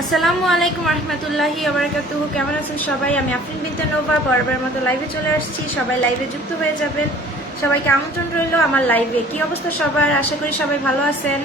আসসালামু আলাইকুম রহমতুল্লাহি ওবারাকাতুহু। কেমন আছেন সবাই? আমি আফরিন বিনতে নোভা বরাবরের মতো লাইভে চলে আসছি। সবাই লাইভে যুক্ত হয়ে যাবেন। সবাইকে আমন্ত্রণ রইল আমার লাইভে। কি অবস্থা সবার? আশা করি সবাই ভালো আছেন।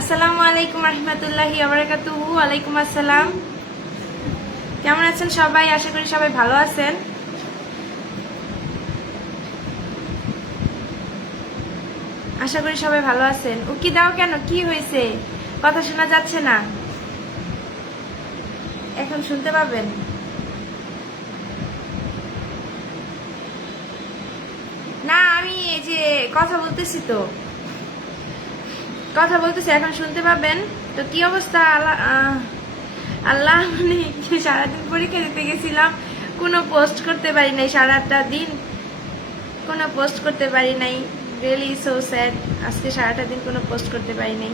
আসসালামু আলাইকুম রহমতুল্লাহি ওবারাকাতুহু। ওয়ালাইকুম আসসালাম। কেমন আছেন সবাই? আশা করি সবাই ভালো আছেন। আশা করি সবাই ভালো আছেন। উকি দাও কেন? কি হয়েছে? কথা শোনা যাচ্ছে না? এখন শুনতে পাবেন? না, আমি এই যে কথা বলতেছি, তো কথা বলতেছি, এখন শুনতে পাবেন তো। কি অবস্থা? আল্লাহ মানে সারাদিন পরীক্ষা দিতে গেছিলাম, কোনো পোস্ট করতে পারি নাই। সারাটা দিন কোনো পোস্ট করতে পারি নাই। Really so sad. আজকে সারাটা দিন কোনো পোস্ট করতে পারি নাই।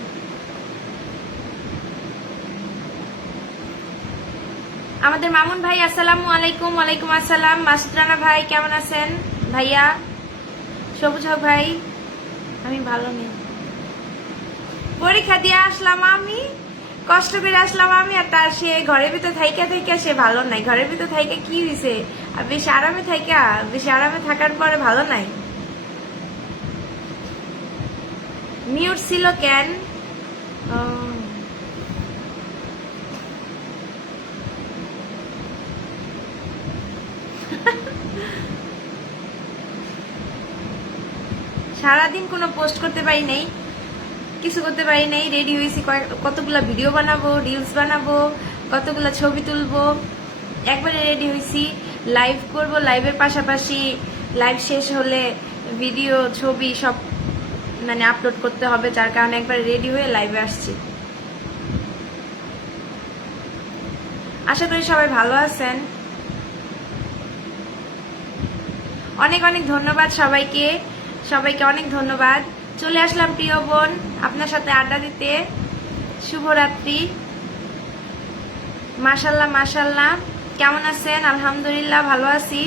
আমাদের মামুন ভাই, আসসালামু আলাইকুম। ওয়ালাইকুম আসসালাম। মাসুদ রানা ভাই কেমন আছেন? ভাইয়া সবুজ হক ভাই, আমি ভালো নেই। পরীক্ষা দিয়ে আসলাম আমি, কষ্ট করে আসলাম আমি, আর তার সে ঘরের ভিতর থাইকা থাইকা সে ভালো নাই। ঘরের ভিতর থাইকা কি হয়েছে? আর বেশি আরামে থাইকা, বেশি আরামে থাকার পরে ভালো নাই। মিউট ছিল কেন? সারাদিন কোনো পোস্ট করতে পারি নাই, কিছু করতে পারি নাই। রেডি হয়েছি, কতগুলা ভিডিও বানাবো, রিলস বানাবো, কতগুলা ছবি তুলবো। একবারে রেডি হয়েছি, লাইভ করব। লাইভের পাশাপাশি লাইভ শেষ হলে ভিডিও, ছবি সব মানে আপলোড করতে হবে, যার কারণে একবার রেডি হয়ে লাইভে আসছি। আশা করি সবাই ভালো আছেন। অনেক অনেক ধন্যবাদ সবাইকে, সবাইকে অনেক ধন্যবাদ। চলে আসলাম প্রিয় বোন আপনার সাথে আড্ডা দিতে। শুভরাত্রি। মাশাল্লাহ মাশাল্লাহ, কেমন আছেন? আলহামদুলিল্লাহ ভালো আছি।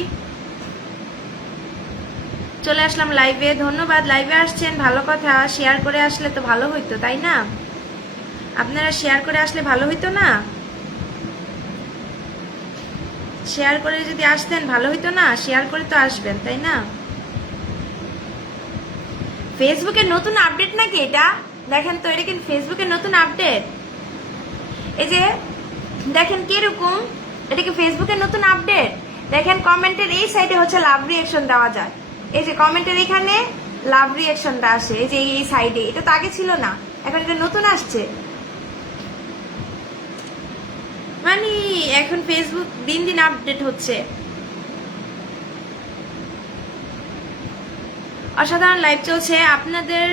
চলে আসলাম লাইভে, ধন্যবাদ। লাইভে আসছেন, ভালো কথা। শেয়ার করে আসলে তো ভালো হইতো, তাই না? আপনারা শেয়ার করে আসলে ভালো হইতো না? শেয়ার করে যদি আসতেন ভালো হইতো না? শেয়ার করে তো আসবেন, তাই না? ফেসবুকের নতুন আপডেট নাকি এটা? দেখেন তো, এটা কিন্তু ফেসবুকের নতুন আপডেট। এই যে দেখেন কিরকম, এটা কি ফেসবুকের নতুন আপডেট? দেখেন কমেন্টের এই সাইডে হচ্ছে লাভ রিয়েকশন দেওয়া যায়। এই যে কমেন্টের এখানে লাভ রিয়েকশনটা আসে, এই যে এই সাইডে। এটা তো আগে ছিল না, এখন এটা নতুন আসছে। মানে এখন ফেসবুক দিন দিন আপডেট হচ্ছে। অসাধারণ লাইভ চলছে আপনাদের।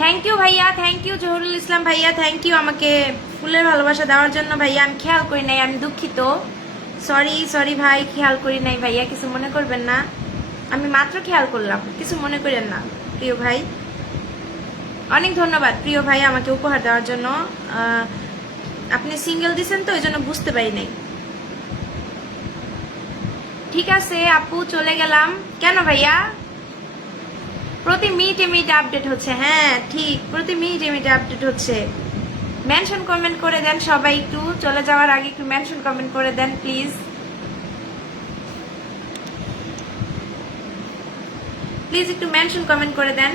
থ্যাংক ইউ ভাইয়া, থ্যাংক ইউ জহুরুল ইসলাম ভাইয়া, থ্যাংক ইউ আমাকে ফুলের ভালোবাসা দেওয়ার জন্য। ভাইয়া আমি খেয়াল করি নাই, আমি দুঃখিত। সরি সরি ভাই, খেয়াল করি নাই ভাইয়া, কিছু মনে করবেন না। আমি মাত্র খেয়াল করলাম, কিছু মনে করেন না প্রিয় ভাই। অনেক ধন্যবাদ প্রিয় ভাই আমাকে উপহার দেওয়ার জন্য। আপনি সিঙ্গেল দিছেন তো, এই জন্য বুঝতে পারি নাই। ঠিক আছে আপু, চলে গেলাম। কেন ভাইয়া? প্রতি মিনিটে মিনিটে আপডেট হচ্ছে। হ্যাঁ ঠিক, প্রতি মিনিটে মিনিটে আপডেট হচ্ছে। মেনশন কমেন্ট করে দেন সবাই, একটু চলে যাওয়ার আগে একটু মেনশন কমেন্ট করে দেন প্লিজ। প্লিজ একটু মেনশন কমেন্ট করে দেন।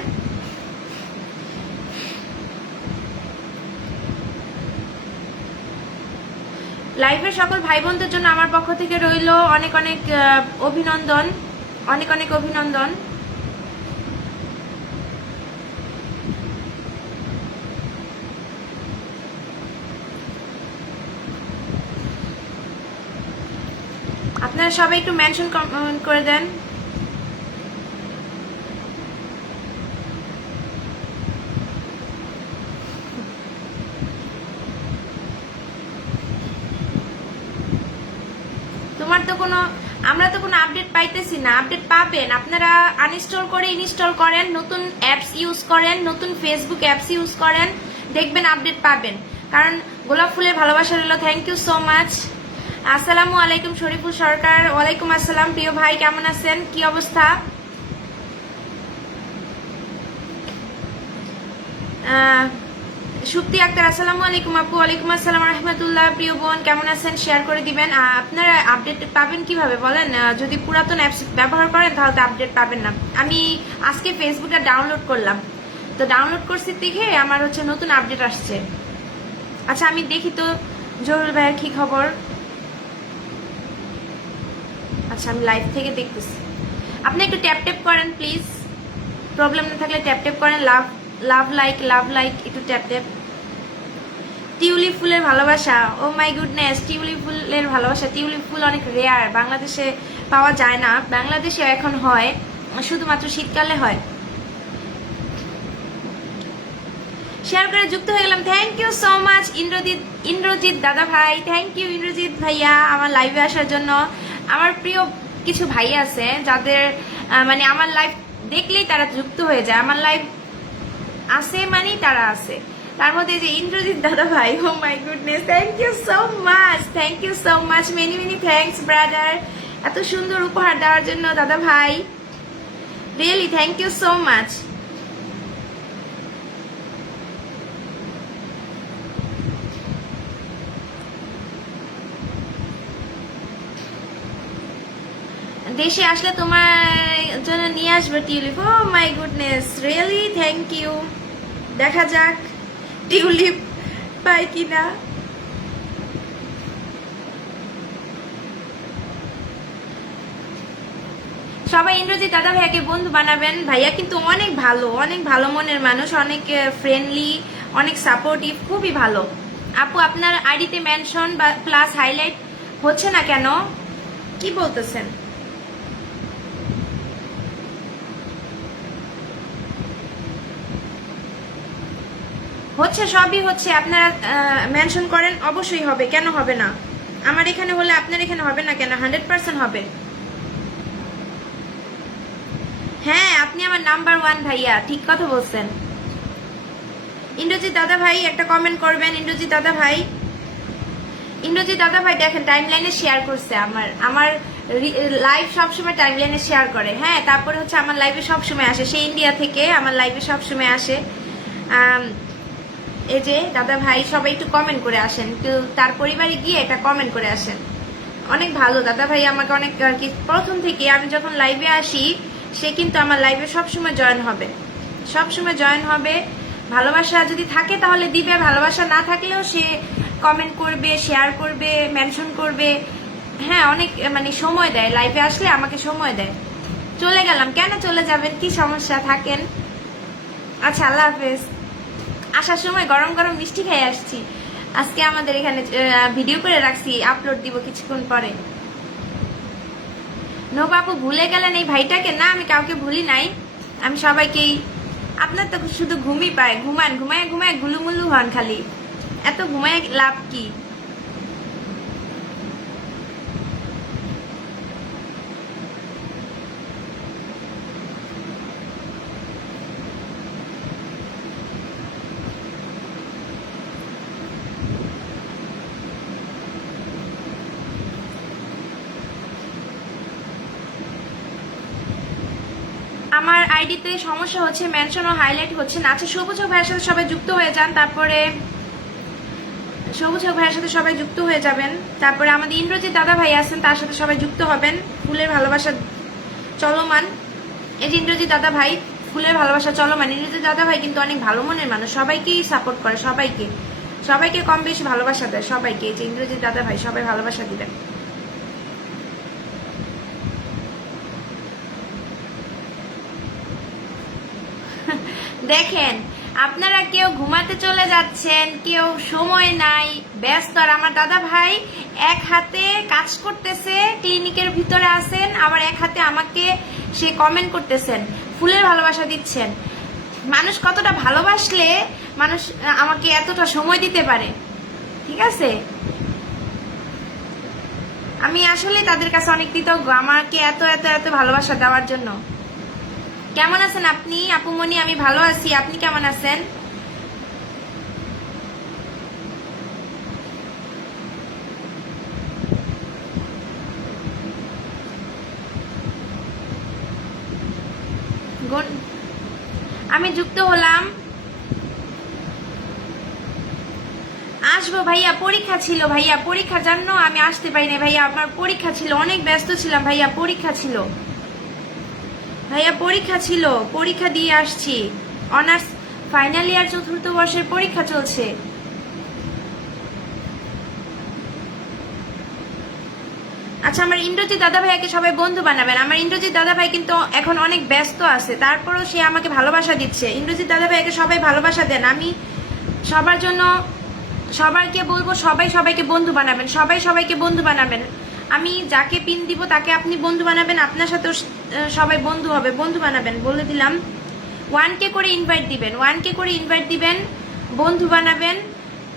লাইভের সকল ভাই বোনদের জন্য আমার পক্ষ থেকে রইল অনেক অনেক অভিনন্দন, অনেক অনেক অভিনন্দন। আপনারা সবাই একটু মেনশন কমেন্ট করে দেন। তোমার তো কোনো, আমরা তো কোনো আপডেট পাইতেছি না। আপডেট পাবেন আপনারা, আনইনস্টল করে ইনস্টল করেন, নতুন অ্যাপস ইউজ করেন, নতুন ফেসবুক অ্যাপস ইউজ করেন, দেখবেন আপডেট পাবেন। কারণ গোলাপ ফুলের ভালোবাসা রইল। Thank you so much. আসসালামু আলাইকুম শরীফুল সরকার। ওয়ালাইকুম আসসালাম প্রিয় ভাই, কেমন আছেন? কি অবস্থা? সুপ্তি আক্তার, আসসালামু আলাইকুম আপু। ওয়ালাইকুম আসসালাম রহমতুল্লাহ। প্রিয় বোন কেমন আছেন? শেয়ার করে দিবেন। আপনারা আপডেট পাবেন কিভাবে বলেন? যদি পুরাতন অ্যাপস ব্যবহার করেন তাহলে তো আপডেট পাবেন না। আমি আজকে ফেসবুকটা ডাউনলোড করলাম, তো ডাউনলোড করছি দেখে আমার হচ্ছে নতুন আপডেট আসছে। আচ্ছা আমি দেখি তো জহুরুল ভাইয়ের কি খবর। আচ্ছা আমি লাইভ থেকে দেখতেছি। আপনি একটু ট্যাপ ট্যাপ করেন প্লিজ, প্রবলেম না থাকলে ট্যাপ ট্যাপ করেন। লাভ লাভ লাইক একটু ট্যাপ ট্যাপ। টিউলিপ ফুলের ভালোবাসা, ও মাই গুডনেস, টিউলিপ ফুলের ভালোবাসা। টিউলিপ ফুল অনেক রেয়ার, বাংলাদেশে পাওয়া যায় না। বাংলাদেশে এখন হয়, শুধুমাত্র শীতকালে হয়। শেয়ার করে যুক্ত হয়ে গেলাম। Thank you so much Indrajit দাদা ভাই, থ্যাংক ইউ ইন্দ্রজিৎ ভাইয়া আমার লাইভে আসার জন্য। আমার প্রিয় কিছু ভাই আছে যাদের মানে আমার লাইভ দেখলেই তারা যুক্ত হয়ে যায়। আমার লাইভ আছে মানে তারা আছে, তার মধ্যে যে ইন্দ্রজিৎ দাদা ভাই, oh my goodness, thank you so much, thank you so much, many many thanks brother, এত সুন্দর উপহার দেওয়ার জন্য দাদা ভাই, really thank you so much. দেশে আসলে তোমার জন্য নিয়ে আসবে tulip. Oh my goodness, really thank you. দেখা যাক টিউলিপ পাই কিনা। সবাই ইন্দ্রজিৎ দাদা ভাইয়াকে বন্ধু বানাবেন। ভাইয়া কিন্তু অনেক ভালো মনের মানুষ, অনেক ফ্রেন্ডলি, অনেক সাপোর্টিভ, খুবই ভালো। আপু আপনার আইডিতে মেনশন বা প্লাস হাইলাইট হচ্ছে না কেন? কি বলতেছেন? হচ্ছে, সবই হচ্ছে। আপনারা মেনশন করেন, অবশ্যই হবে, কেন হবে না? আমার এখানে হলে আপনার এখানে হবে না কেন? 100% হবে। হ্যাঁ, আপনি আমার নাম্বার 1 ভাইয়া, ঠিক কথা বলছেন। ইন্দ্রজিৎ দাদা ভাই একটা কমেন্ট করবেন। ইন্দ্রজিৎ দাদা ভাই, ইন্দ্রজিৎ দাদা ভাই দেখেন টাইমলাইনে শেয়ার করছে। আমার লাইভ সবসময় টাইমলাইনে শেয়ার করে। হ্যাঁ, তারপরে হচ্ছে আমার লাইভে সবসময় আসে, সে ইন্ডিয়া থেকে আমার লাইভে সবসময় আসে। এই যে দাদা ভাই, সবাই একটু কমেন্ট করে আসেন, একটু তার পরিবারে গিয়ে এটা কমেন্ট করে আসেন। অনেক ভালো দাদা ভাই, আমাকে অনেক আর কি প্রথম থেকে আমি যখন লাইভে আসি সে কিন্তু আমার লাইভে সবসময় জয়েন হবে, সবসময় জয়েন হবে। ভালোবাসা যদি থাকে তাহলে দিবে, ভালোবাসা না থাকলেও সে কমেন্ট করবে, শেয়ার করবে, মেনশন করবে। হ্যাঁ, অনেক মানে সময় দেয়, লাইভে আসলে আমাকে সময় দেয়। চলে গেলাম, কেন চলে যাবেন, কি সমস্যা? থাকেন। আচ্ছা, আল্লাহ হাফেজ। আসার সময় গরম গরম মিষ্টি খেয়ে আসছি। আজকে আমাদের এখানে ভিডিও করে রাখছি, আপলোড দিব কিছুক্ষণ পরে। নো বাপু, ভুলে গেলেন এই ভাইটাকে? না, আমি কাউকে ভুলি নাই, আমি সবাইকেই। আপনার তো শুধু ঘুমই পায়, ঘুমান, ঘুমায় ঘুমায় গুলুমুলু হন খালি। এত ঘুমায় লাভ কি? আমার আইডিতে সমস্যা হচ্ছে, মেনশন ও হাইলাইট হচ্ছে না। আচ্ছা, সবুজ ভাইয়ের সাথে সবাই যুক্ত হয়ে যান, তারপরে সবুজ ভাইয়ের সাথে সবাই যুক্ত হয়ে যাবেন। তারপরে আমাদের ইন্দ্রজিৎ দাদা ভাই আছেন, তার সাথে সবাই যুক্ত হবেন। ফুলের ভালোবাসা চলমান। এই যে ইন্দ্রজিৎ দাদা ভাই, ফুলের ভালোবাসা চলমান। ইন্দ্রজিৎ দাদা ভাই কিন্তু অনেক ভালো মনের মানুষ, সবাইকেই সাপোর্ট করে, সবাইকে সবাইকে কম বেশি ভালোবাসা দেয় সবাইকে। এই যে ইন্দ্রজিৎ দাদা ভাই, সবাই ভালোবাসা দিবেন। দেখেন, আপনারা কেউ ঘুমাতে চলে যাচ্ছেন, কেউ সময় নাই, ব্যস্ত। আর আমার দাদা ভাই এক হাতে কাজ করতেছে, ক্লিনিকের ভিতরে আছেন, আবার এক হাতে আমাকে সে কমেন্ট করতেছেন, ফুলের ভালোবাসা দিচ্ছেন। মানুষ কতটা ভালোবাসলে মানুষ আমাকে এতটা সময় দিতে পারে, ঠিক আছে? আমি আসলে তাদের কাছে অনেক কৃতজ্ঞ আমাকে এত এত এত ভালোবাসা দেওয়ার জন্য। কেমন আছেন আপনি আপুমনি? আমি ভালো আছি, আপনি কেমন আছেন? আমি যুক্ত হলাম, আসবো ভাইয়া। পরীক্ষা ছিল ভাইয়া, পরীক্ষার জন্য আমি আসতে পারি না ভাইয়া, আমার পরীক্ষা ছিল, অনেক ব্যস্ত ছিলাম ভাইয়া, পরীক্ষা ছিল ভাইয়া, পরীক্ষা ছিল, পরীক্ষা দিয়ে আসছি। অনার্স ফাইনাল ইয়ার 4th বর্ষের পরীক্ষা চলছে। আচ্ছা, আমার ইন্দ্রজিৎ দাদা ভাইয়াকে সবাই বন্ধু বানাবেন। আমার ইন্দ্রজিৎ দাদা ভাই কিন্তু এখন অনেক ব্যস্ত আছে, তারপরও সে আমাকে ভালোবাসা দিচ্ছে। ইন্দ্রজিৎ দাদা ভাইয়াকে সবাই ভালোবাসা দেন। আমি সবার জন্য সবাইকে বলবো, সবাই সবাইকে বন্ধু বানাবেন, সবাই সবাইকে বন্ধু বানাবেন। আমি যাকে পিন দিব তাকে আপনি বন্ধু বানাবেন, আপনার সাথেও সবাই বন্ধু হবে, বন্ধু বানাবেন বলে দিলাম। 1K করে ইনভাইট দিবেন, 1K করে ইনভাইট দিবেন, বন্ধু বানাবেন।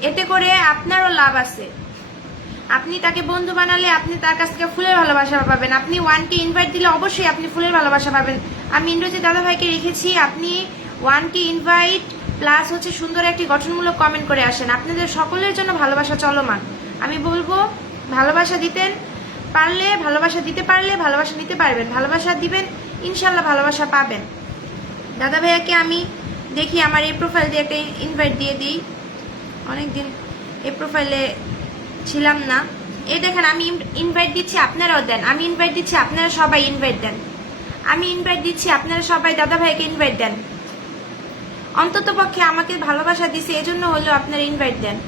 এতে করে আপনারও লাভ আছে। আপনি তাকে বন্ধু বানালে আপনি তার কাছ থেকে ফুলের ভালোবাসা পাবেন। আপনি 1K ইনভাইট দিলে অবশ্যই আপনি ফুলের ভালোবাসা পাবেন। আমি ইন্দ্রজিৎ দাদা ভাইকে রেখেছি, আপনি 1K ইনভাইট প্লাস হচ্ছে সুন্দর একটি গঠনমূলক কমেন্ট করে আসেন। আপনাদের সকলের জন্য ভালোবাসা চলমান। আমি বলবো, ভালোবাসা দিতেন পারলে, ভালোবাসা দিতে পারলে ভালোবাসা নিতে পারবেন, ভালোবাসা দিবেন, ইনশাল্লাহ ভালোবাসা পাবেন। দাদা ভাইয়াকে আমি দেখি আমার এই প্রোফাইল দিয়ে একটা ইনভাইট দিয়ে দিই, অনেকদিন এই প্রোফাইলে ছিলাম না। এই দেখেন, আমি ইনভাইট দিচ্ছি, আপনারাও দেন। আমি ইনভাইট দিচ্ছি, আপনারা সবাই ইনভাইট দেন। আমি ইনভাইট দিচ্ছি, আপনারা সবাই দাদা ভাইকে ইনভাইট দেন। অন্তত পক্ষে আমাকে ভালোবাসা দিছে, এজন্য হলেও আপনারা ইনভাইট দেন।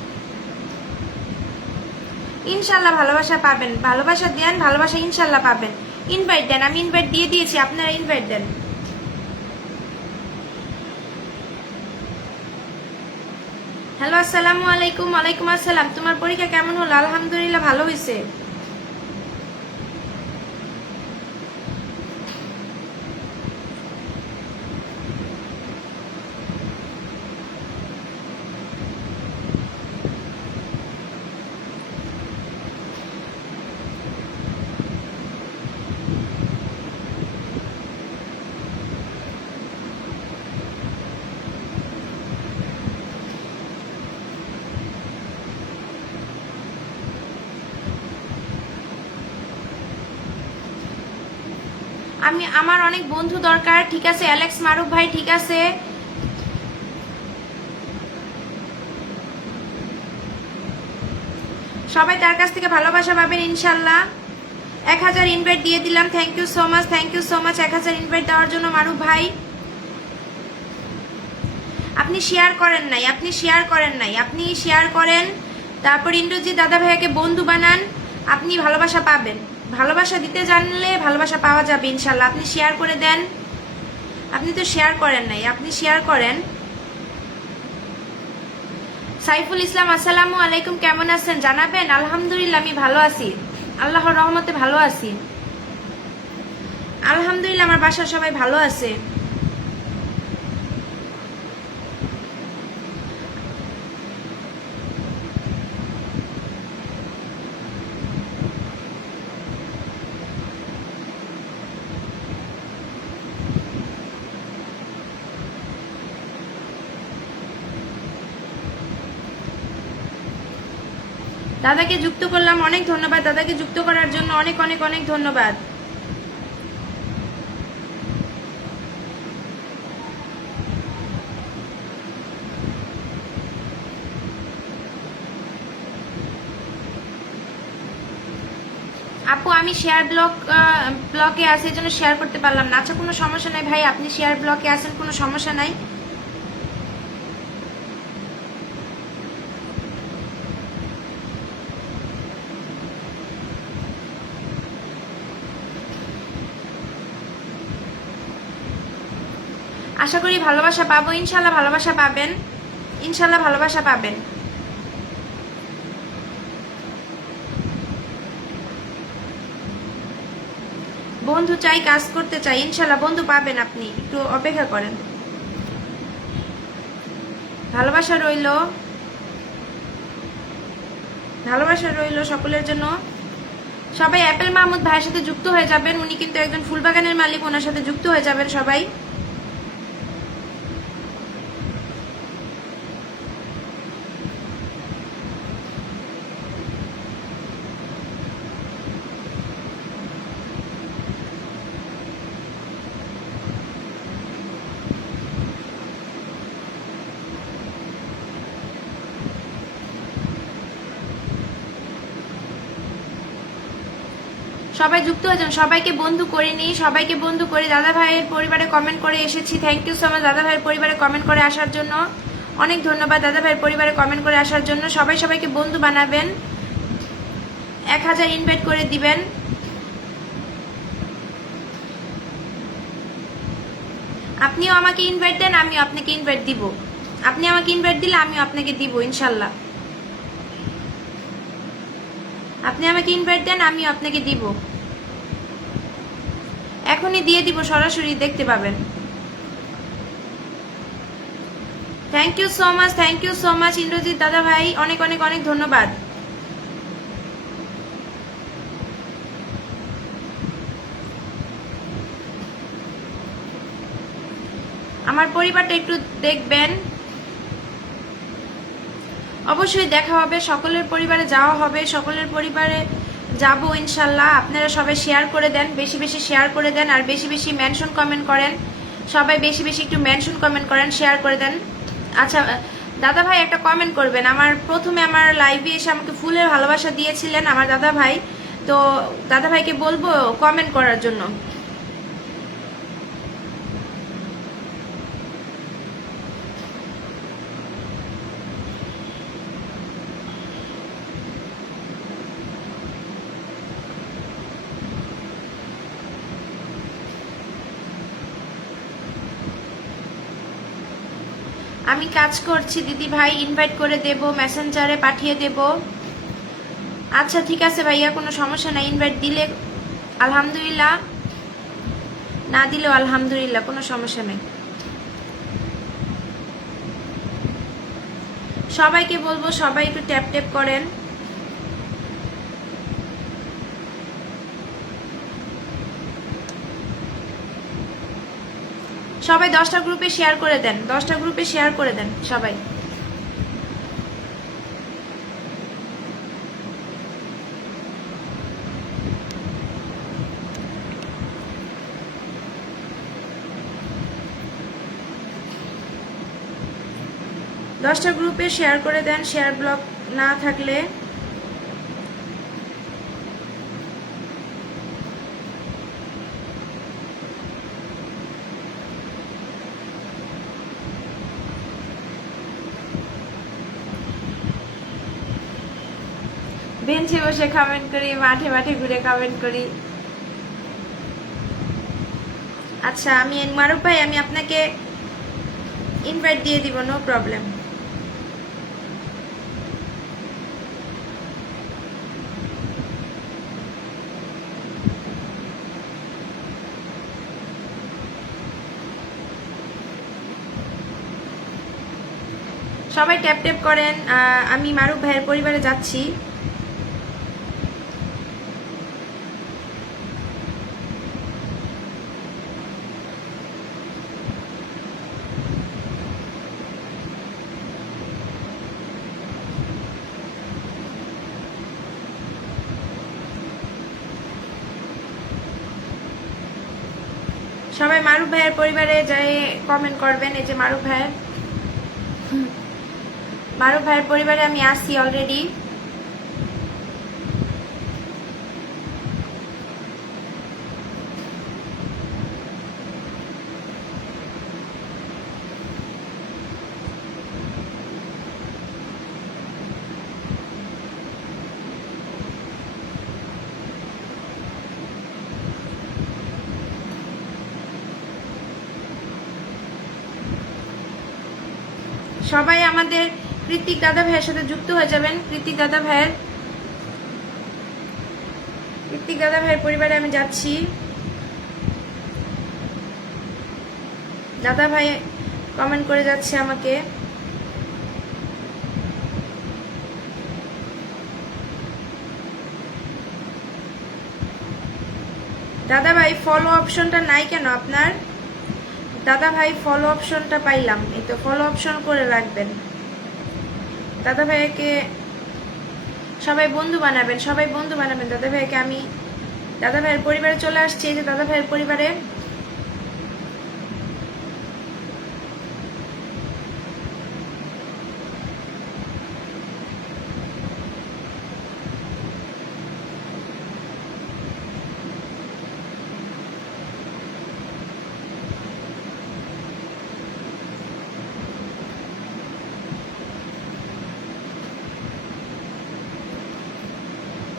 ইনশাল্লাহ ভালোবাসা পাবেন, ভালোবাসা দেন, ভালোবাসা ইনশাল্লাহ পাবেন। ইনভাইট দেন, আমি ইনভাইট দিয়ে দিয়েছি, আপনারা ইনভাইট দেন। হ্যালো, আসসালামু আলাইকুম। ওয়ালাইকুম আসসালাম। তোমার পরীক্ষা কেমন হলো? আলহামদুলিল্লাহ, ভালো হয়েছে। আমার অনেক বন্ধু দরকার, ঠিক আছে অ্যালেক্স মারুফ ভাই, ঠিক আছে। সবাই তার কাছ থেকে ভালোবাসা পাবেন ইনশাল্লাহ। 1000 ইনভাইট দিয়ে দিলাম, thank you so much, thank you so much 1000 invite দেওয়ার জন্য মারুফ ভাই। আপনি শেয়ার করেন নাই, আপনি শেয়ার করেন নাই, আপনি শেয়ার করেন, তারপর ইন্দ্রজিৎ দাদা ভাইয়াকে বন্ধু বানান, আপনি ভালোবাসা পাবেন। ভালোবাসা দিতে জানলে ভালোবাসা পাওয়া যাবে ইনশাল্লাহ। আপনি শেয়ার করে দেন, আপনি তো শেয়ার করেন নাই, আপনি শেয়ার করেন। সাইফুল ইসলাম আসসালামু আলাইকুম, কেমন আছেন জানাবেন। আলহামদুলিল্লাহ আমি ভালো আছি, আল্লাহর রহমতে ভালো আছি আলহামদুলিল্লাহ। আমার বাসার সবাই ভালো আছে। দাদাকে যুক্ত করলাম, অনেক ধন্যবাদ দাদাকে যুক্ত করার জন্য, অনেক অনেক অনেক ধন্যবাদ। আপু আমি শেয়ার ব্লকে আছি, এই জন্য শেয়ার করতে পারলাম না। আচ্ছা কোনো সমস্যা নাই ভাই, আপনি শেয়ার ব্লকে আছেন, কোনো সমস্যা নাই। আশা করি ভালোবাসা পাবো ইনশাল্লাহ, ভালোবাসা পাবেন ইনশাল্লাহ, ভালোবাসা পাবেন। বন্ধু চাই, কাজ করতে চাই, ইনশাল্লাহ বন্ধু পাবেন, আপনি একটু অপেক্ষা করেন। ভালোবাসা রইল, ভালোবাসা রইল সকলের জন্য। সবাই অ্যাপেল মাহমুদ ভাইয়ের সাথে যুক্ত হয়ে যাবেন, উনি কিন্তু একজন ফুলবাগানের মালিক, ওনার সাথে যুক্ত হয়ে যাবেন সবাই। সবাই যুক্ত হয়ে যান, সবাইকে বন্ধু করে নিই, সবাইকে বন্ধু করে। দাদা ভাইয়ের পরিবারে কমেন্ট করে এসেছি, থ্যাংক ইউ সো মাচ দাদা ভাইয়ের পরিবারে কমেন্ট করে আসার জন্য, অনেক ধন্যবাদ দাদা ভাইয়ের পরিবারে কমেন্ট করে আসার জন্য। সবাই সবাইকে বন্ধু বানাবেন, 1000 ইনভাইট করে দিবেন। আপনিও আমাকে ইনভাইট দেন, আমিও আপনাকে ইনভাইট দিব। আপনি আমাকে ইনভাইট দিলে আমিও আপনাকে দিব ইনশাল্লাহ। আপনি আমাকে ইনভাইট দেন, আমিও আপনাকে দিব, এখনই দিয়ে দিব, সরাসরি দেখতে পাবেন। Thank you so much, thank you so much Indrajit দাদা ভাই, অনেক অনেক অনেক ধন্যবাদ। আমার পরিবারটা একটু দেখবেন, অবশ্যই দেখা হবে, সকলের পরিবারে যাওয়া হবে, সকলের পরিবারে যাব ইনশাল্লাহ। আপনারা সবাই শেয়ার করে দেন, বেশি বেশি শেয়ার করে দেন, আর বেশি বেশি মেনশন কমেন্ট করেন, সবাই বেশি বেশি একটু মেনশন কমেন্ট করেন, শেয়ার করে দেন। আচ্ছা দাদা ভাই একটা কমেন্ট করবেন, প্রথমে আমার লাইভে এসে আমাকে ফুলের ভালোবাসা দিয়েছিলেন আমার দাদা ভাই, তো দাদা ভাইকে বলবো কমেন্ট করার জন্য। আমি কাজ করছি দিদি ভাই, ইনভাইট করে দেব, মেসেঞ্জারে পাঠিয়ে দেব। আচ্ছা ঠিক আছে ভাইয়া, কোনো সমস্যা নাই, ইনভাইট দিলে আলহামদুলিল্লাহ, না দিলেও আলহামদুলিল্লাহ, কোনো সমস্যা নেই। সবাইকে বলবো সবাই একটু ট্যাপ ট্যাপ করেন। সবাই 10টা গ্রুপে শেয়ার করে দেন, 10টা গ্রুপে শেয়ার করে দেন সবাই। 10টা গ্রুপে শেয়ার করে দেন, শেয়ার ব্লক না থাকলে। বেঞ্চে বসে কমেন্ট করি, মাঠে মাঠে ঘুরে কমেন্ট করি। আচ্ছা আমি মারুফ ভাই আমি আপনাকে ইনভাইট দিয়ে দিব, নো প্রবলেম। সবাই ট্যাপ ট্যাপ করেন। আমি মারুফ ভাইয়ের পরিবারে যাচ্ছি। সবাই মারুফ ভাইয়ের পরিবারে যাই কমেন্ট করবেন। এই যে মারুফ ভাইয়ের পরিবারে আমি আসছি অলরেডি। সবাই আমাদের কৃতিক দাদা ভাইয়ের সাথে যুক্ত হয়ে যাবেন। কৃতিক দাদা ভাইয়ের পরিবারে আমি যাচ্ছি। দাদা ভাই কমেন্ট করে যাচ্ছে আমাকে। দাদা ভাই ফলো অপশনটা নাই কেন আপনার? দাদা ভাই ফলো অপশনটা পাইলাম, এই তো ফলো অপশন করে রাখবেন। দাদা ভাইকে সবাই বন্ধু বানাবেন, সবাই বন্ধু বানাবেন দাদা ভাইকে। আমি দাদা ভাইয়ের পরিবারে চলে আসছি। এই যে দাদা ভাইয়ের পরিবারে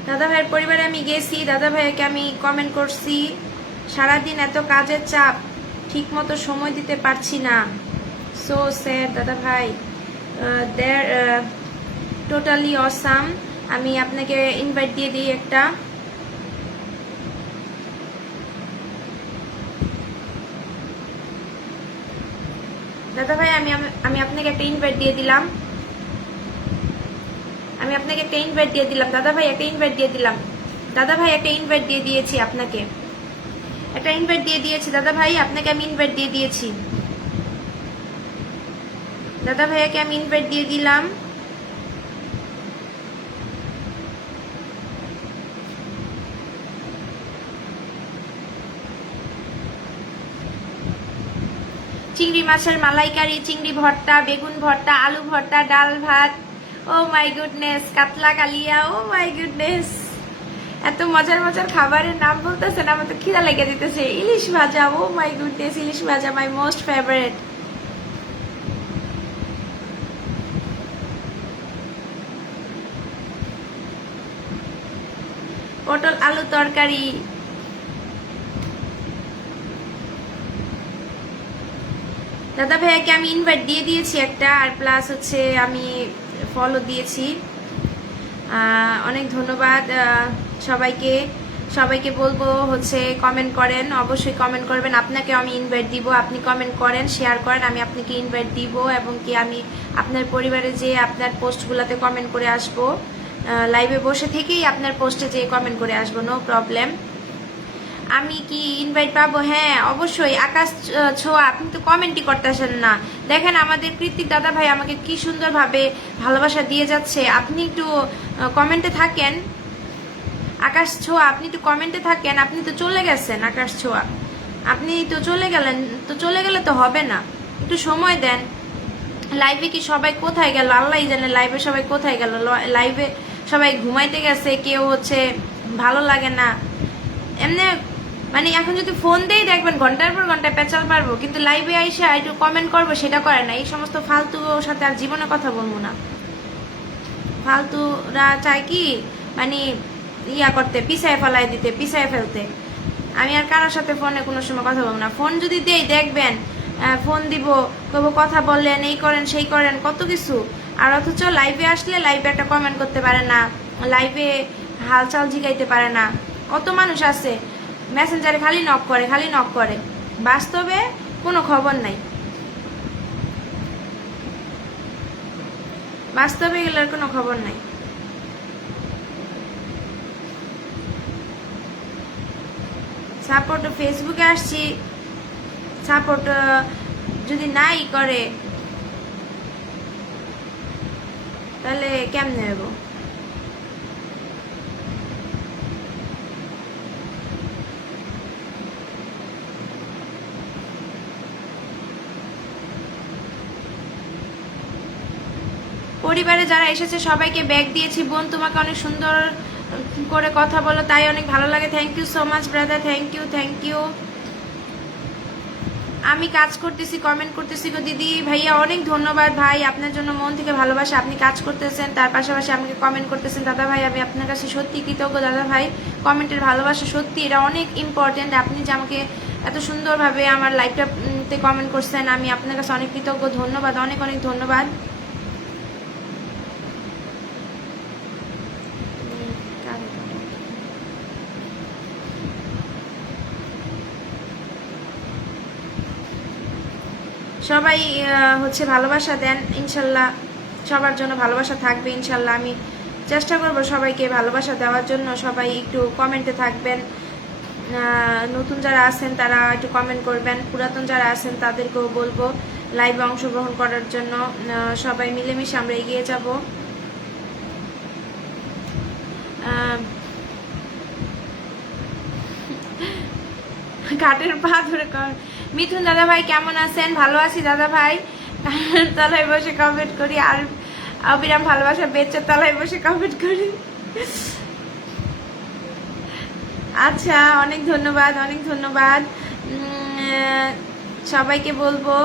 দাদা ভাইয়ের পরিবারে আমি গেছি। দাদা ভাইকে আমি কমেন্ট করছি, সারাদিন এত কাজের চাপ, ঠিক মতো সময় দিতে পারছি না। সো স্যার দাদা ভাই, দেয়ার টোটালি অসাম। আমি আপনাকে ইনভাইট দিয়ে দিই একটা। দাদা ভাই আমি আপনাকে একটা ইনভাইট দিয়ে দিলাম। আমি আপনাকে একটা ইনভাইট দিয়ে দিলাম। দাদা ভাই একটা ইনভাইট দিয়ে দিলাম। দাদা ভাই একটা ইনভাইট দিয়ে দিয়েছি আপনাকে, একটা ইনভাইট দিয়ে দিয়েছি দাদা ভাই আপনাকে আমি ইনভাইট দিয়ে দিয়েছি। দাদা ভাইকে আমি ইনভাইট দিয়ে দিলাম। চিংড়ি মাছের মালাইকারি, চিংড়ি ভর্তা, বেগুন ভর্তা, আলু ভর্তা, ডাল ভাত, ও মাই গুডনেস, কাতলা কালিয়া, ও মাই গুডনেস, এত মজার মজার খাবারের নাম বলতেছেন, আমার তো খিদা লেগে দিতেছে। ইলিশ ভাজা, ও মাই গুডনেস, ইলিশ ভাজা মাই মোস্ট ফেভারিট। পটল আলু তরকারি। দাদা ভাইয়াকে আমি ইনভাইট দিয়ে দিয়েছি একটা, আর প্লাস হচ্ছে আমি ফলো দিয়েছি। অনেক ধন্যবাদ সবাইকে। সবাইকে বলবো হচ্ছে কমেন্ট করেন, অবশ্যই কমেন্ট করবেন। আপনাকে আমি ইনভাইট দিব, আপনি কমেন্ট করেন, শেয়ার করেন, আমি আপনাকে ইনভাইট দিব। এবং কি আমি আপনার পরিবারে যে আপনার পোস্টগুলোতে কমেন্ট করে আসবো, লাইভে বসে থেকেই আপনার পোস্টে যে কমেন্ট করে আসবো, নো প্রবলেম। আমি কি ইনভাইট পাবো? হ্যাঁ অবশ্যই। আকাশ ছোঁয়া, আপনি তো কমেন্টই করতেছেন না। দেখেন আমাদের কৃতিক দাদা ভাই আমাকে কি সুন্দরভাবে ভালোবাসা দিয়ে যাচ্ছে। আপনি একটু কমেন্টে থাকেন। আকাশ ছোঁয়া, আপনি একটু কমেন্টে থাকেন। আপনি তো চলে গেছেন আকাশ ছোঁয়া, আপনি তো চলে গেলেন। তো চলে গেলে তো হবে না, একটু সময় দেন। লাইভে কি সবাই কোথায় গেল আল্লাহই জানে, লাইভে সবাই কোথায় গেল, লাইভে সবাই ঘুমাইতে গেছে, কেউ হচ্ছে ভালো লাগে না এমনি। মানে এখন যদি ফোন দেই দেখবেন ঘন্টার পর ঘন্টা পেঁচাল পারবো, কিন্তু লাইভে আইসা একটু কমেন্ট করবো সেটা করে না। এই সমস্ত ফালতুর সাথে আর জীবনে কথা বলবো না। ফালতুরা চায় কি মানে ইয়া করতে, পিছায় ফেলাই দিতে, পিছায় ফেলতে। আমি আর কারোর সাথে ফোনে কোনো সময় কথা বলবো না। ফোন যদি দেই দেখবেন ফোন দিব, কবো কথা বললেন, এই করেন সেই করেন কত কিছু, আর অথচ লাইভে আসলে লাইভে একটা কমেন্ট করতে পারে না, লাইভে হালচাল জিগাইতে পারে না। কত মানুষ আছে মেসেঞ্জারে খালি নক করে, খালি নক করে, বাস্তবে কোনো খবর নাই। বাস্তবে এগুলোর কোনো খবর নাই। সাপোর্ট ফেসবুকে আসছি, সাপোর্ট যদি নাই করে তাহলে কেমনে হবো? পরিবারে যারা এসেছে সবাইকে ব্যাগ দিয়েছি। বোন তোমাকে অনেক সুন্দর করে কথা বলো, তাই অনেক ভালো লাগে। Thank you so much brother, thank you, thank you. আমি কাজ করতেছি, কমেন্ট করতেছি গো দিদি ভাইয়া, অনেক ধন্যবাদ ভাই, আপনার জন্য মন থেকে ভালোবাসা। আপনি কাজ করতেছেন তার পাশাপাশি আমাকে কমেন্ট করতেছেন। দাদা ভাই আমি আপনার কাছে সত্যি কৃতজ্ঞ দাদা ভাই, কমেন্টের ভালোবাসা সত্যি এটা অনেক ইম্পর্টেন্ট। আপনি যে আমাকে এত সুন্দরভাবে আমার লাইভটাতে কমেন্ট করছেন, আমি আপনার কাছে অনেক কৃতজ্ঞ, ধন্যবাদ, অনেক অনেক ধন্যবাদ। সবাই হচ্ছে ভালোবাসা দেন, ইনশাল্লাহ সবার জন্য ভালোবাসা থাকবে ইনশাল্লাহ। আমি চেষ্টা করব সবাইকে ভালোবাসা দেওয়ার জন্য। সবাই একটু কমেন্টে থাকবেন, নতুন যারা আছেন তারা একটু কমেন্ট করবেন, পুরাতন যারা আছেন তাদেরকেও বলবো লাইভে অংশগ্রহণ করার জন্য। সবাই মিলেমিশে আমরা এগিয়ে যাব। ঘাটের পা ধরে মিথুন দাদা ভাই কেমন আছেন? ভালো আছি দাদা ভাই, তলায় বসে কমেন্ট করি, আর অবিরাম ভালোবাসা বেচে তলায় বসে কমেন্ট করি। আচ্ছা অনেক ধন্যবাদ, অনেক ধন্যবাদ। সবাইকে বলবো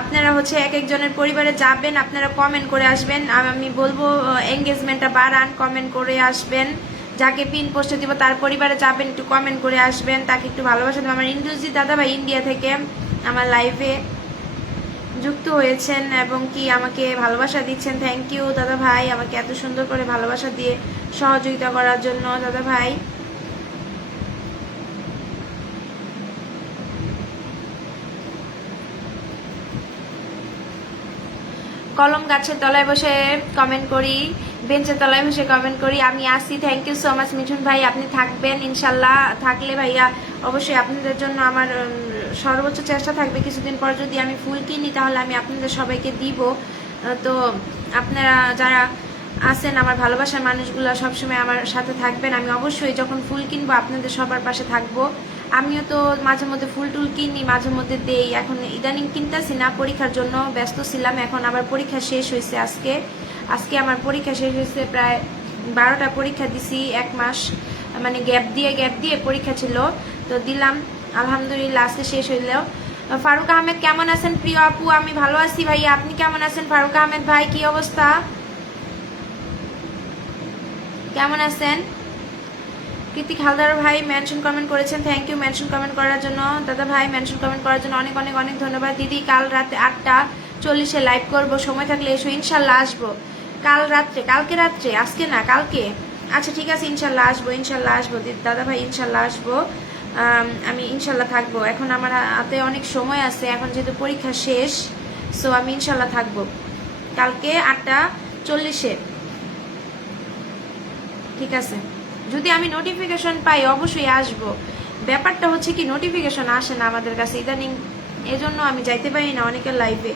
আপনারা হচ্ছে এক একজনের পরিবারে যাবেন, আপনারা কমেন্ট করে আসবেন। আমি বলবো এঙ্গেজমেন্টটা বাড়ান, কমেন্ট করে আসবেন। যাকে পিন পোস্টে দিব তার পরিবারে যাবেন, একটু কমেন্ট করে আসবেন, তাকে একটু ভালোবাসা দেবেন। আমার ইন্দ্রজিৎ দাদা ভাই ইন্ডিয়া থেকে আমার লাইভে যুক্ত হয়েছেন এবং কি আমাকে ভালোবাসা দিচ্ছেন। থ্যাংক ইউ দাদা ভাই, আমাকে এত সুন্দর করে ভালোবাসা দিয়ে সহযোগিতা করার জন্য দাদা ভাই। কলম গাছের তলায় বসে কমেন্ট করি, বেঞ্চের তলায় বসে কমেন্ট করি, আমি আসি। Thank you so much Mithun ভাই, আপনি থাকবেন ইনশাল্লাহ। থাকলে ভাইয়া অবশ্যই আপনাদের জন্য আমার সর্বোচ্চ চেষ্টা থাকবে। কিছুদিন পর যদি আমি ফুল কিনি তাহলে আমি আপনাদের সবাইকে দিব। তো আপনারা যারা আছেন আমার ভালোবাসার মানুষগুলো সবসময় আমার সাথে থাকবেন। আমি অবশ্যই যখন ফুল কিনবো আপনাদের সবার পাশে থাকবো। আমিও তো মাঝে মধ্যে ফুল টুল কিনি, মাঝে মধ্যে দেই। এখন ইদানিং কিনতেছি না, পরীক্ষার জন্য ব্যস্ত ছিলাম। এখন আবার পরীক্ষা শেষ হয়েছে, আজকে আমার পরীক্ষা শেষ হয়েছে। প্রায় 12টা পরীক্ষা দিছি, 1 মাস মানে গ্যাপ দিয়ে পরীক্ষা ছিল, তো দিলাম আলহামদুলিল্লাহ, আজকে শেষ হইলেও। ফারুক আহমেদ কেমন আছেন প্রিয় আপু? আমি ভালো আছি ভাইয়া, আপনি কেমন আছেন? ফারুক আহমেদ ভাই কি অবস্থা, কেমন আছেন? কৃতিক হালদার ভাই মেনশন কমেন্ট করেছেন, থ্যাংক ইউ মেনশন কমেন্ট করার জন্য। দাদা ভাই মেনশন কমেন্ট করার জন্য অনেক অনেক অনেক ধন্যবাদ। দিদি কাল রাতে 8টা 40-এ লাইভ করব, সময় থাকলে এসো, ইনশাল্লাহ আসবো। কাল রাত্রে, কালকে রাত্রে, আজকে না কালকে। আচ্ছা ঠিক আছে, ইনশাল্লাহ আসবো, ইনশাল্লাহ আসবো দাদা ভাই, ইনশাল্লাহ আসবো। আমি ইনশাল্লাহ থাকবো। এখন আমার হাতে অনেক সময় আছে, এখন যেহেতু পরীক্ষা শেষ, সো আমি ইনশাল্লাহ থাকবো কালকে 8টা 40-এ। ঠিক আছে, যদি আমি নোটিফিকেশন পাই অবশ্যই আসব। ব্যাপারটা হচ্ছে কি নোটিফিকেশন আসে না আমাদের কাছে ইদানিং, এজন্য আমি যাইতে পারি না অনেকের লাইভে।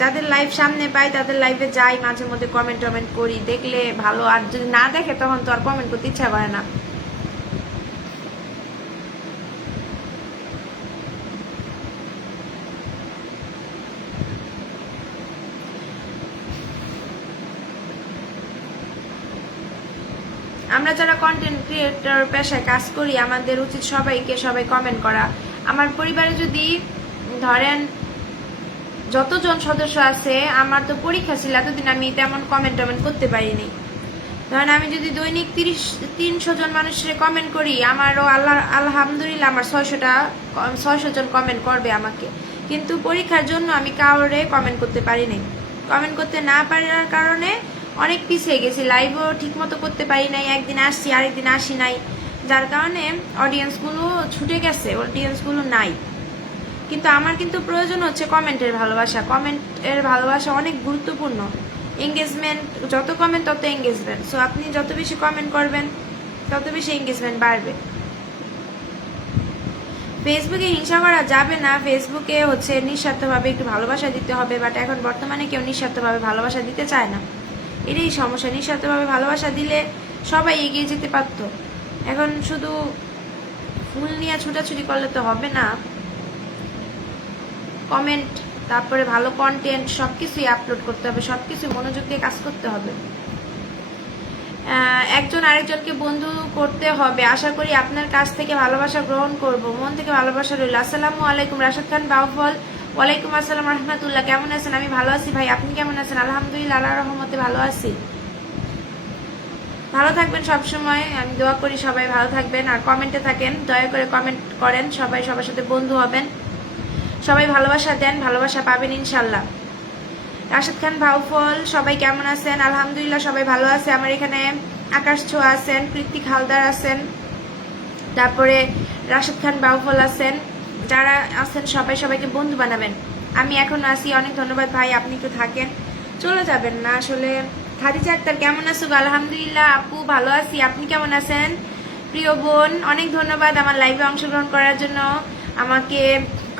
যাদের লাইভ সামনে পাই তাদের লাইভে যাই, মাঝে মধ্যে কমেন্ট টমেন্ট করি, দেখলে ভালো, আর যদি না দেখে তখন তো আর কমেন্ট করতে ইচ্ছা করে না। আমরা যারা কন্টেন্ট ক্রিয়েটর পেশায় কাজ করি আমাদের উচিত সবাই কমেন্ট করা। আমার পরিবারে যদি ধরেন যতজন সদস্য আছে, আমার তো পরীক্ষা ছিল এতদিন আমি তেমন কমেন্ট করতে পারিনি। ধরেন আমি যদি দৈনিক 300 জন মানুষের কমেন্ট করি, আমারও আলহামদুলিল্লাহ আমার 600 জন কমেন্ট করবে আমাকে। কিন্তু পরীক্ষার জন্য আমি কাউরে কমেন্ট করতে পারিনি। কমেন্ট করতে না পারার কারণে অনেক পিছিয়ে গেছি, লাইভও ঠিক মতো করতে পারি নাই, একদিন আসছি আরেকদিন আসি নাই, যার কারণে অডিয়েন্সগুলো ছুটে গেছে, অডিয়েন্সগুলো নাই। কিন্তু আমার কিন্তু প্রয়োজন হচ্ছে কমেন্টের ভালোবাসা অনেক গুরুত্বপূর্ণ। এঙ্গেজমেন্ট যত কমেন্ট তত এঙ্গেজমেন্ট, সো আপনি যত বেশি কমেন্ট করবেন তত বেশি এঙ্গেজমেন্ট বাড়বে। ফেসবুকে হিংসা করা যাবে না, ফেসবুকে হচ্ছে নিঃস্বার্থভাবে একটু ভালোবাসা দিতে হবে, বাট এখন বর্তমানে কেউ নিঃস্বার্থভাবে ভালোবাসা দিতে চায় না, এটাই সমস্যা। নিঃস্বার্থভাবে ভালোবাসা দিলে সবাই এগিয়ে যেতে পারতো। এখন শুধু ফুল নিয়ে ছুটাছুটি করলে তো হবে না, কমেন্ট তারপরে ভালো কন্টেন্ট সবকিছুই আপলোড করতে হবে, সবকিছু মনোযোগ দিয়ে কাজ করতে হবে, একজন আরেকজনকে বন্ধু করতে হবে। আশা করি আপনার কাছ থেকে ভালোবাসা গ্রহণ করব, মন থেকে ভালোবাসা রইল। আসসালামু আলাইকুম রাশেদ খান বাউফল। ওয়ালাইকুম আসসালাম রহমতুল্লাহ। কেমন আছেন? আমি ভালো আছি ভাই, আপনি কেমন আছেন? আলহামদুলিল্লাহ, আল্লাহর রহমতে ভালো আছি। ভালো থাকবেন সবসময়, আমি দোয়া করি সবাই ভালো থাকবেন। আর কমেন্টে থাকেন, দয়া করে কমেন্ট করেন, সবাই সবার সাথে বন্ধু হবেন, সবাই ভালোবাসা দেন, ভালোবাসা পাবেন ইনশাল্লাহ। রাশেদ খান ভাউফল, সবাই কেমন আছেন? আলহামদুলিল্লাহ সবাই ভালো আছে। আমার এখানে আকাশ ছোঁয়া আছেন, কৃত্তিক হালদার আছেন, তারপরে রাশেদ খান বাউফল আছেন, যারা আছেন সবাইকে বন্ধু বানাবেন। আমি এখন আসি, অনেক ধন্যবাদ ভাই, আপনি একটু থাকেন, চলে যাবেন না আসলে। খাদিজা আক্তার কেমন আছো? আলহামদুলিল্লাহ আপু ভালো আছি, আপনি কেমন আছেন? প্রিয় বোন, অনেক ধন্যবাদ আমার লাইভে অংশগ্রহণ করার জন্য, আমাকে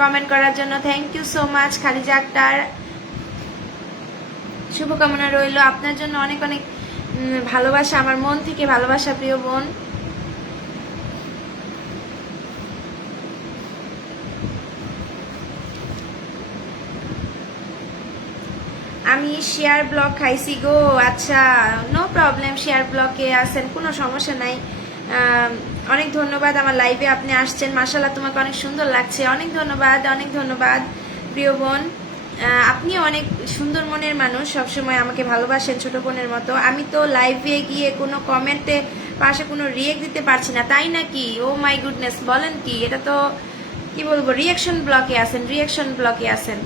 কমেন্ট করার জন্য। Thank you so much Khadija Akter, শুভকামনা রইল আপনার জন্য, অনেক অনেক ভালোবাসা, আমার মন থেকে ভালোবাসা প্রিয় বোন। আমি শেয়ার ব্লক খাইছি গো। আচ্ছা, নো প্রবলেম, শেয়ার ব্লকে আছেন, কোনো সমস্যা নাই। অনেক ধন্যবাদ আমার লাইভে আপনি আসছেন, মাশাআল্লাহ তোমাকে অনেক সুন্দর লাগছে, অনেক ধন্যবাদ প্রিয় বোন। আপনিও অনেক সুন্দর মনের মানুষ, সবসময় আমাকে ভালোবাসেন ছোট বোনের মতো। আমি তো লাইভে গিয়ে কোনো কমেন্টে পাশে কোনো রিয়েক্ট দিতে পারছি না, তাই নাকি? ও মাই গুডনেস, বলেন কি? এটা তো কি বলবো, রিয়েকশন ব্লকে আছেন।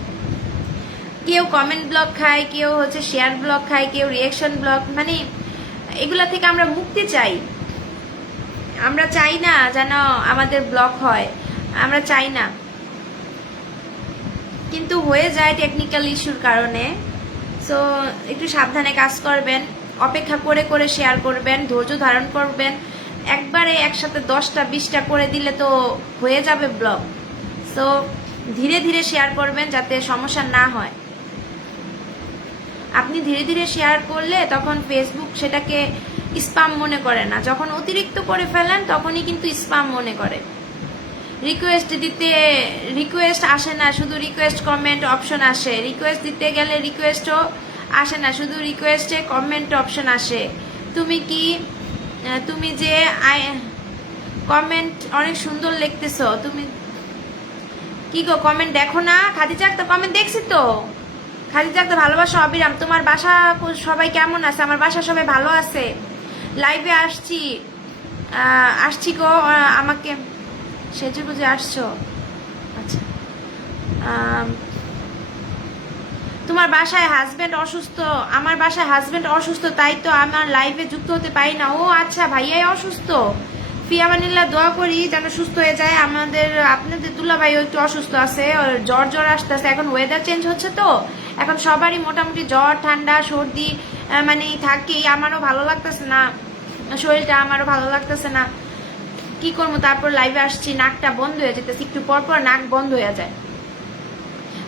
কেউ কমেন্ট ব্লক খায়, কেউ হচ্ছে শেয়ার ব্লক খায়, কেউ রিয়েকশন ব্লক, মানে এগুলা থেকে আমরা মুক্তি চাই। আমরা চাই না যেন আমাদের ব্লক হয়, আমরা চাই না, কিন্তু হয়ে যায় টেকনিক্যাল ইস্যুর কারণে। সো একটু সাবধানে কাজ করবেন, অপেক্ষা করে শেয়ার করবেন, ধৈর্য ধারণ করবেন। একবারে একসাথে 10টা 20টা করে দিলে তো হয়ে যাবে ব্লক। সো ধীরে ধীরে শেয়ার করবেন যাতে সমস্যা না হয়। আপনি ধীরে ধীরে শেয়ার করলে তখন ফেসবুক সেটাকে স্প্যাম মনে করে না, যখন অতিরিক্ত করে ফেলেন তখনই কিন্তু স্প্যাম মনে করে। রিকোয়েস্ট আসে না, শুধু রিকোয়েস্ট কমেন্ট অপশন আসে। রিকোয়েস্ট দিতে গেলে রিকোয়েস্টও আসে না, শুধু রিকোয়েস্টে কমেন্ট অপশন আসে। তুমি যে কমেন্ট অনেক সুন্দর লিখতেছো, তুমি কি গো কমেন্ট দেখো না? খাদিজা একটা কমেন্ট দেখছি তো, খাদিজা একটা ভালোবাসা অবিরাম। তোমার বাসা সবাই কেমন আছে? আমার বাসা সবাই ভালো আছে। লাইভে আসছি গো, আমাকে সেজে বুঝে আসছো? আচ্ছা, তোমার বাসায় হাজবেন্ড অসুস্থ? আমার বাসায় হাজবেন্ড অসুস্থ, তাই তো আমার লাইভে যুক্ত হতে পারি না। ও আচ্ছা, ভাইয়াই অসুস্থ। ফিয়ামানিল্লাহ, দোয়া করি যেন সুস্থ হয়ে যায়। আপনাদের দুলা ভাইও একটু অসুস্থ আছে, জ্বর আসতেছে, এখন ওয়েদার চেঞ্জ হচ্ছে তো এখন সবারই মোটামুটি জ্বর ঠান্ডা সর্দি মানে থাকেই। আমারও ভালো লাগতেছে না, শরীরটা আমারও ভালো লাগতেছে না, কি করবো? তারপর লাইভে আসছি, নাকটা বন্ধ হয়ে যেতেছে, একটু পর নাক বন্ধ হয়ে যায়।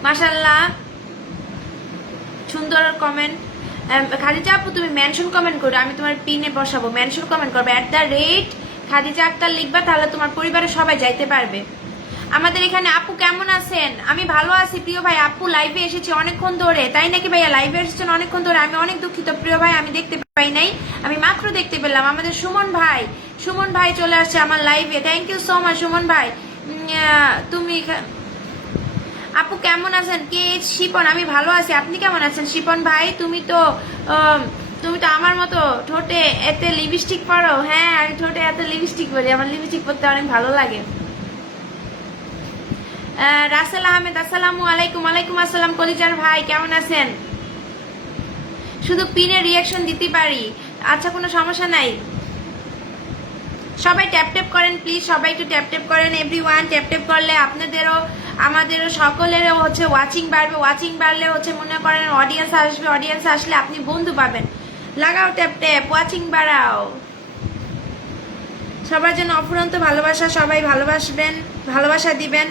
মাশাআল্লাহ, সুন্দর কমেন্ট। খাদিজা আপু তুমি মেনশন কমেন্ট করো, আমি তোমার পিনে বসাবো, মেনশন কমেন্ট করবে @খাদিজা আক্তার লিখবা, তাহলে তোমার পরিবারের সবাই যাইতে পারবে। আমাদের এখানে আপু কেমন আছেন? আমি ভালো আছি প্রিয় ভাই। আপু লাইভে এসেছি অনেকক্ষণ ধরে, তাই নাকি ভাইয়া? লাইভে এসেছেন অনেকক্ষণ ধরে, আমি অনেক দুঃখিত প্রিয় ভাই, আমি দেখতে পাই পাই নাই, আমি মাত্র দেখতে পেলাম আমাদের সুমন ভাই চলে আসছে আমার লাইভে। Thank you so much Suman ভাই। তুমি আপু কেমন আছেন? কে শিপন? আমি ভালো আছি, আপনি কেমন আছেন শিপন ভাই? তুমি তো আমার মতো ঠোঁটে এতে লিপস্টিক পরো। হ্যাঁ, আমি ঠোঁটে এত লিপস্টিক পরি, আমার লিপস্টিক পরতে অনেক ভালো লাগে। রাসেল আহমেদ আসসালামু আলাইকুম। ওয়ালাইকুম আসসালাম কলিজার ভাই, কেমন আছেন? শুধু পিনের রিয়াকশন দিতে পারি, আচ্ছা কোনো সমস্যা নাই। সবাই ট্যাপ ট্যাপ করেন প্লিজ, সবাই একটু ট্যাপ ট্যাপ করেন এভরিওয়ান। ট্যাপ ট্যাপ করলে আপনাদেরও আমাদেরও সকলেরও হচ্ছে ওয়াচিং বাড়বে, ওয়াচিং বাড়লে হচ্ছে মনে করেন অডিয়েন্স আসবে, অডিয়েন্স আসলে আপনি বন্ধু পাবেন। লাগাও ট্যাপ ট্যাপ, ওয়াচিং বাড়াও। সবার জন্য অফুরন্ত ভালোবাসা, সবাই ভালোবাসবেন, ভালোবাসা দিবেন।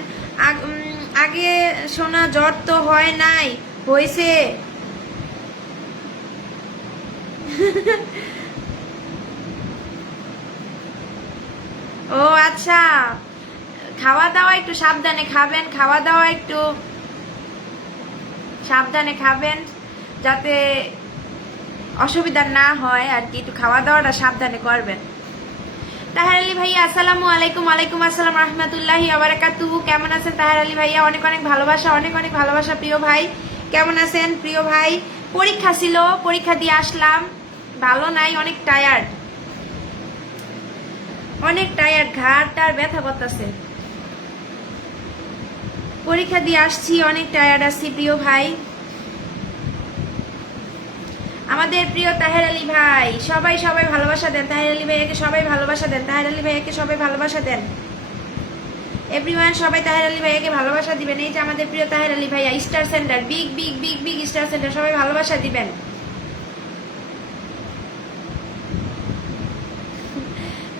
আগে শোনা জ্বর তো হয় নাই, হয়েছে। ও আচ্ছা, খাওয়া দাওয়া একটু সাবধানে খাবেন, খাওয়া দাওয়া একটু সাবধানে খাবেন যাতে অসুবিধা না হয় আর কি, একটু খাওয়া দাওয়াটা সাবধানে করবেন। তাহের আলী ভাইয়া আসসালামু আলাইকুম। ওয়ালাইকুম আসসালাম রহমতুল্লাহি ওয়া বারাকাতুহু। কেমন আছেন তাহের আলী ভাইয়া? অনেক অনেক ভালোবাসা, অনেক অনেক ভালোবাসা প্রিয় ভাই। কেমন আছেন প্রিয় ভাই? পরীক্ষা ছিল, পরীক্ষা দিয়ে আসলাম, ভালো নাই, অনেক টায়ার্ড, অনেক টায়ার্ড, ঘাড়টার ব্যথা করতেছে। পরীক্ষা দিয়ে আসছি, অনেক টায়ার্ড আছি প্রিয় ভাই। আমাদের প্রিয় তাহের আলী ভাই, সবাই সবাই ভালোবাসা দেন তাহের আলী ভাইয়াকে, সবাই ভালোবাসা দেন তাহের আলী ভাইয়াকে, সবাই ভালোবাসা দেন এভরিওয়ান। সবাই তাহের আলী ভাইয়াকে ভালোবাসা দিবেন। এই যে আমাদের প্রিয় তাহের আলী ভাইয়া, star centre, big big big big star centre, সবাই ভালোবাসা দিবেন।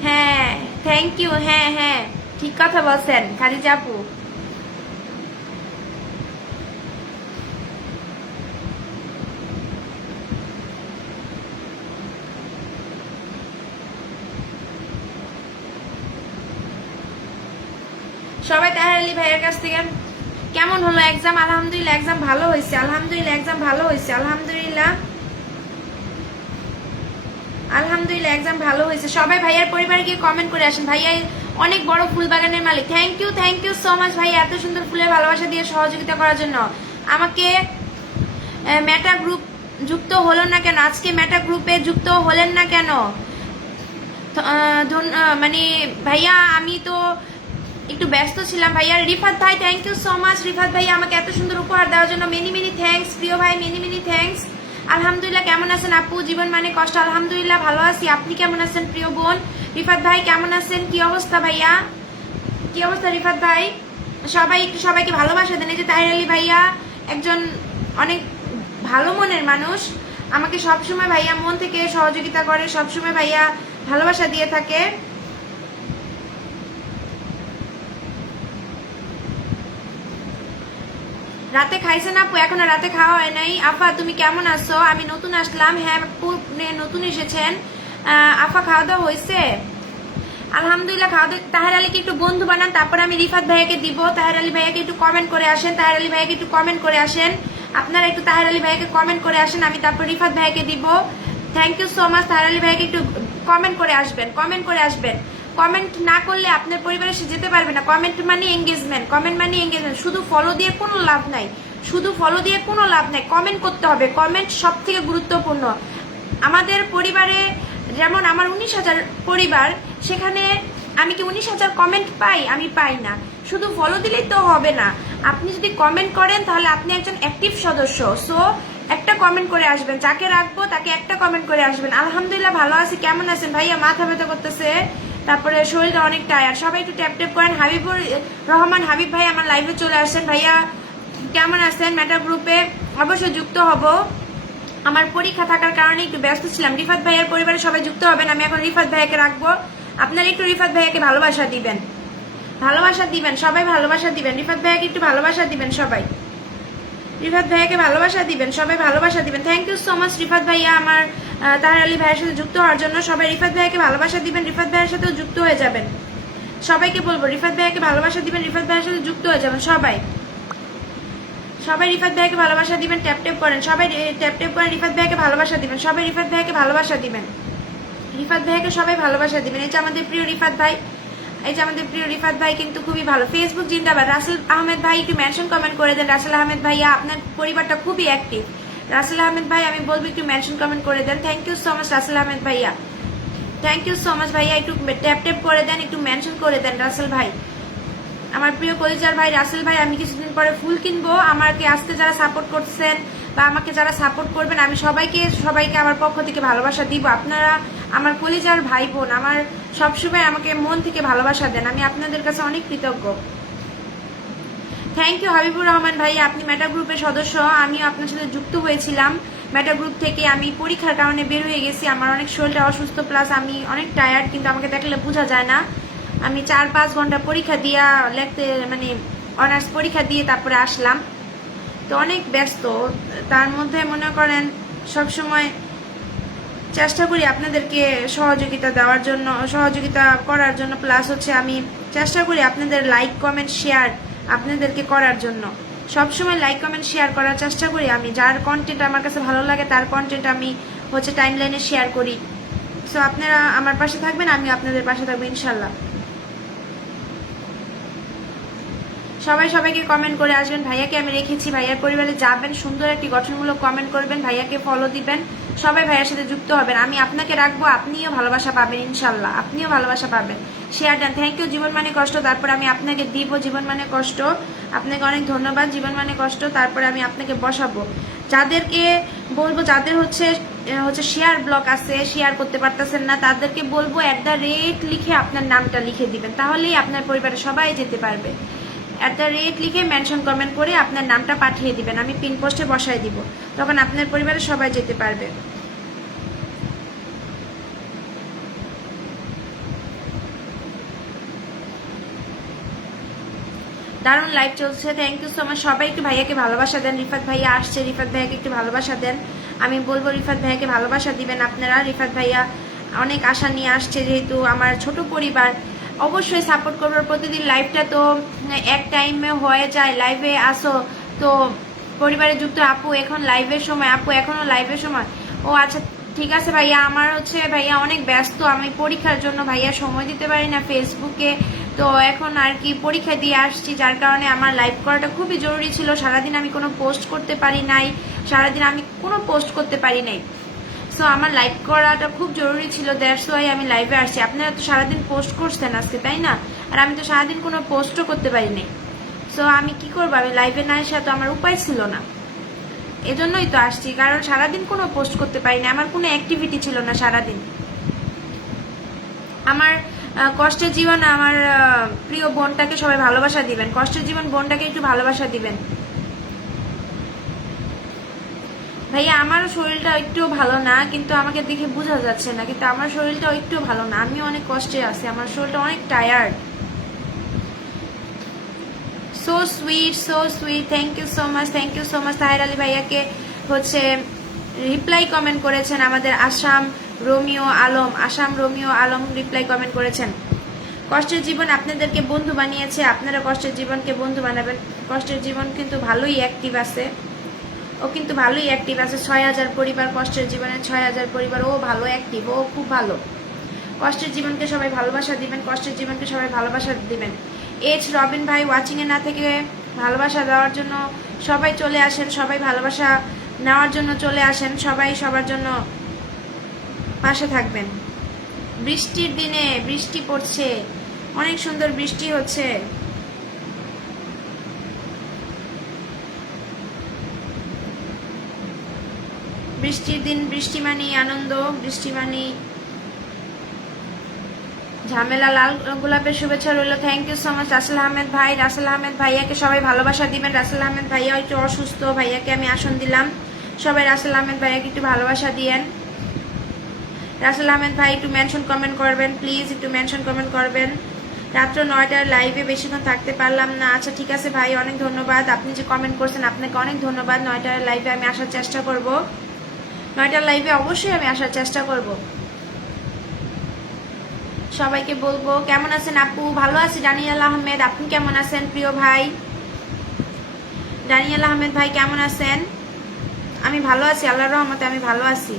হ্যাঁ থ্যাংক ইউ। হ্যাঁ হ্যাঁ ঠিক কথা বলছেন খাদিজা আপু। সবাই তাহের আলী ভাইয়ের কাছ থেকে কেমন হলো এক্সাম? আলহামদুলিল্লাহ এক্সাম ভালো হয়েছে, আলহামদুলিল্লাহ এক্সাম ভালো হয়েছে, আলহামদুলিল্লাহ আলহামদুলিল্লাহ এক্সাম ভালো হয়েছে। সবাই ভাইয়ার পরিবারে গিয়ে কমেন্ট করে আসেন। ভাইয়া অনেক বড় ফুল বাগানের মালিক। থ্যাংক ইউ সো মাচ ভাই, এত সুন্দর ফুলের ভালোবাসা দিয়ে সহযোগিতা করার জন্য। আমাকে মেটা গ্রুপ যুক্ত হলো না কেন? আজকে মেটা গ্রুপে যুক্ত হলেন না কেন? মানে ভাইয়া আমি তো একটু ব্যস্ত ছিলাম ভাইয়া। রিফাত ভাই thank you so much. Rifat ভাই আমাকে এত সুন্দর উপহার দেওয়ার জন্য মেনি মেনি থ্যাঙ্কস প্রিয় ভাই, মেনি মেনি থ্যাঙ্কস। আলহামদুলিল্লাহ কেমন আছেন আপু? জীবন মানে কষ্ট, আলহামদুলিল্লাহ ভালো আছি। আপনি কেমন আছেন প্রিয় বোন? রিফাত ভাই কেমন আছেন? কি অবস্থা ভাইয়া, কি অবস্থা রিফাত ভাই? সবাই একটু সবাইকে ভালোবাসা দেন। এই যে তাহের আলী ভাইয়া একজন অনেক ভালো মনের মানুষ, আমাকে সবসময় ভাইয়া মন থেকে সহযোগিতা করে, সবসময় ভাইয়া ভালোবাসা দিয়ে থাকে। রাতে খাইছেন আপু? এখনো রাতে খাওয়া হয় নাই। আফা তুমি কেমন আছো? আমি নতুন আসলাম। হ্যাঁ আপু নতুন এসেছেন। আফা খাওয়া দাওয়া হয়েছে? আলহামদুলিল্লাহ খাওয়া দাওয়া। তাহের আলীকে একটু বন্ধু বানান, তারপরে আমি রিফাত ভাইয়াকে দিব। তাহের আলী ভাইয়াকে একটু কমেন্ট করে আসেন, তাহের আলী ভাইয়াকে একটু কমেন্ট করে আসেন। আপনারা একটু তাহের আলী ভাইয়াকে কমেন্ট করে আসেন, আমি তারপর রিফাত ভাইয়াকে দিব। Thank you so much. Taher Ali ভাইয়াকে একটু কমেন্ট করে আসবেন, কমেন্ট করে আসবেন। কমেন্ট না করলে আপনার পরিবারে সে যেতে পারবে না। কমেন্ট মানে এঙ্গেজমেন্ট, কমেন্ট মানে এঙ্গেজমেন্ট। শুধু ফলো দিয়ে কোনো লাভ নাই, শুধু ফলো দিয়ে কোনো লাভ নাই, কমেন্ট করতে হবে। কমেন্ট সব থেকে গুরুত্বপূর্ণ। আমাদের পরিবারে যেমন আমার 19,000 পরিবার, সেখানে আমি কি 19,000 কমেন্ট পাই? আমি পাই না। শুধু ফলো দিলেই তো হবে না, আপনি যদি কমেন্ট করেন তাহলে আপনি একজন অ্যাক্টিভ সদস্য। সো একটা কমেন্ট করে আসবেন, যাকে রাখবো তাকে একটা কমেন্ট করে আসবেন। আলহামদুলিল্লাহ ভালো আছি। কেমন আছেন ভাইয়া? মাথা ব্যথা করতেছে, তারপরে শরীরটা অনেক টায়ার্ড। সবাই একটু ট্যাপ ট্যাপ করেন। হাবিবুর রহমান হাবিব ভাই আমার লাইভে চলে আসছেন। ভাইয়া কেমন আছেন? মেটা গ্রুপে অবশ্যই যুক্ত হব। আমার পরীক্ষা থাকার কারণে একটু ব্যস্ত ছিলাম। রিফাত ভাইয়ের পরিবারে সবাই যুক্ত হবেন। আমি এখন রিফাত ভাইয়াকে রাখবো। আপনারা একটু রিফাত ভাইয়াকে ভালোবাসা দিবেন, ভালোবাসা দিবেন, সবাই ভালোবাসা দিবেন। রিফাত ভাইয়াকে একটু ভালোবাসা দিবেন, সবাই রিফাত ভাইয়াকে ভালোবাসা দিবেন, সবাই ভালোবাসা দিবেন। Thank you so much Rifat ভাইয়া আমার তাহের আলী ভাইয়ের সাথে যুক্ত হওয়ার জন্য। সবাই রিফাত ভাইয়াকে ভালোবাসা দিবেন, রিফাত ভাইয়ের সাথেও যুক্ত হয়ে যাবেন। সবাইকে বলবো রিফাত ভাইয়াকে ভালোবাসা দিবেন, রিফাত ভাইয়ের সাথে যুক্ত হয়ে যাবেন। সবাই সবাই রিফাত ভাইকে ভালোবাসা দিবেন, ট্যাপ ট্যাপ করেন, সবাই ট্যাপ ট্যাপ করেন, রিফাত ভাইকে ভালোবাসা দিবেন, সবাই রিফাত ভাইকে ভালোবাসা দিবেন, রিফাত ভাইকে সবাই ভালোবাসা দিবেন। এই যে আমাদের প্রিয় রিফাত ভাই, এই যে আমাদের প্রিয় রিফাত ভাই কিন্তু খুবই ভালো। ফেসবুক জিন্দাবাদ। রাসেল আহমেদ ভাই একটু মেনশন কমেন্ট করে দেন। রাসেল আহমেদ ভাইয়া, আপনার পরিবারটা খুবই অ্যাক্টিভ। রাসেল আহমেদ ভাই আমি বলবো একটু মেনশন কমেন্ট করে দেন। Thank you so much Rasel Ahmed ভাইয়া, থ্যাংক ইউ সো মাচ ভাইয়া। একটু ট্যাপ ট্যাপ করে দেন, একটু মেনশন করে দেন রাসেল ভাই। আমার প্রিয় কলিজার ভাই রাসেল ভাই, আমি কিছুদিন পরে ফুল কিনবো। আমাকে আজকে যারা সাপোর্ট করছেন বা আমাকে যারা সাপোর্ট করবেন, আমি সবাইকে আমার পক্ষ থেকে ভালোবাসা দিব। আপনারা আমার কলিজার ভাই বোন, আমার সবসময় আমাকে মন থেকে ভালোবাসা দেন, আমি আপনাদের কাছে অনেক কৃতজ্ঞ। থ্যাংক ইউ হাবিবুর রহমান ভাই, আপনি মেটা গ্রুপের সদস্য, আমিও আপনার সাথে যুক্ত হয়েছিলাম। মেটা গ্রুপ থেকে আমি পরীক্ষার কারণে বের হয়ে গেছি, আমার অনেক শরীরটা অসুস্থ, প্লাস আমি অনেক টায়ার্ড, কিন্তু আমাকে দেখলে বোঝা যায় না। আমি 4-5 ঘন্টা পরীক্ষা দিয়া লিখতে মানে অনার্স পরীক্ষা দিয়ে তারপরে আসলাম, তো অনেক ব্যস্ত। তার মধ্যে মনে করেন সবসময় চেষ্টা করি আপনাদেরকে সহযোগিতা দেওয়ার জন্য, সহযোগিতা করার জন্য, প্লাস হচ্ছে আমি চেষ্টা করি আপনাদের লাইক কমেন্ট শেয়ার আপনাদেরকে করার জন্য। সবসময় লাইক কমেন্ট শেয়ার করার চেষ্টা করি আমি। যার কন্টেন্ট আমার কাছে ভালো লাগে তার কন্টেন্ট আমি হচ্ছে টাইমলাইনে শেয়ার করি। সো আপনারা আমার পাশে থাকবেন, আমি আপনাদের পাশে থাকবো ইনশাল্লাহ। সবাই সবাইকে কমেন্ট করে আসবেন। ভাইয়াকে আমি রেখেছি, ভাইয়ার পরিবারে যাবেন, সুন্দর একটি গঠনমূলক কমেন্ট করবেন, ভাইয়াকে ফলো দিবেন, সবাই ভাইয়ার সাথে যুক্ত হবেন। আমি আপনাকে রাখবো, আপনিও ভালোবাসা পাবেন ইনশাল্লাহ, আপনিও ভালোবাসা পাবেন। শেয়ার দেন। থ্যাংক ইউ জীবন মানে কষ্ট, তারপর আমি আপনাকে দিব জীবন মানে কষ্ট। আপনাকে অনেক ধন্যবাদ জীবন মানে কষ্ট, তারপরে আমি আপনাকে বসাবো। যাদেরকে বলবো, যাদের হচ্ছে শেয়ার ব্লক আছে, শেয়ার করতে পারতেছেন না, তাদেরকে বলবো @ লিখে আপনার নামটা লিখে দিবেন, তাহলেই আপনার পরিবারে সবাই যেতে পারবে। @ লিখে মেনশন কমেন্ট করে আপনার নামটা পাঠিয়ে দিবেন, আমি পিন পোস্টে বসাই দিব, তখন আপনার পরিবারের সবাই যেতে পারবে। দারুণ লাইভ চলছে, থ্যাংক ইউ সো মাচ। সবাই একটু ভাইয়াকে ভালোবাসা দেন। রিফাত ভাইয়া আসছে, রিফাত ভাইয়াকে একটু ভালোবাসা দেন। আমি বলবো রিফাত ভাইয়াকে ভালোবাসা দিবেন আপনারা। রিফাত ভাইয়া অনেক আশা নিয়ে আসছে, যেহেতু আমার ছোট পরিবার, অবশ্যই সাপোর্ট করবার। প্রতিদিন লাইভটা তো এক টাইমে হয়ে যায়, লাইভে আসো তো পরিবারে যুক্ত। আপু এখন লাইভের সময়, আপু এখনো লাইভের সময়। ও আচ্ছা ঠিক আছে ভাইয়া, আমার হচ্ছে ভাইয়া অনেক ব্যস্ত, আমি পরীক্ষার জন্য ভাইয়া সময় দিতে পারি না ফেসবুকে, তো এখন আর কি পরীক্ষা দিয়ে আসছি, যার কারণে আমার লাইভ করাটা খুবই জরুরি ছিল। সারাদিন আমি কোনো পোস্ট করতে পারি নাই, সারাদিন আমি কোনো পোস্ট করতে পারি নাই, সো আমার লাইভ করাটা খুব জরুরি ছিল, দ্যাটস ওয়াই আমি লাইভে আসছি। আপনারা তো সারাদিন পোস্ট করছেন আজকে, তাই না? আর আমি তো সারাদিন কোনো পোস্টও করতে পারি নাই, সো আমি কি করবো, আমি লাইভে না এসে তো আমার উপায় ছিল না, এজন্যই তো আসছি, কারণ সারাদিন কোনো পোস্ট করতে পারি না, আমার কোনো অ্যাক্টিভিটি ছিল না সারাদিন। আমার কষ্টের জীবন, আমার প্রিয় বোনটাকে সবাই ভালোবাসা দিবেন, কষ্টের জীবন বোনটাকে একটু ভালোবাসা দিবেন। ভাইয়া আমারও শরীরটা একটু ভালো না, কিন্তু আমাকে দেখে বোঝা যাচ্ছে না, কিন্তু আমার শরীরটা একটু ভালো না, আমি অনেক কষ্টে আছি, আমার শরীরটা অনেক tired. So sweet, so sweet, thank you so much, thank you so much. Taher Ali ভাইয়াকে হচ্ছে রিপ্লাই কমেন্ট করেছেন আমাদের Asam Romeo Alam, Asam Romeo Alam reply comment করেছেন। কষ্টের জীবন আপনাদেরকে বন্ধু বানিয়েছে, আপনারা কষ্টের জীবনকে বন্ধু বানাবেন। কষ্টের জীবন কিন্তু ভালোই অ্যাক্টিভ আছে, ও কিন্তু ভালোই অ্যাক্টিভ আছে। 6000 পরিবার কষ্টের জীবনে, 6000 পরিবার, ও ভালো অ্যাক্টিভ, ও খুব ভালো। কষ্টের জীবনকে সবাই ভালোবাসা দিবেন, কষ্টের জীবনকে সবাই ভালোবাসা দিবেন। এইচ রবিন ভাই ওয়াচিং এ না থেকে ভালোবাসা দেওয়ার জন্য সবাই চলে আসেন, সবাই ভালোবাসা নেওয়ার জন্য চলে আসেন, সবাই সবার জন্য পাশে থাকবেন। বৃষ্টির দিনে বৃষ্টি পড়ছে, অনেক সুন্দর বৃষ্টি হচ্ছে। বৃষ্টির দিন, বৃষ্টি মানি আনন্দ, বৃষ্টি মানি ঝামেলা। লাল গোলাপের শুভেচ্ছা রইল, thank you so much Rasel Ahmed ভাই। রাসেল আহমেদ ভাইয়াকে সবাই ভালোবাসা দিবেন। রাসেল আহমেদ ভাইয়া একটু অসুস্থ, ভাইয়াকে আমি আসন দিলাম, সবাই রাসেল আহমেদ ভাইয়াকে একটু ভালোবাসা দিয়েন। রাসেল আহমেদ ভাই একটু মেনশন কমেন্ট করবেন প্লিজ, একটু মেনশন কমেন্ট করবেন। রাত্র 9টার লাইভে বেশিক্ষণ থাকতে পারলাম না, আচ্ছা ঠিক আছে ভাই, অনেক ধন্যবাদ, আপনি যে কমেন্ট করছেন আপনাকে অনেক ধন্যবাদ। 9টার লাইভে আমি আসার চেষ্টা করব, 9টার লাইভে অবশ্যই আমি আসার চেষ্টা করব। সবাইকে বলবো কেমন আছেন আপু? ভালো আছি। ডানিয়াল আহমেদ, আপনি কেমন আছেন প্রিয় ভাই? ডানিয়াল আহমেদ ভাই কেমন আছেন? আমি ভালো আছি, আল্লাহর রহমতে আমি ভালো আছি।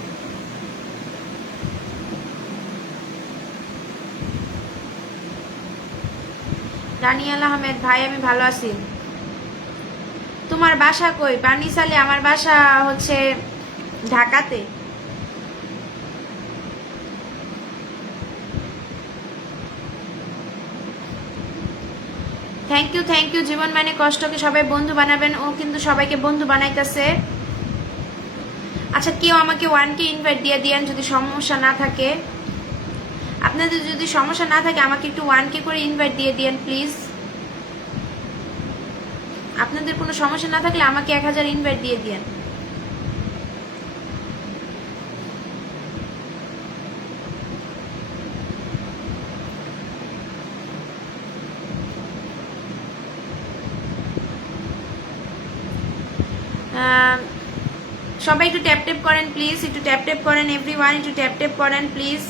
ডানিয়াল আহমেদ ভাই আমি ভালো আছি। তোমার বাসা কই? পানিসালে। আমার বাসা হচ্ছে ঢাকাতে। Thank you. জীবন মানে কষ্টকে সবাই বন্ধু বানাবেন, ও কিন্তু সবাইকে বন্ধু বানাইতেছে। আচ্ছা, কেউ আমাকে 1K ইনভাইট দিয়ে দিয়েন যদি সমস্যা না থাকে। আপনাদের যদি সমস্যা না থাকে আমাকে একটু 1K করে ইনভাইট দিয়ে দিয়েন প্লিজ। আপনাদের কোনো সমস্যা না থাকলে আমাকে 1000 ইনভাইট দিয়ে দিয়েন। সবাই একটু ট্যাপ ট্যাপ করেন প্লিজ, একটু ট্যাপ ট্যাপ করেন এভরিওয়ান, একটু ট্যাপ ট্যাপ করেন প্লিজ।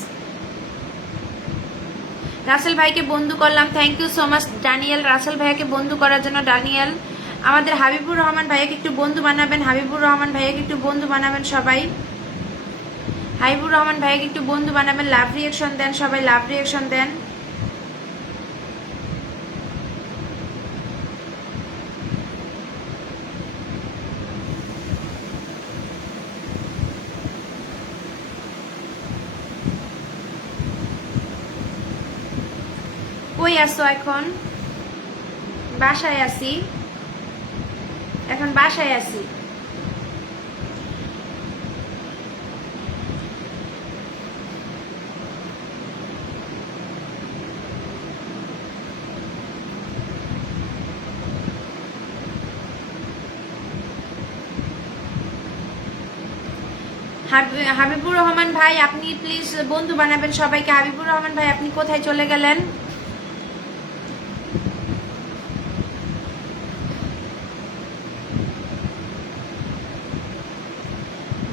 রাসেল ভাইকে বন্ধু করলাম, thank you so much Daniel, Rasel ভাইয়াকে বন্ধু করার জন্য। ডানিয়েল, আমাদের হাবিবুর রহমান ভাইয়াকে একটু বন্ধু বানাবেন, হাবিবুর রহমান ভাইয়াকে একটু বন্ধু বানাবেন সবাই। হাবিবুর রহমান ভাইয়াকে একটু বন্ধু বানাবেন, লাভ রিয়েকশন দেন সবাই, লাভ রিয়েকশন দেন। কই আসো এখন? বাসায় আছি, এখন বাসায় আছি। হাবিবুর রহমান ভাই আপনি প্লিজ বন্ধু বানাবেন সবাইকে। হাবিবুর রহমান ভাই আপনি কোথায় চলে গেলেন?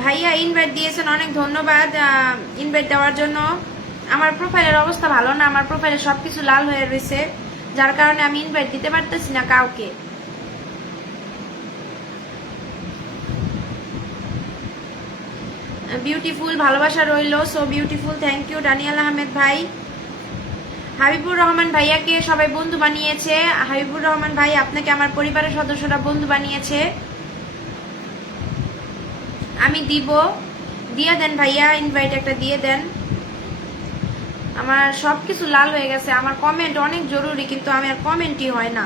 ভাইয়া ইনভাইট দিয়েছেন, অনেক ধন্যবাদ ইনভাইট দেওয়ার জন্য। আমার প্রোফাইলের অবস্থা ভালো না, আমার প্রোফাইলে সবকিছু লাল হয়ে রয়েছে, যার কারণে আমি ইনভাইট দিতে পারতেছি না কাউকে। বিউটিফুল, ভালোবাসা রইল, so beautiful, thank you Danial Ahmed ভাই। হাবিবুর রহমান ভাইয়াকে সবাই বন্ধু বানিয়েছে। হাবিবুর রহমান ভাই আপনাকে আমার পরিবারের সদস্যরা বন্ধু বানিয়েছে। আমি দিব, দিয়ে দেন ভাইয়া, ইনভাইট একটা দিয়ে দেন। আমার সবকিছু লাল হয়ে গেছে, আমার কমেন্ট অনেক জরুরি কিন্তু আমার কমেন্টই হয় না।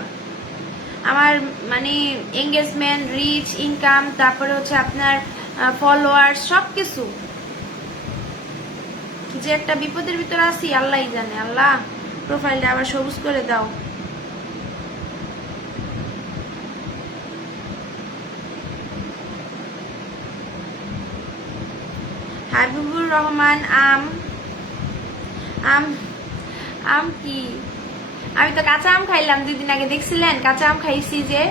আমার মানে এঙ্গেজমেন্ট, রিচ, ইনকাম, তারপরে হচ্ছে আপনার ফলোয়ার্স, সবকিছু কি যে একটা বিপদের ভিতরে আছি আল্লাহই জানে। আল্লাহ প্রোফাইলটা আবার সবুজ করে দাও। হাবিবুর রহমান আম আম আম কি? আমি তো কাঁচা আম খাইলাম 2 দিন আগে, দেখছিলেন? কাঁচা আম খাইছি যে,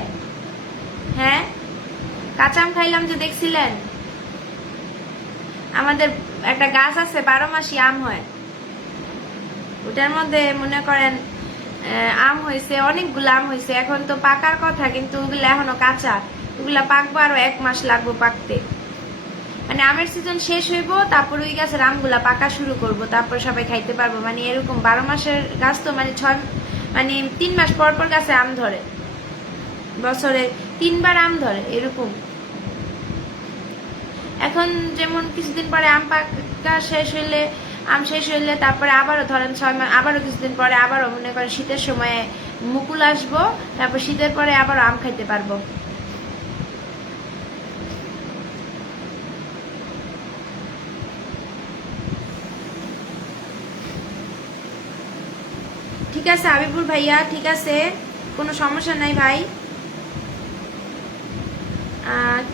হ্যাঁ কাঁচা আম খাইলাম যে, দেখছিলেন? আমাদের একটা গাছ আছে 12 মাসই আম হয়, ওটার মধ্যে মনে করেন আম হয়েছে, অনেকগুলো আম হয়েছে। এখন তো পাকার কথা কিন্তু ওগুলো এখনো কাঁচা, ওগুলা পাকবো আরো 1 মাস লাগবো পাকতে। মানে আমের সিজন শেষ হইব, তারপর ওই গাছের আমগুলা পাকা শুরু করব, তারপর সবাই খাইতে পারবো। মানে এরকম 12 মাসের গাছ তো, মানে 3 মাস পর পর গাছে আম ধরে, বছরে 3 বার আম ধরে এরকম। এখন যেমন কিছুদিন পরে আম পাকা শেষ হইলে তারপরে আবারও ধরেন 6 মাস, আবারও কিছুদিন পরে আবারও মনে করেন শীতের সময়ে মুকুল আসবো, তারপর শীতের পরে আবারও আম খাইতে পারবো। ঠিক আছে হাবিবুর ভাইয়া, ঠিক আছে, কোনো সমস্যা নাই ভাই।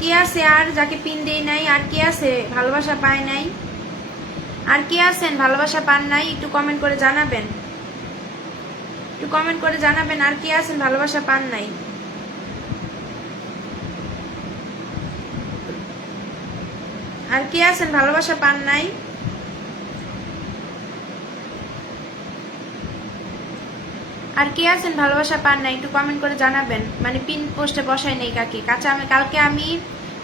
কে আছে আর যাকে পিন দেই নাই? আর কে আছে ভালোবাসা পায় নাই? আর কে আছেন ভালোবাসা পান নাই? একটু কমেন্ট করে জানাবেন, একটু কমেন্ট করে জানাবেন আর কে আছেন ভালোবাসা পান নাই। আর কে আছেন ভালোবাসা পান নাই? আর কে আছেন ভালোবাসা পান না একটু কমেন্ট করে জানাবেন। মানে পিন পোস্টে বসাই নেই কাকে। কাঁচা আমে কালকে আমি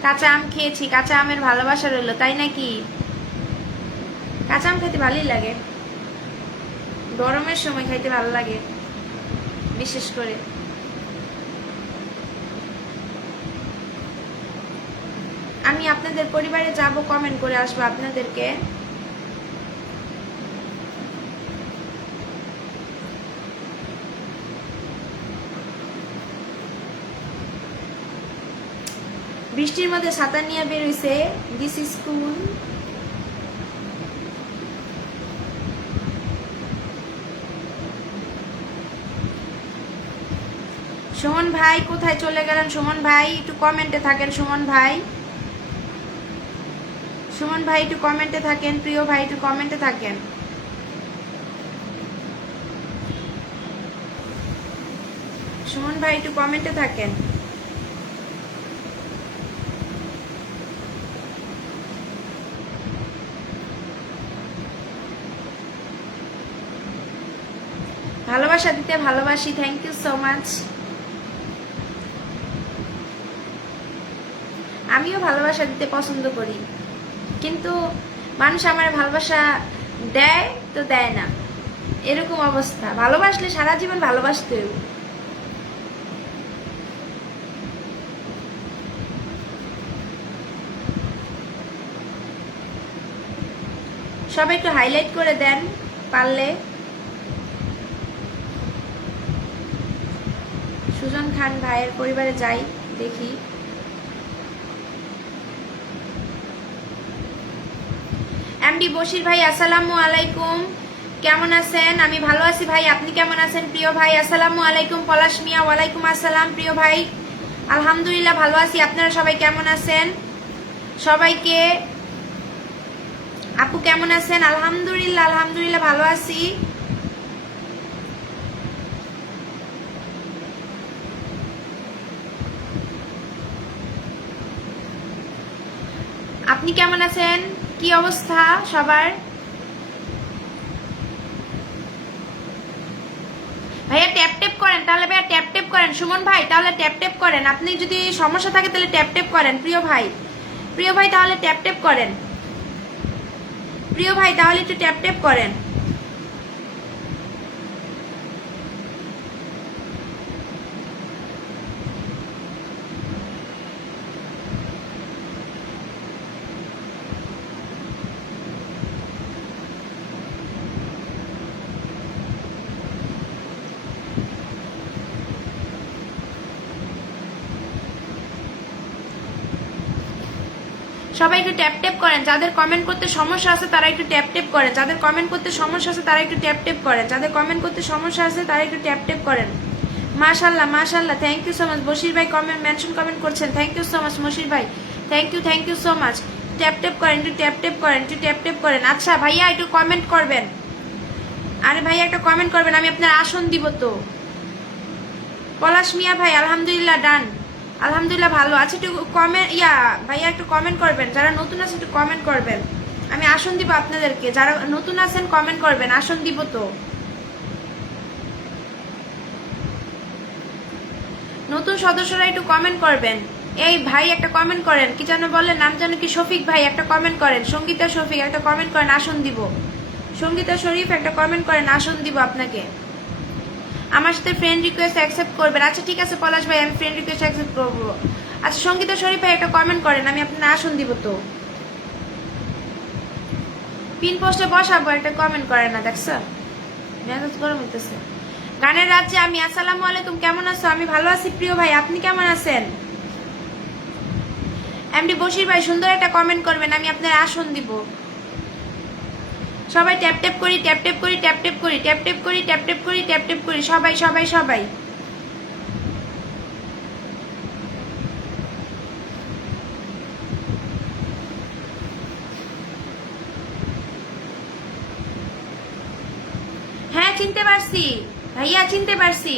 কাঁচা আম খেয়েছি, কাঁচা আমের ভালোবাসা রইলো, তাই নাকি? কাঁচা আম খেতে ভালোই লাগে, গরমের সময় খাইতে ভালো লাগে বিশেষ করে। আমি আপনাদের পরিবারে যাব, কমেন্ট করে আসবো আপনাদেরকে। বৃষ্টির মধ্যে ছাতা নিয়ে বেরোইছে, দিস স্কুল। সুমন ভাই কোথায় চলে গেলেন? সুমন ভাই একটু কমেন্টে থাকেন। সুমন ভাই, সুমন ভাই একটু কমেন্টে থাকেন। প্রিয় ভাই একটু কমেন্টে থাকেন। সুমন ভাই একটু কমেন্টে থাকেন। ভালোবাসা দিতে ভালোবাসি, থ্যাংক ইউ সো মাচ। আমিও ভালোবাসা দিতে পছন্দ করি, কিন্তু মানুষ আমার ভালোবাসা দেয় তো দেয় না, এরকম অবস্থা। ভালোবাসলে সারা জীবন ভালোবাসতে হবে। সবাই একটু হাইলাইট করে দেন পারলে। সুজন খান ভাইয়ের পরিবারে যাই, দেখি। এমডি বশির ভাই আসসালামু আলাইকুম, কেমন আছেন? আমি ভালো আছি ভাই, আপনি কেমন আছেন? প্রিয় ভাই আসসালামু আলাইকুম। পলাশ মিয়া ওয়ালাইকুম আসসালাম। প্রিয় ভাই আলহামদুলিল্লাহ ভালো আছি, আপনারা সবাই কেমন আছেন? সবাইকে আপু কেমন আছেন? আলহামদুলিল্লাহ, আলহামদুলিল্লাহ ভালো আছি। আপনি কেমন আছেন? কি অবস্থা সবার? ভাইয়া ট্যাপ ট্যাপ করেন তাহলে, ভাইয়া ট্যাপ ট্যাপ করেন। সুমন ভাই তাহলে ট্যাপ ট্যাপ করেন। আপনি যদি সমস্যা থাকে তাহলে ট্যাপ ট্যাপ করেন। প্রিয় ভাই, প্রিয় ভাই তাহলে ট্যাপ ট্যাপ করেন। প্রিয় ভাই তাহলে একটু ট্যাপ ট্যাপ করেন। সবাই একটু ট্যাপ ট্যাপ করেন। যাদের কমেন্ট করতে সমস্যা আছে তারা একটু ট্যাপ ট্যাপ করেন। যাদের কমেন্ট করতে সমস্যা আছে তারা একটু ট্যাপ ট্যাপ করেন। যাদের কমেন্ট করতে সমস্যা আছে তারা একটু ট্যাপ ট্যাপ করেন। মাশাআল্লাহ, মাশাআল্লাহ, thank you so much. Bashir ভাই কমেন্ট মেনশন কমেন্ট করছেন, thank you so much. Moshir ভাই thank you so much. Tap tap করেন, একটু ট্যাপ ট্যাপ করেন, একটু ট্যাপ ট্যাপ করেন। আচ্ছা ভাইয়া একটু কমেন্ট করবেন। আরে ভাইয়া একটা কমেন্ট করবেন, আমি আপনার আসন দিব তো। পলাশ মিয়া ভাই আলহামদুলিল্লাহ ডান, আলহামদুলিল্লাহ ভালো আছে। একটু কমেন্ট ভাইয়া একটু কমেন্ট করবেন। যারা নতুন আছে একটু কমেন্ট করবেন, আমি আসন দিব আপনাদেরকে। যারা নতুন আছেন কমেন্ট করবেন, আসন দিব তো। নতুন সদস্যরা একটু কমেন্ট করবেন। এই ভাই একটা কমেন্ট করেন, কি যেন বলেন নাম যেন কি, শফিক ভাই একটা কমেন্ট করেন। সঙ্গীতা শফিক একটা কমেন্ট করেন, আসন দিব। সঙ্গীতা শরীফ একটা কমেন্ট করেন, আসন দিব আপনাকে। আমার সাথে ফ্রেন্ড রিকোয়েস্ট অ্যাকসেপ্ট করবেন। আচ্ছা ঠিক আছে পলাশ ভাই, আমি ফ্রেন্ড রিকোয়েস্ট অ্যাকসেপ্ট করবো। আচ্ছা সঙ্গীতা শরীফ ভাই একটা কমেন্ট করেন, আমি আপনার আসন দিব তো। পিন পোস্টে বসাবো, একটা কমেন্ট করে না, দেখছো মেজাজ গরম হইতেছে। গানের রাজ্যে আমি, আসসালামু আলাইকুম, কেমন আছো? আমি ভালো আছি প্রিয় ভাই, আপনি কেমন আছেন? এমডি বশির ভাই সুন্দর একটা কমেন্ট করবেন, আমি আপনার আসন দিব। সবাই ট্যাপ ট্যাপ করি, ট্যাপ ট্যাপ করি, ট্যাপ ট্যাপ করি, ট্যাপ ট্যাপ করি, ট্যাপ ট্যাপ করি, ট্যাপ ট্যাপ করি, সবাই সবাই সবাই। হ্যাঁ চিনতে পারছি ভাইয়া, চিনতে পারছি।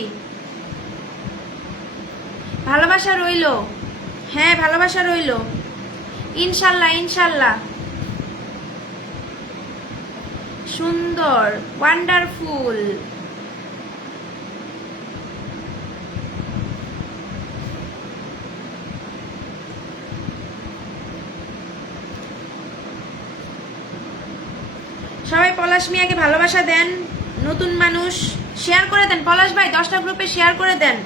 ভালোবাসা রইলো, হ্যাঁ ভালোবাসা রইলো, ইনশাল্লাহ ইনশাল্লাহ। সুন্দর, ওয়ান্ডারফুল। সবাই পলাশ মিয়াকে ভালোবাসা দেন। নতুন মানুষ শেয়ার করে দেন। পলাশ ভাই 10টা গ্রুপে শেয়ার করে দেন।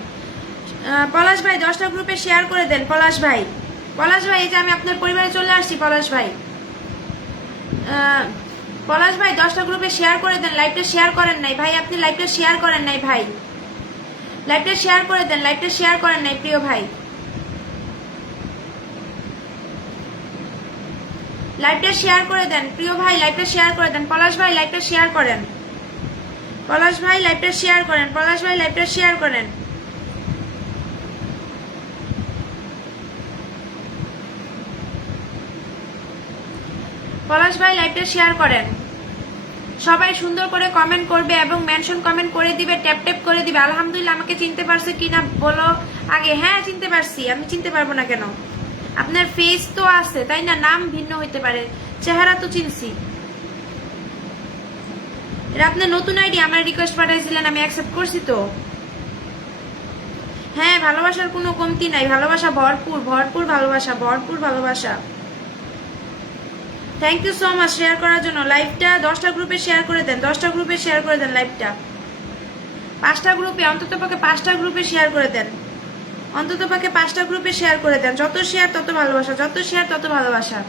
পলাশ ভাই 10টা গ্রুপে শেয়ার করে দেন। পলাশ ভাই, পলাশ ভাই, এই যে আমি আপনার পরিবারে চলে আসছি। পলাশ ভাই, পলাশ ভাই 10টা গ্রুপে শেয়ার করে দেন। লাইভটা শেয়ার করেন নাই ভাই, আপনি লাইভটা শেয়ার করেন নাই ভাই। লাইভটা শেয়ার করে দেন, লাইভটা শেয়ার করেন নাই প্রিয় ভাই। লাইভটা শেয়ার করে দেন প্রিয় ভাই, লাইভটা শেয়ার করে দেন। পলাশ ভাই লাইভটা শেয়ার করেন। পলাশ ভাই লাইভটা শেয়ার করেন। পলাশ ভাই লাইভটা শেয়ার করেন। পলাশ ভাই লাইভটা শেয়ার করেন। সবাই সুন্দর করে কমেন্ট করবে এবং মেনশন কমেন্ট করে দিবে, ট্যাপ ট্যাপ করে দিবে। আলহামদুলিল্লাহ, আমাকে চিনতে পারছে কিনা বলো আগে। হ্যাঁ চিনতে পারছি, আমি চিনতে পারবো না কেন? আপনার ফেস তো আছে তাই না? নাম ভিন্ন হইতে পারে, চেহারা তো চিনছি। এটা আপনার নতুন আইডি, আমার রিকোয়েস্ট পাঠাইছিলেন, আমি অ্যাকসেপ্ট করছি তো। হ্যাঁ, ভালোবাসার কোনো কমতি নাই, ভালোবাসা ভরপুর, ভরপুর ভালোবাসা, ভরপুর ভালোবাসা। Thank you so much share করার জন্য। লাইভটা 10টা গ্রুপে শেয়ার করে দেন। 10টা গ্রুপে শেয়ার করে দেন লাইভটা। 5টা গ্রুপে, অন্তত পক্ষে 5টা গ্রুপে শেয়ার করে দেন। অন্তত পক্ষে 5টা গ্রুপে শেয়ার করে দেন। যত শেয়ার তত ভালোবাসা, যত শেয়ার তত ভালোবাসা।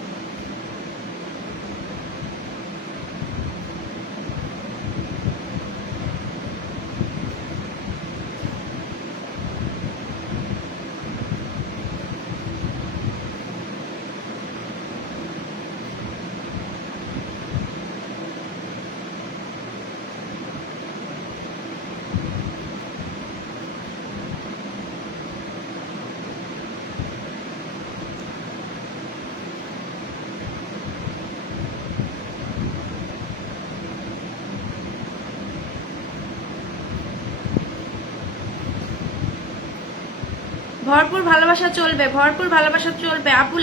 ভরপুর ভালোবাসা চলবে, ভরপুর ভালোবাসা চলবে। আপু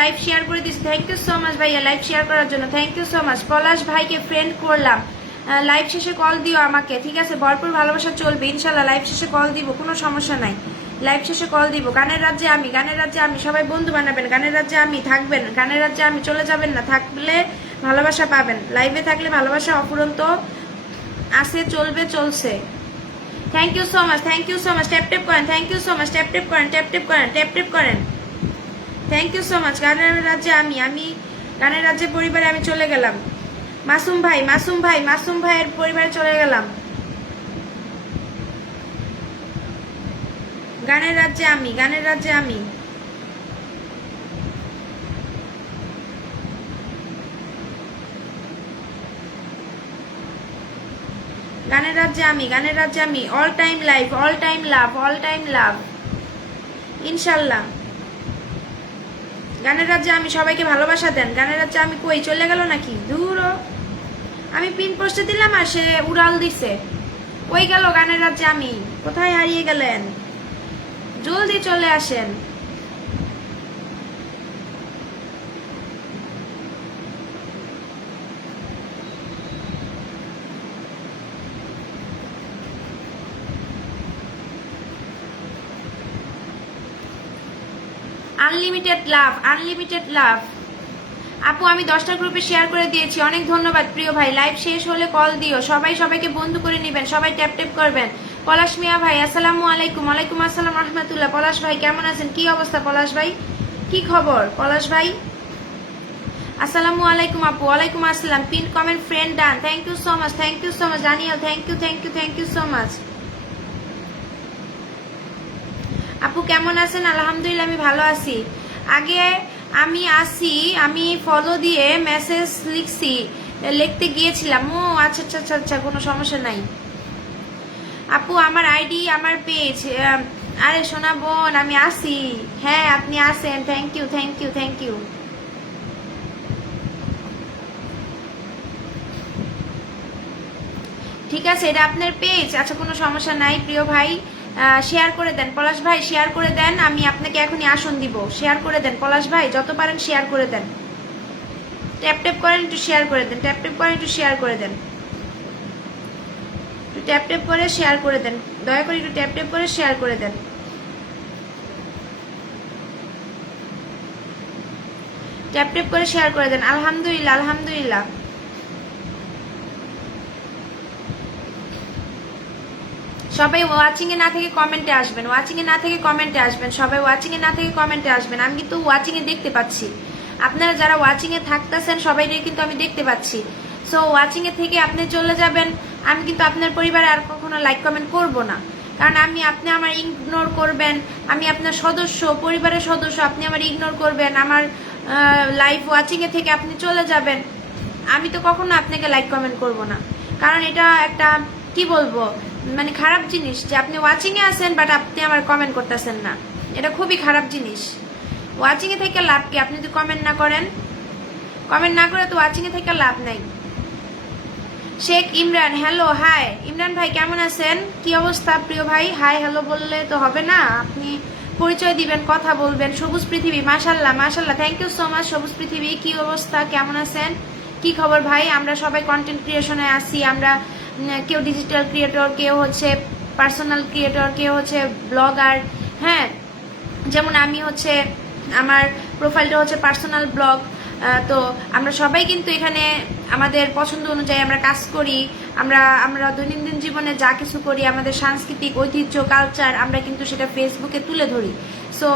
লাইভ শেয়ার করে দিচ্ছি। থ্যাংক ইউ সো মাচ ভাইয়া লাইভ শেয়ার করার জন্য। Thank you so much. Palash ভাইকে ফ্রেন্ড করলাম, লাইভ শেষে কল দিও আমাকে, ঠিক আছে? ভরপুর ভালোবাসা চলবে ইনশাল্লাহ। লাইভ শেষে কল দিব, কোনো সমস্যা নাই। লাইভ শেষে কল দিব। গানের রাজ্যে আমি, গানের রাজ্যে আমি। সবাই বন্ধু বানাবেন। গানের রাজ্যে আমি থাকবেন, গানের রাজ্যে আমি। চলে যাবেন না, থাকলে ভালোবাসা পাবেন। লাইভে থাকলে ভালোবাসা অফুরন্ত আছে, চলবে, চলছে। Thank you so much, thank you so much. Tap tap করেন। Thank you so much. Tap tap করেন, ট্যাপ ট্যাপ করেন, ট্যাপ ট্যাপ করেন। Thank you so much. গানের রাজ্যে আমি, আমি গানের রাজ্যে পরিবারে আমি চলে গেলাম। মাসুম ভাই, মাসুম ভাই, মাসুম ভাইয়ের পরিবারে চলে গেলাম। গানের রাজ্যে আমি, গানের রাজ্যে আমি। গানের রাজ্যে আমি, গানের রাজ্যে আমি। All time life, all time লাভ, অল টাইম লাভ ইনশাল্লাহ। গানের রাজ্যে আমি। সবাইকে ভালোবাসা দেন। গানের রাজ্যে আমি। কই চলে গেল নাকি? দূর, আমি পিন পোস্টে দিলাম আর সে উড়াল দিছে। কই গেল গানের রাজ্যে আমি? কোথায় হারিয়ে গেলেন? জলদি চলে আসেন। আনলিমিটেড লাভ, আনলিমিটেড লাভ। আপু আমি 10টা গ্রুপে শেয়ার করে দিয়েছি, অনেক ধন্যবাদ প্রিয় ভাই। লাইভ শেষ হলে কল দিও। সবাই সবাইকে বন্ধু করে নেবেন, সবাই ট্যাপ ট্যাপ করবেন। পলাশ মিয়া ভাই আসসালামু আলাইকুম। ওয়ালাইকুম আসসালাম রহমতুল্লাহ। পলাশ ভাই কেমন আছেন? কি অবস্থা পলাশ ভাই? কি খবর পলাশ ভাই? আসসালামু আলাইকুম আপু। ওয়ালাইকুম আসসালাম। Pin comment friend done. Thank you so much, thank you so much জানিও। Thank you, thank you, thank you so much. আপু কেমন আছেন? আলহামদুলিল্লাহ আমি ভালো আছি। আগে আমি আসি, আমি ফলো দিয়ে মেসেজ লিখছি, লিখতে গিয়েছিলাম। ও আচ্ছা আচ্ছা আচ্ছা আচ্ছা, কোনো সমস্যা নাই আপু। আমার আইডি, আমার পেজ। আরে সোনা বোন আমি আসি। হ্যাঁ আপনি আসেন। Thank you, thank you, thank you. ঠিক আছে, এটা আপনার পেজ। আচ্ছা কোনো সমস্যা নাই প্রিয় ভাই। শেয়ার করে দেন পলাশ ভাই, শেয়ার করে দেন। আমি আপনাকে এখনই আসন দিব। শেয়ার করে দেন পলাশ ভাই, যত পারেন শেয়ার করে দেন। ট্যাপ ট্যাপ করেন, একটু শেয়ার করে দেন। ট্যাপ ট্যাপ করেন, একটু শেয়ার করে দেন। একটু ট্যাপ ট্যাপ করে শেয়ার করে দেন। দয়া করে একটু ট্যাপ ট্যাপ করে শেয়ার করে দেন। ট্যাপ ট্যাপ করে শেয়ার করে দেন। আলহামদুলিল্লাহ, আলহামদুলিল্লাহ। সবাই ওয়াচিং এ না থেকে কমেন্টে আসবেন, ওয়াচিং এ না থেকে কমেন্টে আসবেন, সবাই ওয়াচিং এ না থেকে কমেন্টে আসবেন। আমি কিন্তু ওয়াচিং এ দেখতে পাচ্ছি, আপনারা যারা ওয়াচিং এ থাকতেছেন সবাইটাই কিন্তু আমি দেখতে পাচ্ছি। সো ওয়াচিং এ থেকে আপনি চলে যাবেন, আমি কিন্তু আপনার পরিবারে আর কখনো লাইক কমেন্ট করব না, কারণ আপনি আমার ইগনোর করবেন, আমি আপনার সদস্য, পরিবারের সদস্য, আপনি আমার ইগনোর করবেন, আমার লাইভ ওয়াচিং এ থেকে আপনি চলে যাবেন, আমি তো কখনো আপনাকে লাইক কমেন্ট করব না। কারণ এটা একটা কি বলবো, মানে খারাপ জিনিস যে আপনি ওয়াচিং এ আছেন বাট আপনি আমার কমেন্ট করতেছেন না, এটা খুবই খারাপ জিনিস। ওয়াচিং এ থেকে লাভ কি? আপনি যদি কমেন্ট না করেন, কমেন্ট না করে তো ওয়াচিং এ থেকে লাভ নাই। শেখ ইমরান, হ্যালো, হাই ইমরান ভাই, কেমন আছেন? কি অবস্থা প্রিয় ভাই? হাই হ্যালো বললে তো হবে না, আপনি পরিচয় দিবেন, কথা বলবেন। সবুজ পৃথিবী, মাশাল্লাহ মাশাল্লাহ, থ্যাংক ইউ সো মাচ সবুজ পৃথিবী। কি অবস্থা, কেমন আছেন, কি খবর ভাই? আমরা সবাই কন্টেন্ট ক্রিয়েশনে আসি, আমরা কেউ ডিজিটাল ক্রিয়েটর, কেউ হচ্ছে পার্সোনাল ক্রিয়েটর, কেউ হচ্ছে ব্লগার। হ্যাঁ, যেমন আমি হচ্ছে আমার প্রোফাইলটা হচ্ছে পার্সোনাল ব্লগ। তো আমরা সবাই কিন্তু এখানে আমাদের পছন্দ অনুযায়ী আমরা কাজ করি, আমরা দৈনন্দিন জীবনে যা কিছু করি, আমাদের সাংস্কৃতিক ঐতিহ্য, কালচার, আমরা কিন্তু সেটা ফেসবুকে তুলে ধরি। সো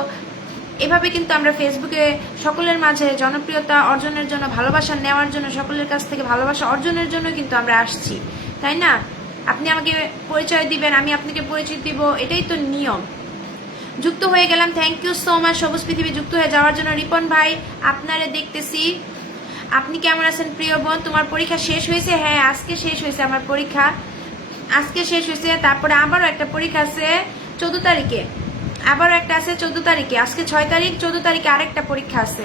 এভাবে কিন্তু আমরা ফেসবুকে সকলের মাঝে জনপ্রিয়তা অর্জনের জন্য, ভালোবাসা নেওয়ার জন্য, সকলের কাছ থেকে ভালোবাসা অর্জনের জন্য কিন্তু আমরা আসছি, তাই না? আপনি আমাকে পরিচয় দিবেন, আমি আপনাকে পরিচয় দিব, এটাই তো নিয়ম। যুক্ত হয়ে গেলাম, থ্যাংক ইউ সো মাচ সবুজ পৃথিবী যুক্ত হয়ে যাওয়ার জন্য। রিপন ভাই, আপনারে দেখতেছি, আপনি কেমন আছেন প্রিয় বোন? তোমার পরীক্ষা শেষ হয়েছে? হ্যাঁ, আজকে শেষ হয়েছে আমার পরীক্ষা, আজকে শেষ হয়েছে। তারপরে আবারও একটা পরীক্ষা আছে 14 তারিখে, আবারও একটা আছে 14 তারিখে, আজকে 6 তারিখ, 14 তারিখে আরেকটা পরীক্ষা আছে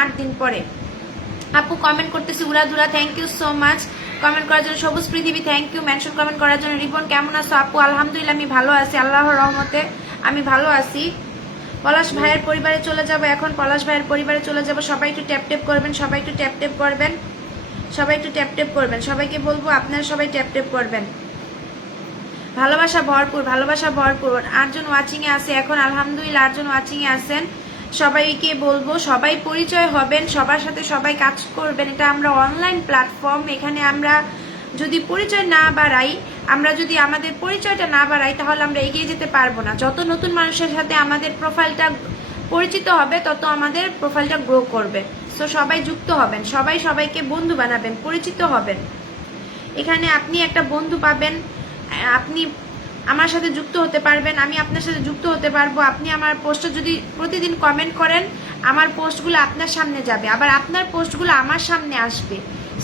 8 দিন পরে। আপু কমেন্ট করতেছি উড়াধুরা, thank you so much comment করার জন্য। সবুজ পৃথিবী, থ্যাংক ইউ মেনশন কমেন্ট করার জন্য। রিপন কেমন আছো? আপু আলহামদুলিল্লাহ আমি ভালো আছি, আল্লাহর রহমতে আমি ভালো আছি। পলাশ ভাইয়ের পরিবারে চলে যাব এখন, পলাশ ভাইয়ের পরিবারে চলে যাব। সবাই একটু ট্যাপ ট্যাপ করবেন, সবাই একটু ট্যাপ ট্যাপ করবেন, সবাই একটু ট্যাপ ট্যাপ করবেন। সবাইকে বলবো আপনারা সবাই ট্যাপ ট্যাপ করবেন। ভালোবাসা ভরপুর, ভালোবাসা ভরপুর। 8 জন ওয়াচিং এ আছে এখন, আলহামদুলিল্লাহ 8 জন ওয়াচিং এ আছেন। সবাইকে বলবো সবাই পরিচয় হবেন, সবার সাথে সবাই কাজ করবেন। এটা আমরা অনলাইন প্ল্যাটফর্ম, এখানে আমরা যদি পরিচয় না বাড়াই, আমরা যদি আমাদের পরিচয়টা না বাড়াই, তাহলে আমরা এগিয়ে যেতে পারবো না। যত নতুন মানুষের সাথে আমাদের প্রোফাইলটা পরিচিত হবে, তত আমাদের প্রোফাইলটা গ্রো করবে। সো সবাই যুক্ত হবেন, সবাই সবাইকে বন্ধু বানাবেন, পরিচিত হবেন। এখানে আপনি একটা বন্ধু পাবেন, আপনি আমার সাথে যুক্ত হতে পারবেন, আমি আপনার সাথে যুক্ত হতে পারবো। আপনি আমার পোস্টে যদি প্রতিদিন কমেন্ট করেন, আমার পোস্টগুলো আপনার সামনে যাবে, আবার আপনার পোস্টগুলো আমার সামনে আসবে।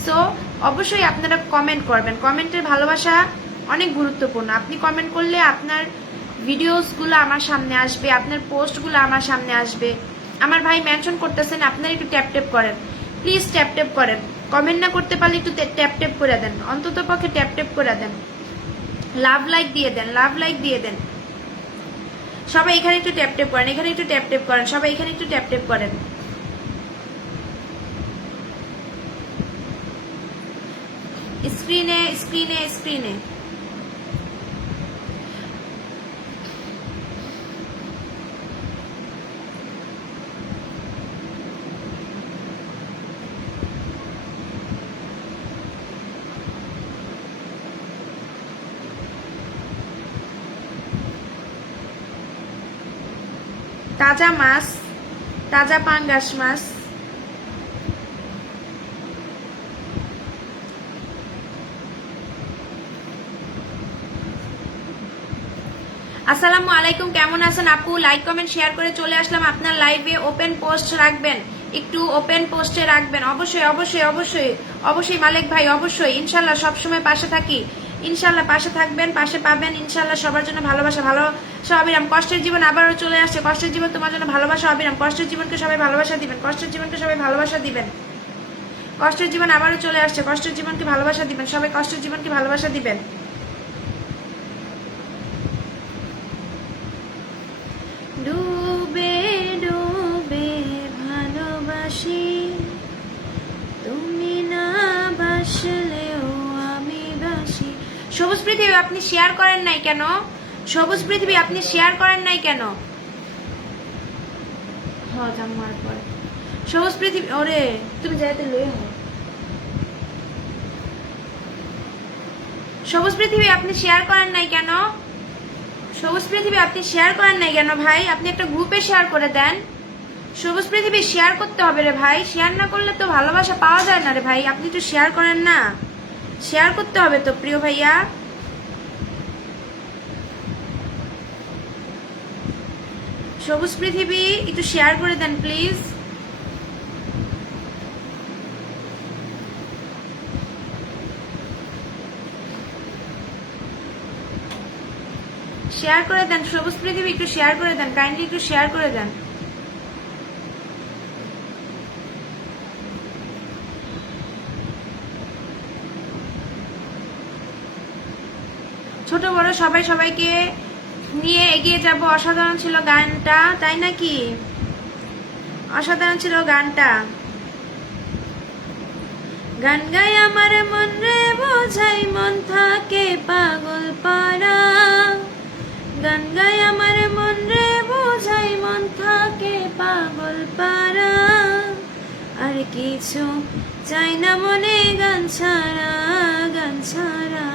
সো অবশ্যই আপনারা কমেন্ট করবেন, কমেন্টের ভালোবাসা অনেক গুরুত্বপূর্ণ। আপনি কমেন্ট করলে আপনার ভিডিওসগুলো আমার সামনে আসবে, আপনার পোস্টগুলো আমার সামনে আসবে। আমার ভাই মেনশন করতেছেন, আপনারা একটু ট্যাপ ট্যাপ করেন, প্লিজ ট্যাপ ট্যাপ করেন। কমেন্ট না করতে পারলে একটু ট্যাপ ট্যাপ করে দেন, অন্তত পক্ষে ট্যাপ ট্যাপ করে দেন, লাভ লাইক দিয়ে দেন, লাভ লাইক দিয়ে দেন। সবাই এখানে একটু ট্যাপ ট্যাপ করেন, এখানে একটু ট্যাপ ট্যাপ করেন, সবাই এখানে একটু ট্যাপ ট্যাপ করেন। স্ক্রিনে স্ক্রিনে স্ক্রিনে তাজা মাছ, তাজা পাঙ্গাস মাছ। আসসালামু আলাইকুম, কেমন আছেন আপু? লাইক কমেন্ট শেয়ার করে চলে আসলাম আপনার লাইভে। ওপেন পোস্ট রাখবেন, একটু ওপেন পোস্টে রাখবেন, অবশ্যই অবশ্যই অবশ্যই অবশ্যই মালিক ভাই, অবশ্যই ইনশাল্লাহ সবসময় পাশে থাকি, ইনশাল্লাহ পাশে থাকবেন, পাশে পাবেন ইনশাল্লাহ। সবার জন্য ভালোবাসা, ভালোবাসা অবিরাম। কষ্টের জীবন আবারও চলে আসছে, কষ্টের জীবন তোমার জন্য ভালোবাসা অবিরাম। কষ্টের জীবনকে সবাই ভালোবাসা দিবেন, কষ্টের জীবনকে সবাই ভালোবাসা দিবেন। কষ্টের জীবন আবারও চলে আসছে, কষ্টের জীবনকে ভালোবাসা দিবেন, সবাই কষ্টের জীবনকে ভালোবাসা দিবেন। ডুবে ডুবে ভালোবাসি, তুমি না বাসলেও আমি বাসি। সবুজ পৃথিবী আপনি শেয়ার করেন নাই কেন? সবুজ পৃথিবী আপনি শেয়ার করেন নাই কেন? জামার পর সবুজ পৃথিবী, ওরে তুমি যাইতে লই হ। সবুজ পৃথিবী আপনি শেয়ার করেন নাই কেন? সবুজ পৃথিবী আপনি শেয়ার করেন নাই কেন ভাই? আপনি একটা গ্রুপে শেয়ার করে দেন। সবুজ পৃথিবী শেয়ার করতে হবে রে ভাই, শেয়ার না করলে তো ভালোবাসা পাওয়া যায় না রে ভাই। আপনি তো শেয়ার করেন না, শেয়ার করতে হবে তো প্রিয় ভাইয়া। সবুজ পৃথিবী একটু শেয়ার করে দেন প্লিজ। শেয়ার করে দেন সবুজ পৃথিবী, একটু শেয়ার করে দেন, কাইন্ডলি একটু শেয়ার করে দেন। ছোট বড় সবাই সবাইকে নিয়ে এগিয়ে যাব। অসাধারণ ছিল গানটা, তাই নাকি? অসাধারণ ছিল গানটা। গান গাই আমার মন রে বোঝাই, মন থাকে পাগল পারা। গান গাই আমার মন রে বোঝাই, মন থাকে পাগল পারা। আর কিছু চাই না মনে গান ছাড়া, গান ছাড়া।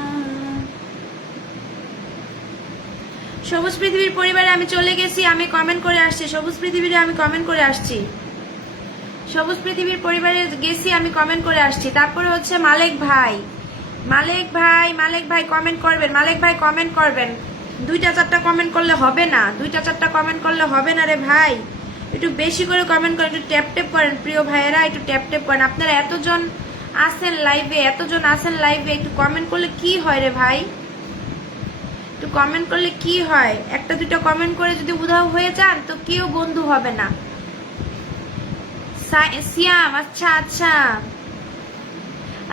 সবুজ পৃথিবীর পরিবারে আমি চলে গেছি, আমি কমেন্ট করে আসছি। সবুজ পৃথিবীরে আমি কমেন্ট করে আসছি। সবুজ পৃথিবীর পরিবারে গেছি, আমি কমেন্ট করে আসছি। তারপরে হচ্ছে মালেক ভাই, মালেক ভাই, মালেক ভাই কমেন্ট করবেন, মালেক ভাই কমেন্ট করবেন। 2-4টা কমেন্ট করলে হবে না, 2-4টা কমেন্ট করলে হবে না রে ভাই। একটু বেশি করে কমেন্ট করেন, একটু ট্যাপ ট্যাপ করেন প্রিয় ভাইয়েরা, একটু ট্যাপ ট্যাপ করেন। আপনারা এতজন আসেন লাইভে, এতজন আসেন লাইভে, একটু কমেন্ট করলে কি হয় রে ভাই? একটু কমেন্ট করলে কি হয়? 1-2টা কমেন্ট করে যদি উধাও হয়ে যান তো কেউ বন্ধু হবে না। সিয়াম, আচ্ছা আচ্ছা।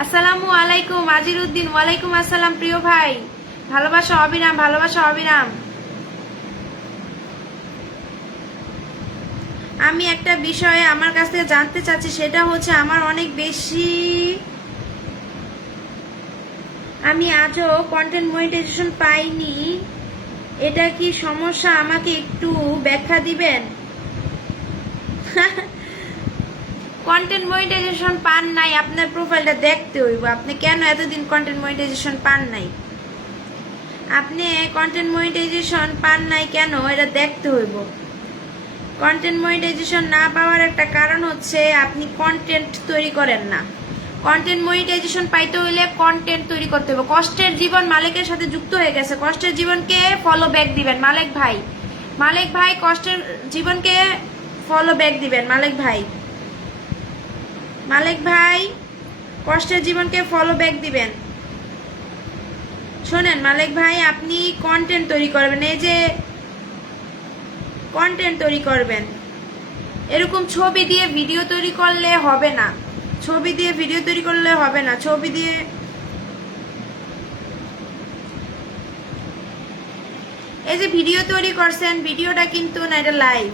আসসালামু আলাইকুম আজিরউদ্দিন। ওয়ালাইকুম আসসালাম প্রিয় ভাই। ভালোবাসা অবিরাম, ভালোবাসা অবিরাম। আমি একটা বিষয়ে আমার কাছ থেকে জানতে চাচ্ছি, সেটা হচ্ছে আমার অনেক বেশি, আমি আজও কন্টেন্ট মনিটাইজেশন পাইনি, এটা কি সমস্যা? আমাকে একটু ব্যাখ্যা দিবেন। কন্টেন্ট মনিটাইজেশন পান নাই, আপনার প্রোফাইলটা দেখতে হইব। আপনি কেন এতদিন কন্টেন্ট মনিটাইজেশন পান নাই? আপনি কন্টেন্ট মনিটাইজেশন পান নাই কেন, এটা দেখতে হইব। কন্টেন্ট মনিটাইজেশন না পাওয়ার একটা কারণ হচ্ছে আপনি কন্টেন্ট তৈরি করেন না। কন্টেন্ট মনিটাইজেশন পাইতে হইলে কন্টেন্ট তৈরি করতে হবে। কষ্টের জীবন মালিকের সাথে যুক্ত হয়ে গেছে, কষ্টের জীবনকে ফলো ব্যাক দিবেন মালিক ভাই। মালিক ভাই কষ্টের জীবনকে ফলো ব্যাক দিবেন মালিক ভাই। মালিক ভাই কষ্টের জীবনকে ফলো ব্যাক দিবেন। শোনেন মালিক ভাই, আপনি কন্টেন্ট তৈরি করবেন, এই যে কন্টেন্ট তৈরি করবেন। এরকম ছবি দিয়ে ভিডিও তৈরি করলে হবে না, ছবি দিয়ে ভিডিও তৈরি করলে হবে না। ছবি দিয়ে এই যে ভিডিও তৈরি করছেন, ভিডিওটা কিন্তু না, এটা লাইভ।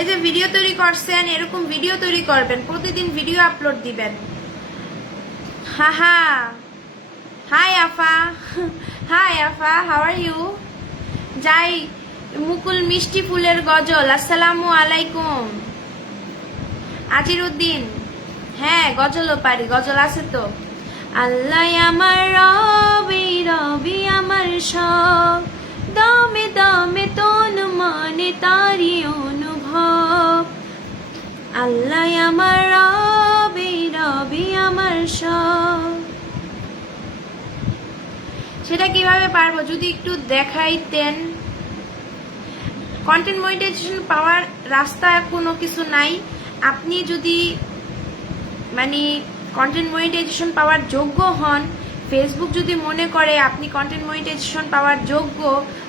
এই যে ভিডিও তৈরি করছেন, এরকম ভিডিও তৈরি করবেন, প্রতিদিন ভিডিও আপলোড দিবেন। হাহা, high Apa, high Apa, how are you? যাই মুকুল মিষ্টি ফুলের গজল। আসসালামু আলাইকুম আজিরউদ্দিন। হ্যাঁ গজলও পারি, গজল আছে তো। আল্লাহ আমার রবি, রবি আমার সব, দমে দমে তন মনে তারি অনুভব। আল্লাহ আমার রবি, রবি আমার সব। সেটা কিভাবে পারবো যদি একটু দেখাইতেন। কন্টেন্ট মনিটাইজেশন পাওয়ার রাস্তা কোনো কিছু নাই। আপনি যদি মানে কন্টেন্ট মনিটাইজেশন পাওয়ার যোগ্য হন, ফেসবুক যদি মনে করে আপনি কন্টেন্ট মনিটাইজেশন পাওয়ার যোগ্য,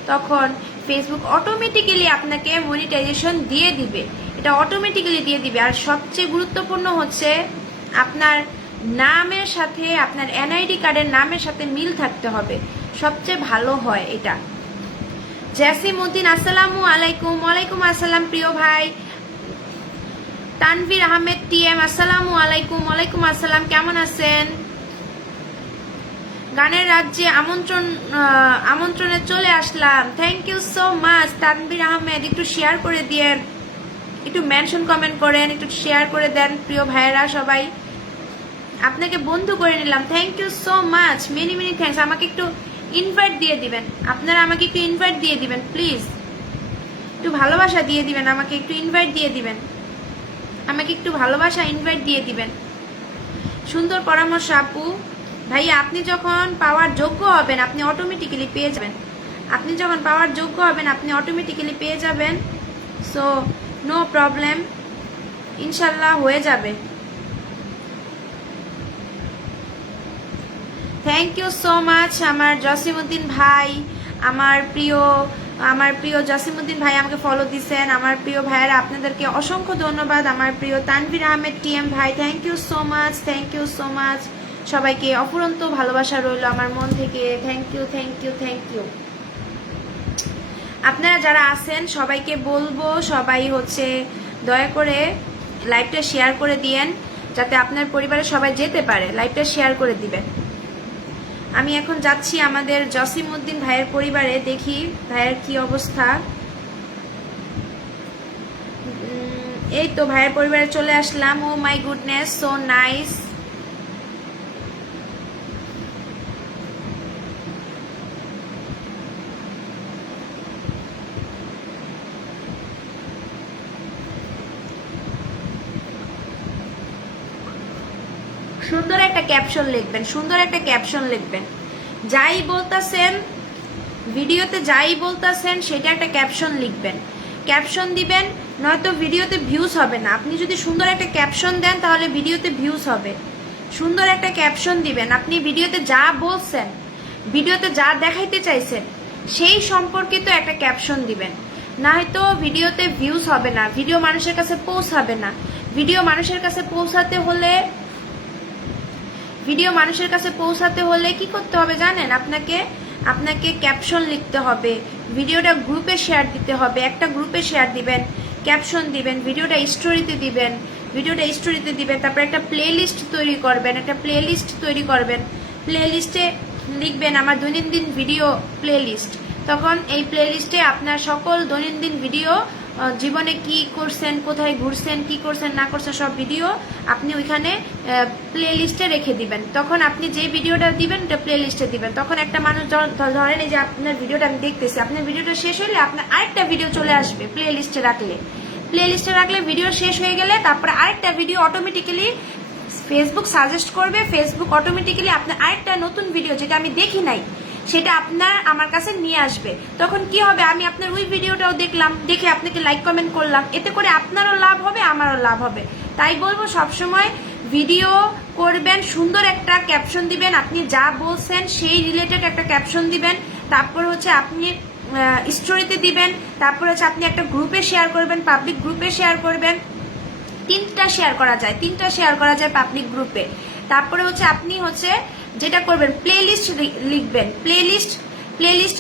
তখন ফেসবুক অটোমেটিক্যালি আপনাকে মনিটাইজেশন দিয়ে দিবে, এটা অটোমেটিক্যালি দিয়ে দিবে। আর সবচেয়ে গুরুত্বপূর্ণ হচ্ছে আপনার নামের সাথে, আপনার এনআইডি কার্ডের নামের সাথে মিল থাকতে হবে, সবচেয়ে ভালো হয় এটা। জেসিমউদ্দিন আসসালামু আলাইকুম। ওয়ালাইকুম আসসালাম প্রিয় ভাই। তানভীর আহমেদ টিএম আসসালামু আলাইকুম। ওয়ালাইকুম আসসালাম, কেমন আছেন? গানের রাজ্যে আমন্ত্রণে চলে আসলাম। Thank you so much Tanvir Ahmed, একটু শেয়ার করে দিয়ে একটু মেনশন কমেন্ট করেন, একটু শেয়ার করে দেন প্রিয় ভাইয়েরা সবাই। আপনাকে বন্ধু করে নিলাম, thank you so much, many many thanks. আমাকে একটু ইনভাইট দিয়ে দিবেন, আপনারা আমাকে একটু ইনভাইট দিয়ে দিবেন প্লিজ, একটু ভালোবাসা দিয়ে দিবেন, আমাকে একটু ইনভাইট দিয়ে দিবেন, আমাকে একটু ভালোবাসা ইনভাইট দিয়ে দিবেন। সুন্দর পরামর্শ আপু। ভাইয়া আপনি যখন পাওয়ার যোগ্য হবেন আপনি অটোমেটিক্যালি পেয়ে যাবেন, আপনি যখন পাওয়ার যোগ্য হবেন আপনি অটোমেটিক্যালি পেয়ে যাবেন। সো নো প্রবলেম, ইনশাল্লাহ হয়ে যাবে। থ্যাংক ইউ সো মাচ আমার জসিমউদ্দিন ভাই, আমার প্রিয় জসিমউদ্দিন ভাই আমাকে ফলো দিচ্ছেন। আমার প্রিয় ভাইয়েরা আপনাদেরকে অসংখ্য ধন্যবাদ। আমার প্রিয় তানভীর আহমেদ টিএম ভাই, thank you so much, thank you so much. সবাইকে অফুরন্ত ভালোবাসা রইল আমার মন থেকে, thank you thank you thank you. আপনারা যারা আছেন সবাইকে বলবো, সবাই হচ্ছে দয়া করে লাইভটা শেয়ার করে দিয়েন, যাতে আপনার পরিবারের সবাই যেতে পারে। লাইভটা শেয়ার করে দিবেন। আমি এখন যাচ্ছি আমাদের জসিমউদ্দিন ভাইয়ের পরিবারে, দেখি ভাইয়ের কি অবস্থা। এই তো ভাইয়ের পরিবারে চলে আসলাম। ও মাই গুডনেস, সো নাইস। সুন্দর একটা ক্যাপশন লিখবেন, সুন্দর একটা ক্যাপশন লিখবেন। যাই বলতাছেন ভিডিওতে, যাই বলতাছেন সেটা একটা ক্যাপশন লিখবেন, ক্যাপশন দিবেন, নয়তো ভিডিওতে ভিউজ হবে না। আপনি যদি সুন্দর একটা ক্যাপশন দেন তাহলে ভিডিওতে ভিউজ হবে। সুন্দর একটা ক্যাপশন দিবেন, আপনি ভিডিওতে যা বলছেন, ভিডিওতে যা দেখাইতে চাইছেন সেই সম্পর্কিত একটা ক্যাপশন দিবেন, না হয়তো ভিডিওতে ভিউজ হবে না, ভিডিও মানুষের কাছে পৌঁছাবে না। ভিডিও মানুষের কাছে পৌঁছাতে হলে কি করতে হবে জানেন? আপনাকে ক্যাপশন লিখতে হবে, ভিডিওটা গ্রুপে শেয়ার দিতে হবে, একটা গ্রুপে শেয়ার দিবেন, ক্যাপশন দিবেন, ভিডিওটা স্টোরিতে দিবেন, তারপর একটা প্লেলিস্ট তৈরি করবেন, প্লেলিস্টে লিখবেন আমার দৈনন্দিন ভিডিও প্লেলিস্ট। তখন এই প্লেলিস্টে আপনার সকল দৈনন্দিন ভিডিও, জীবনে কি করছেন, কোথায় ঘুরছেন, কি করছেন না করছেন সব ভিডিও আপনি ওইখানে প্লে লিস্টে রেখে দিবেন। তখন আপনি যে ভিডিওটা দিবেন ওটা প্লে লিস্টে দিবেন। তখন একটা মানুষ ধরেন এই যে আপনার ভিডিওটা আমি দেখতেছি, আপনার ভিডিওটা শেষ হলে আপনার আরেকটা ভিডিও চলে আসবে প্লে লিস্টে রাখলে ভিডিও শেষ হয়ে গেলে তারপরে আরেকটা ভিডিও অটোমেটিক্যালি ফেসবুক সাজেস্ট করবে, ফেসবুক অটোমেটিক্যালি আপনার আরেকটা নতুন ভিডিও যেটা আমি দেখি নাই সেটা আপনার আমার কাছে নিয়ে আসবে। তখন কি হবে, আমি আপনার ওই ভিডিওটাও দেখলাম, দেখে আপনাকে লাইক কমেন্ট করলাম, এতে করে আপনারও লাভ হবে আমারও লাভ হবে। তাই বলবো সবসময় ভিডিও করবেন, সুন্দর একটা ক্যাপশন দিবেন, আপনি যা বলছেন সেই রিলেটেড একটা ক্যাপশন দিবেন, তারপর হচ্ছে আপনি স্টোরিতে দিবেন, তারপর হচ্ছে আপনি একটা গ্রুপে শেয়ার করবেন, পাবলিক গ্রুপে শেয়ার করবেন। তিনটা শেয়ার করা যায় পাবলিক গ্রুপে। তারপরে হচ্ছে আপনি হচ্ছে যেটা করবেন প্লেলিস্ট লিখবেন, প্লেলিস্ট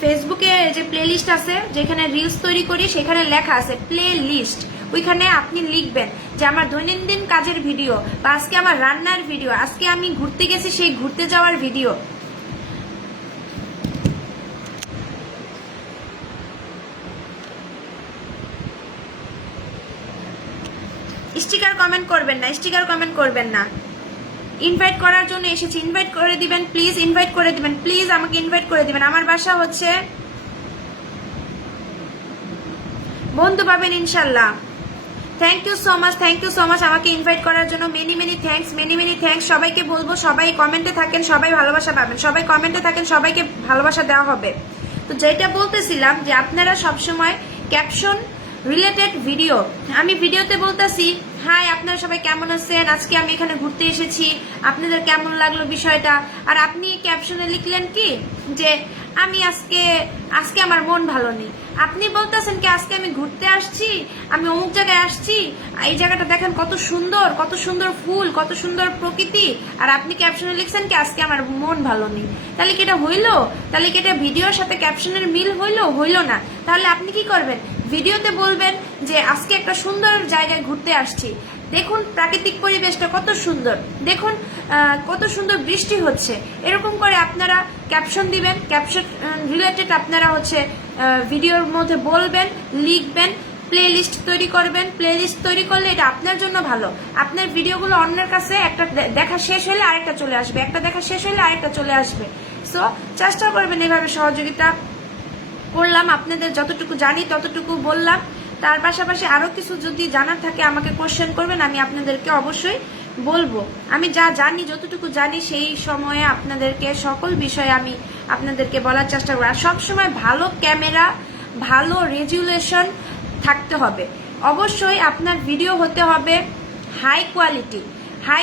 ফেসবুকে যে প্লেলিস্ট আছে যেখানে রিলস তৈরি করি সেখানে লেখা আছে প্লেলিস্ট, ওইখানে আপনি লিখবেন যে আমার দৈনন্দিন কাজের ভিডিও, বা আজকে আমার রান্নার ভিডিও, আজকে আমি ঘুরতে গেছি সেই ঘুরতে যাওয়ার ভিডিও। স্টিকার কমেন্ট করবেন না, ইনভাইট করার জন্য এসেছি, ইনভাইট করে দিবেন প্লিজ, আমাকে ইনভাইট করে দিবেন। আমার বাসা হচ্ছে বন্ধু পাবেন ইনশাল্লাহ। থ্যাংক ইউ সো মাচ আমাকে ইনভাইট করার জন্য, মেনি মেনি থ্যাঙ্কস। সবাইকে বলবো সবাই কমেন্টে থাকেন, সবাই ভালোবাসা পাবেন, সবাই কমেন্টে থাকেন, সবাইকে ভালোবাসা দেওয়া হবে। তো যেটা বলতেছিলাম যে আপনারা সবসময় ক্যাপশন রিলেটেড ভিডিও, আমি ভিডিওতে বলতেছি হাই আপনারা সবাই কেমন আছেন, আজকে আমি এখানে ঘুরতে এসেছি, আপনাদের কেমন লাগলো বিষয়টা, আর আপনি ক্যাপশনে লিখলেন কি যে আমি আজকে আমার মন ভালো নেই। আপনি বলতেছেন কি আজকে আমি ঘুরতে আসছি, আমি অমুক জায়গায় আসছি, এই জায়গাটা দেখেন কত সুন্দর ফুল, কত সুন্দর প্রকৃতি, আর আপনি ক্যাপশনে লিখছেন কি আজকে আমার মন ভালো নেই। তাহলে কি এটা হইলো? তাহলে কি এটা ভিডিওর সাথে ক্যাপশনের মিল হইলো না? তাহলে আপনি কি করবেন, ভিডিওতে বলবেন যে আজকে একটা সুন্দর জায়গায় ঘুরতে আসছি, দেখুন প্রাকৃতিক পরিবেশটা কত সুন্দর, দেখুন কত সুন্দর বৃষ্টি হচ্ছে, এরকম করে আপনারা ক্যাপশন দিবেন। ক্যাপশন রিলেটেড আপনারা হচ্ছে ভিডিওর মধ্যে বলবেন, লিখবেন, প্লে লিস্ট তৈরি করবেন। প্লে লিস্ট তৈরি করলে এটা আপনার জন্য ভালো। আপনার ভিডিওগুলো অন্যের কাছে একটা দেখা শেষ হলে আরেকটা চলে আসবে, একটা দেখা শেষ হলে আরেকটা চলে আসবে। সো চেষ্টা করবেন এভাবে সহযোগিতা করলাম, আপনাদের যতটুকু জানি ততটুকু বললাম। তার পাশাপাশি আরো কিছু যদি জানার থাকে আমাকে কোশ্চেন করবেন, আমি আপনাদেরকে অবশ্যই বলবো। আমি যা জানি, যতটুকু জানি সেই সময়ে আপনাদেরকে সকল বিষয়ে আমি আপনাদেরকে বলার চেষ্টা করব। আর সবসময় ভালো ক্যামেরা, ভালো রেজুলেশন থাকতে হবে। অবশ্যই আপনার ভিডিও হতে হবে হাই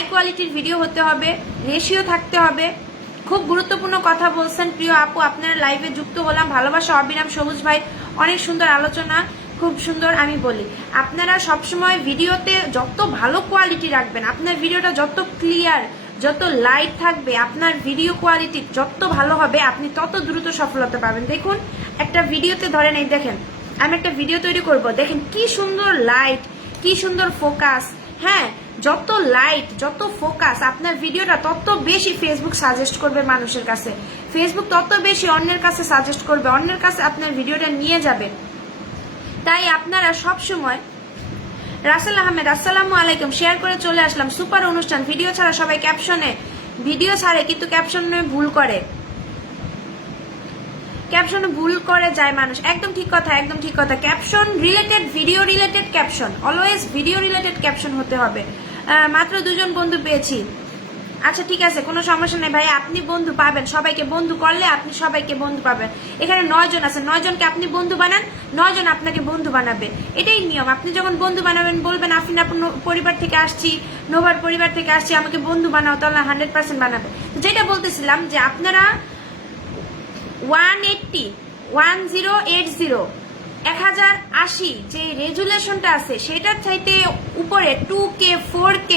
কোয়ালিটির ভিডিও হতে হবে, রেশিও থাকতে হবে। খুব গুরুত্বপূর্ণ কথা বলছেন প্রিয় আপু, আপনার লাইভে যুক্ত হলাম। ভালোবাসা অবিরাম সবুজ ভাই, অনেক সুন্দর আলোচনা, খুব সুন্দর। আমি বলি আপনারা সবসময় ভিডিওতে যত ভালো কোয়ালিটি রাখবেন, আপনার ভিডিওটা যত ক্লিয়ার, যত লাইট থাকবে, আপনার ভিডিও কোয়ালিটি যত ভালো হবে, আপনি তত দ্রুত সফলতা পাবেন। দেখুন একটা ভিডিওতে ধরেন, এই দেখেন আমি একটা ভিডিও তৈরি করব, দেখেন কি সুন্দর লাইট, কি সুন্দর ফোকাস। হ্যাঁ, যত লাইট, যত ফোকাস, আপনার ভিডিওটা তত বেশি ফেসবুক সাজেস্ট করবে মানুষের কাছে, ফেসবুক তত বেশি অন্যের কাছে সাজেস্ট করবে, অন্যের কাছে আপনার ভিডিওটা নিয়ে যাবে। তাই আপনারা সবসময়, রাসেল আহমেদ আসসালামু আলাইকুম, শেয়ার করে চলে আসলাম। সুপার অনুষ্ঠান, ভিডিও ছাড়া সবাই ক্যাপশনে ভিডিও ছাড়ে কিন্তু ক্যাপশনে ভুল করে, ক্যাপশনে ভুল করে যায় মানুষ। একদম ঠিক কথা, একদম ঠিক কথা। Caption related, video related caption, always video related caption হতে হবে। মাত্র 2 জন বন্ধু পেয়েছি। আচ্ছা ঠিক আছে, কোনো সমস্যা নেই ভাই, আপনি বন্ধু পাবেন, সবাইকে বন্ধু করলে আপনি সবাইকে বন্ধু পাবেন। এখানে 9 জন আছে, 9 জনকে আপনি বন্ধু বানান, 9 জন আপনাকে বন্ধু বানাবে, এটাই নিয়ম। আপনি যখন বন্ধু বানাবেন বলবেন আপনি আপনার পরিবার থেকে আসছি, নোভার পরিবার থেকে আসছি, আমাকে বন্ধু বানাও, তাহলে 100% বানাবে। যেটা বলতেছিলাম যে আপনারা 1080 যে রেজুলেশনটা আছে সেটার চাইতে উপরে 2K 4K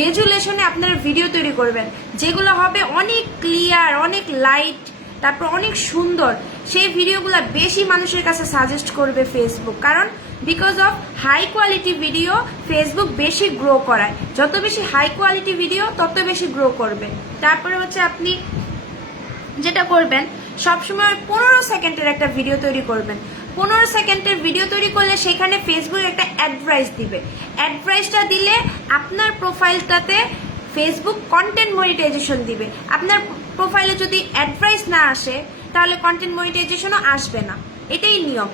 রেজুলেশনে আপনারা ভিডিও তৈরি করবেন, যেগুলো হবে অনেক ক্লিয়ার, অনেক লাইট, তারপর অনেক সুন্দর। সেই ভিডিওগুলো বেশি মানুষের কাছে সাজেস্ট করবে ফেসবুক, কারণ because of high quality video Facebook বেশি গ্রো করায়। যত বেশি হাই কোয়ালিটি ভিডিও তত বেশি গ্রো করবে। তারপরে হচ্ছে আপনি যেটা করবেন, সবসময় 15 সেকেন্ডের একটা ভিডিও তৈরি করবেন। 15 সেকেন্ডের ভিডিও তৈরি করলে সেখানে ফেসবুক একটা অ্যাডভাইস দিবে। অ্যাডভাইসটা দিলে আপনার প্রোফাইলটাতে ফেসবুক কন্টেন্ট মনিটাইজেশন দিবে। আপনার প্রোফাইলে যদি অ্যাডভাইস না আসে তাহলে কন্টেন্ট মনিটাইজেশনও আসবে না, এটাই নিয়ম।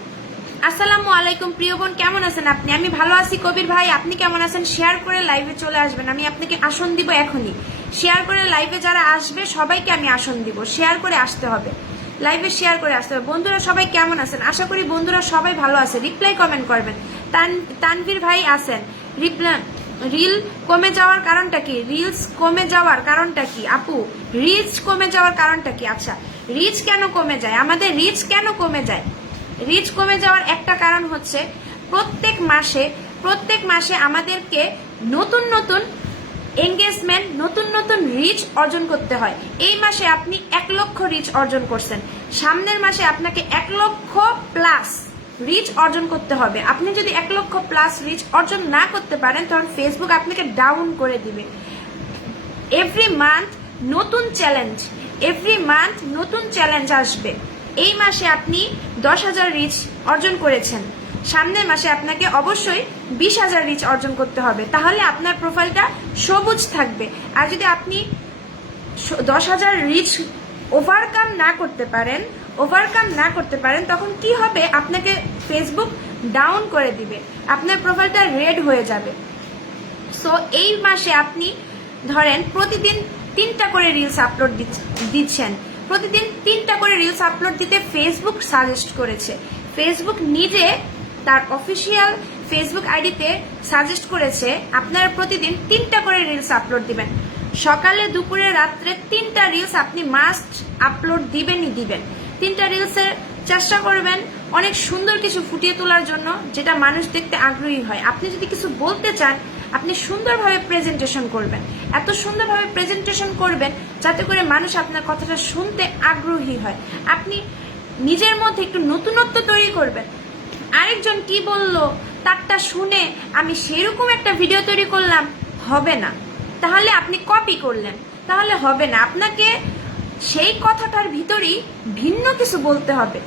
আসসালামু আলাইকুম প্রিয় বোন, কেমন আছেন আপনি? আমি ভালো আছি। কবির ভাই আপনি কেমন আছেন? শেয়ার করে লাইভে চলে আসবেন, আমি আপনাকে আসন দিব এখনই। শেয়ার করে লাইভে যারা আসবে সবাইকে আমি আসন দিব, শেয়ার করে আসতে হবে, লাইভে শেয়ার করে আসতে হবে। বন্ধুরা সবাই কেমন আছেন? আশা করি বন্ধুরা সবাই ভালো আছে। রিপ্লাই কমেন্ট করবেন। তানভীর ভাই আছেন। রিল কমে যাওয়ার কারণটা কি? রিলস কমে যাওয়ার কারণটা কি আপু? রিচ কমে যাওয়ার কারণটা কি? আচ্ছা, রিচ কেন কমে যায়? আমাদের রিচ কেন কমে যায়? রিচ কমে যাওয়ার একটা কারণ হচ্ছে প্রত্যেক মাসে আমাদেরকে নতুন নতুন এঙ্গেজমেন্ট, নতুন নতুন রিচ অর্জন করতে হয়। এই মাসে আপনি 1 লক্ষ রিচ অর্জন করছেন, সামনের মাসে আপনাকে 1 লক্ষ প্লাস রিচ অর্জন করতে হবে। আপনি যদি 1 লক্ষ প্লাস রিচ অর্জন না করতে পারেন তখন ফেসবুক আপনাকে ডাউন করে দিবে। এভরি মান্থ নতুন চ্যালেঞ্জ আসবে। এই মাসে আপনি 10,000 রিচ অর্জন করেছেন, সামনের মাসে আপনাকে অবশ্যই 20,000 রিচ অর্জন করতে হবে, তাহলে আপনার প্রোফাইলটা সবুজ থাকবে। আর যদি আপনি 10,000 রিচ ওভারকাম না করতে পারেন তখন কি হবে? আপনাকে ফেসবুক ডাউন করে দিবে, আপনার প্রোফাইলটা রেড হয়ে যাবে। সো এই মাসে আপনি ধরেন প্রতিদিন 3টা করে রিলস আপলোড দিচ্ছেন, প্রতিদিন 3টা করে রিলস আপলোড দিতে ফেসবুক সাজেস্ট করেছে। ফেসবুক নিজে তার অফিসিয়াল ফেসবুক আইডিতে সাজেস্ট করেছে আপনারা প্রতিদিন 3টা করে রিলস আপলোড দিবেন। সকালে, দুপুরে, রাত্রে 3টা রিলস আপনি মাস্ট আপলোড দিবেনই দিবেন। 3টা রিলসের চেষ্টা করবেন অনেক সুন্দর কিছু ফুটিয়ে তোলার জন্য, যেটা মানুষ দেখতে আগ্রহী হয়। আপনি যদি কিছু বলতে চান আপনি সুন্দরভাবে প্রেজেন্টেশন করবেন, এত সুন্দরভাবে প্রেজেন্টেশন করবেন যাতে করে মানুষ আপনার কথাটা শুনতে আগ্রহী হয়। আপনি নিজের মধ্যে একটু নতুনত্ব তৈরি করবেন। আরেকজন কি বললো তারটা শুনে আমি সেরকম একটা ভিডিও তৈরি করলাম, হবে না। তাহলে আপনি কপি করলেন, তাহলে হবে না। আপনাকে সেই কথাটার ভিতরেই ভিন্ন কিছু বলতে হবে।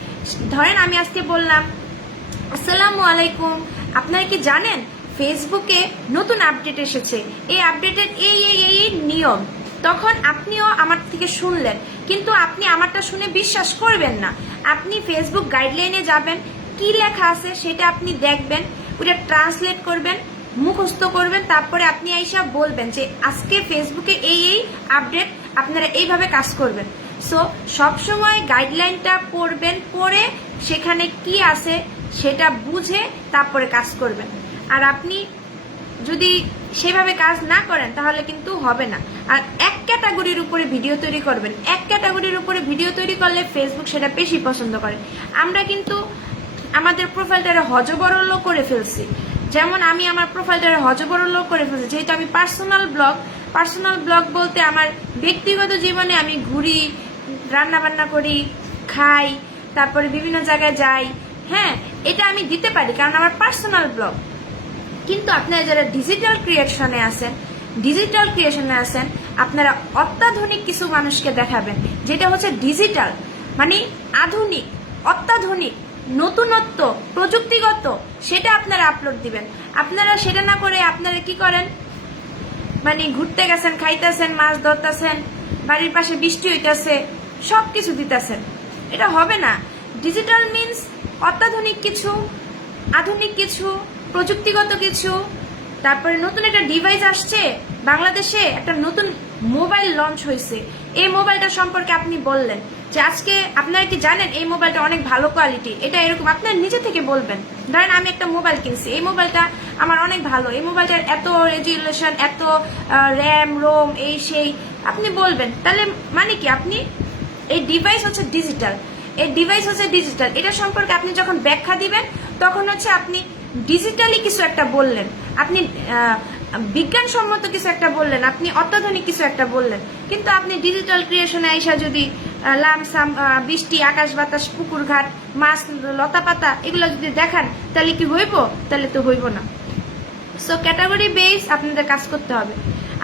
ধরেন আমি আজকে বললাম আসসালামু আলাইকুম, আপনারা কি জানেন ফেসবুকে নতুন আপডেট এসেছে, এই আপডেটের এই নিয়ম। তখন আপনিও আমার থেকে শুনলেন, কিন্তু আপনি আমারটা শুনে বিশ্বাস করবেন না। আপনি ফেসবুক গাইডলাইনে যাবেন, কি লেখা আছে সেটা আপনি দেখবেন, ওটা ট্রান্সলেট করবেন, মুখস্থ করবেন, তারপরে আপনি আইসা বলবেন যে আজকে ফেসবুকে এই আপডেট, আপনারা এইভাবে কাজ করবেন। সো সবসময় গাইডলাইনটা পড়বেন, পড়ে সেখানে কি আছে সেটা বুঝে তারপরে কাজ করবেন। আর আপনি যদি সেভাবে কাজ না করেন তাহলে কিন্তু হবে না। আর এক ক্যাটাগরির উপরে ভিডিও তৈরি করবেন, এক ক্যাটাগরির উপরে ভিডিও তৈরি করলে ফেসবুক সেটা বেশি পছন্দ করে। আমরা কিন্তু আমাদের প্রোফাইলটা হজবরল করে ফেলছি। যেমন আমি আমার প্রোফাইলটা হজবরল করে ফেলছি, যেহেতু আমি পার্সোনাল ব্লগ বলতে আমার ব্যক্তিগত জীবনে আমি ঘুরি, রান্না বান্না করি, খাই, তারপরে বিভিন্ন জায়গায় যাই। হ্যাঁ, এটা আমি দিতে পারি কারণ আমার পার্সোনাল ব্লগ। কিন্তু আপনারা যারা ডিজিটাল ক্রিয়েশনে আছেন আপনারা অত্যাধুনিক কিছু মানুষকে দেখাবেন, যেটা হচ্ছে ডিজিটাল, মানে আধুনিক, অত্যাধুনিক, নতুনত্ব, প্রযুক্তিগত, সেটা আপনারা আপলোড দিবেন। আপনারা সেটা না করে আপনারা কি করেন, মানে ঘুরতে গেছেন, খাইতেছেন, মাছ ধরতেছেন, বাড়ির পাশে বৃষ্টি হইতেছে, সবকিছু দিতেছেন। এটা হবে না। ডিজিটাল মিনস অত্যাধুনিক কিছু, আধুনিক কিছু, প্রযুক্তিগত কিছু। তারপরে নতুন একটা ডিভাইস আসছে বাংলাদেশে, একটা নতুন মোবাইল লঞ্চ হয়েছে, এই মোবাইলটা সম্পর্কে আপনি বললেন যে আজকে আপনারা কি জানেন এই মোবাইলটা অনেক ভালো কোয়ালিটি, এটা এরকম আপনার নিজে থেকে বলবেন। ধরেন আমি একটা মোবাইল কিনছি, এই মোবাইলটা আমার অনেক ভালো, এই মোবাইলটার এত রেজুলেশন, এত র্যাম রোম, এই সেই আপনি বলবেন। তাহলে মানে কি, আপনি এই ডিভাইস হচ্ছে ডিজিটাল, এটা সম্পর্কে আপনি যখন ব্যাখ্যা দিবেন তখন হচ্ছে আপনি ডিজিটালি কিছু একটা বললেন, আপনি বিজ্ঞানসম্মত কিছু একটা বললেন, আপনি অত্যাধুনিক কিছু একটা বললেন। কিন্তু আপনি ডিজিটাল ক্রিয়েশনে আইসা যদি লামসাম বৃষ্টি, আকাশ বাতাস, পুকুর ঘাট, মাছ, লতা পাতা এগুলো যদি দেখান তাহলে কি হইব? তাহলে তো হইব না। সো ক্যাটাগরি বেস আপনাদের কাজ করতে হবে।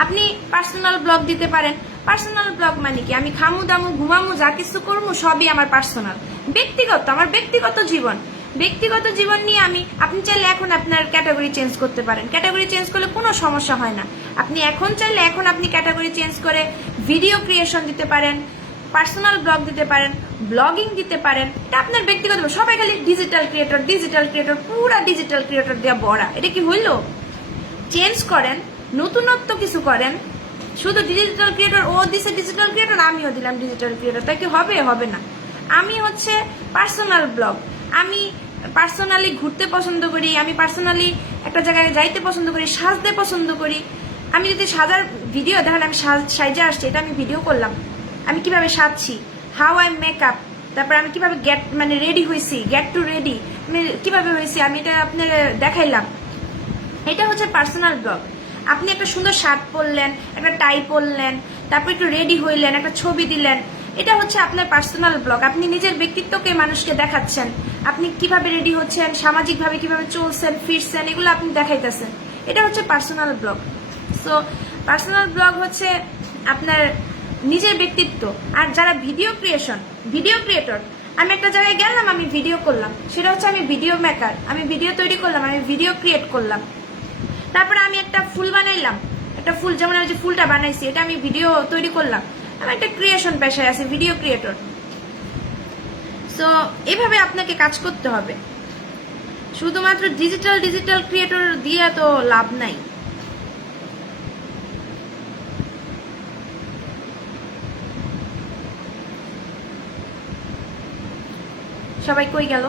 আপনি পার্সোনাল ব্লগ দিতে পারেন। পার্সোনাল ব্লগ মানে কি, আমি খামু দামু ঘুমামু যা কিছু করবো সবই আমার পার্সোনাল, ব্যক্তিগত, আমার ব্যক্তিগত জীবন নিয়ে আপনি চাইলে এখন আপনার ক্যাটাগরি চেঞ্জ করতে পারেন। ক্যাটাগরি চেঞ্জ করলে কোনো সমস্যা হয় না। আপনি এখন চাইলে এখন আপনি ক্যাটাগরি চেঞ্জ করে ভিডিও ক্রিয়েশন দিতে পারেন, পার্সোনাল ব্লগ দিতে পারেন, ব্লগিং দিতে পারেন। এটা আপনার ব্যক্তিগত। সবাই খালি ডিজিটাল ক্রিয়েটর, পুরা ডিজিটাল ক্রিয়েটর দিয়ে ভরা। এটা কি হইল? চেঞ্জ করেন, নতুনত্ব কিছু করেন। শুধু ডিজিটাল ক্রিয়েটর, ও দিছে ডিজিটাল ক্রিয়েটর, আমিও দিলাম ডিজিটাল ক্রিয়েটর, তাই কি হবে? হবে না। আমি হচ্ছে পার্সোনাল ব্লগ, আমি পার্সোনালি ঘুরতে পছন্দ করি, আমি পার্সোনালি একটা জায়গায় যাইতে পছন্দ করি, সাজতে পছন্দ করি। আমি যদি সাজার ভিডিও দেখেন, আমি সাজা আসছি, এটা আমি ভিডিও করলাম, আমি কিভাবে সাজছি, হাউ আই মেকআপ, তারপর আমি কিভাবে রেডি হয়েছি, গেট টু রেডি আমি কিভাবে হয়েছি, আমি এটা আপনার দেখাইলাম। এটা হচ্ছে পার্সোনাল ব্লগ। আপনি একটা সুন্দর শার্ট পরলেন, একটা টাই পরলেন, তারপর একটু রেডি হইলেন, একটা ছবি দিলেন, এটা হচ্ছে আপনার পার্সোনাল ব্লগ। আপনি নিজের ব্যক্তিত্বকে মানুষকে দেখাচ্ছেন, আপনি কিভাবে রেডি হচ্ছেন, সামাজিকভাবে কিভাবে চলছেন, ফিরছেন, এগুলো আপনি দেখাইতেছেন। এটা হচ্ছে personal blog. So personal blog হচ্ছে আপনার নিজের ব্যক্তিত্ব। আর যারা ভিডিও ক্রিয়েটর, আমি একটা জায়গায় গেলাম, আমি ভিডিও করলাম, সেটা হচ্ছে আমি ভিডিও মেকার, আমি ভিডিও তৈরি করলাম, আমি ভিডিও ক্রিয়েট করলাম। তারপরে আমি একটা ফুল বানাইলাম, একটা ফুল, যেমন আমি যে ফুলটা বানাইছি এটা আমি ভিডিও তৈরি করলাম, আমি একটা ক্রিয়েশন পেশায় আছি, ভিডিও ক্রিয়েটর। সো এভাবে আপনাকে কাজ করতে হবে। শুধুমাত্র ডিজিটাল ক্রিয়েটর দিয়ে তো লাভ নাই। সবাই কই গেল?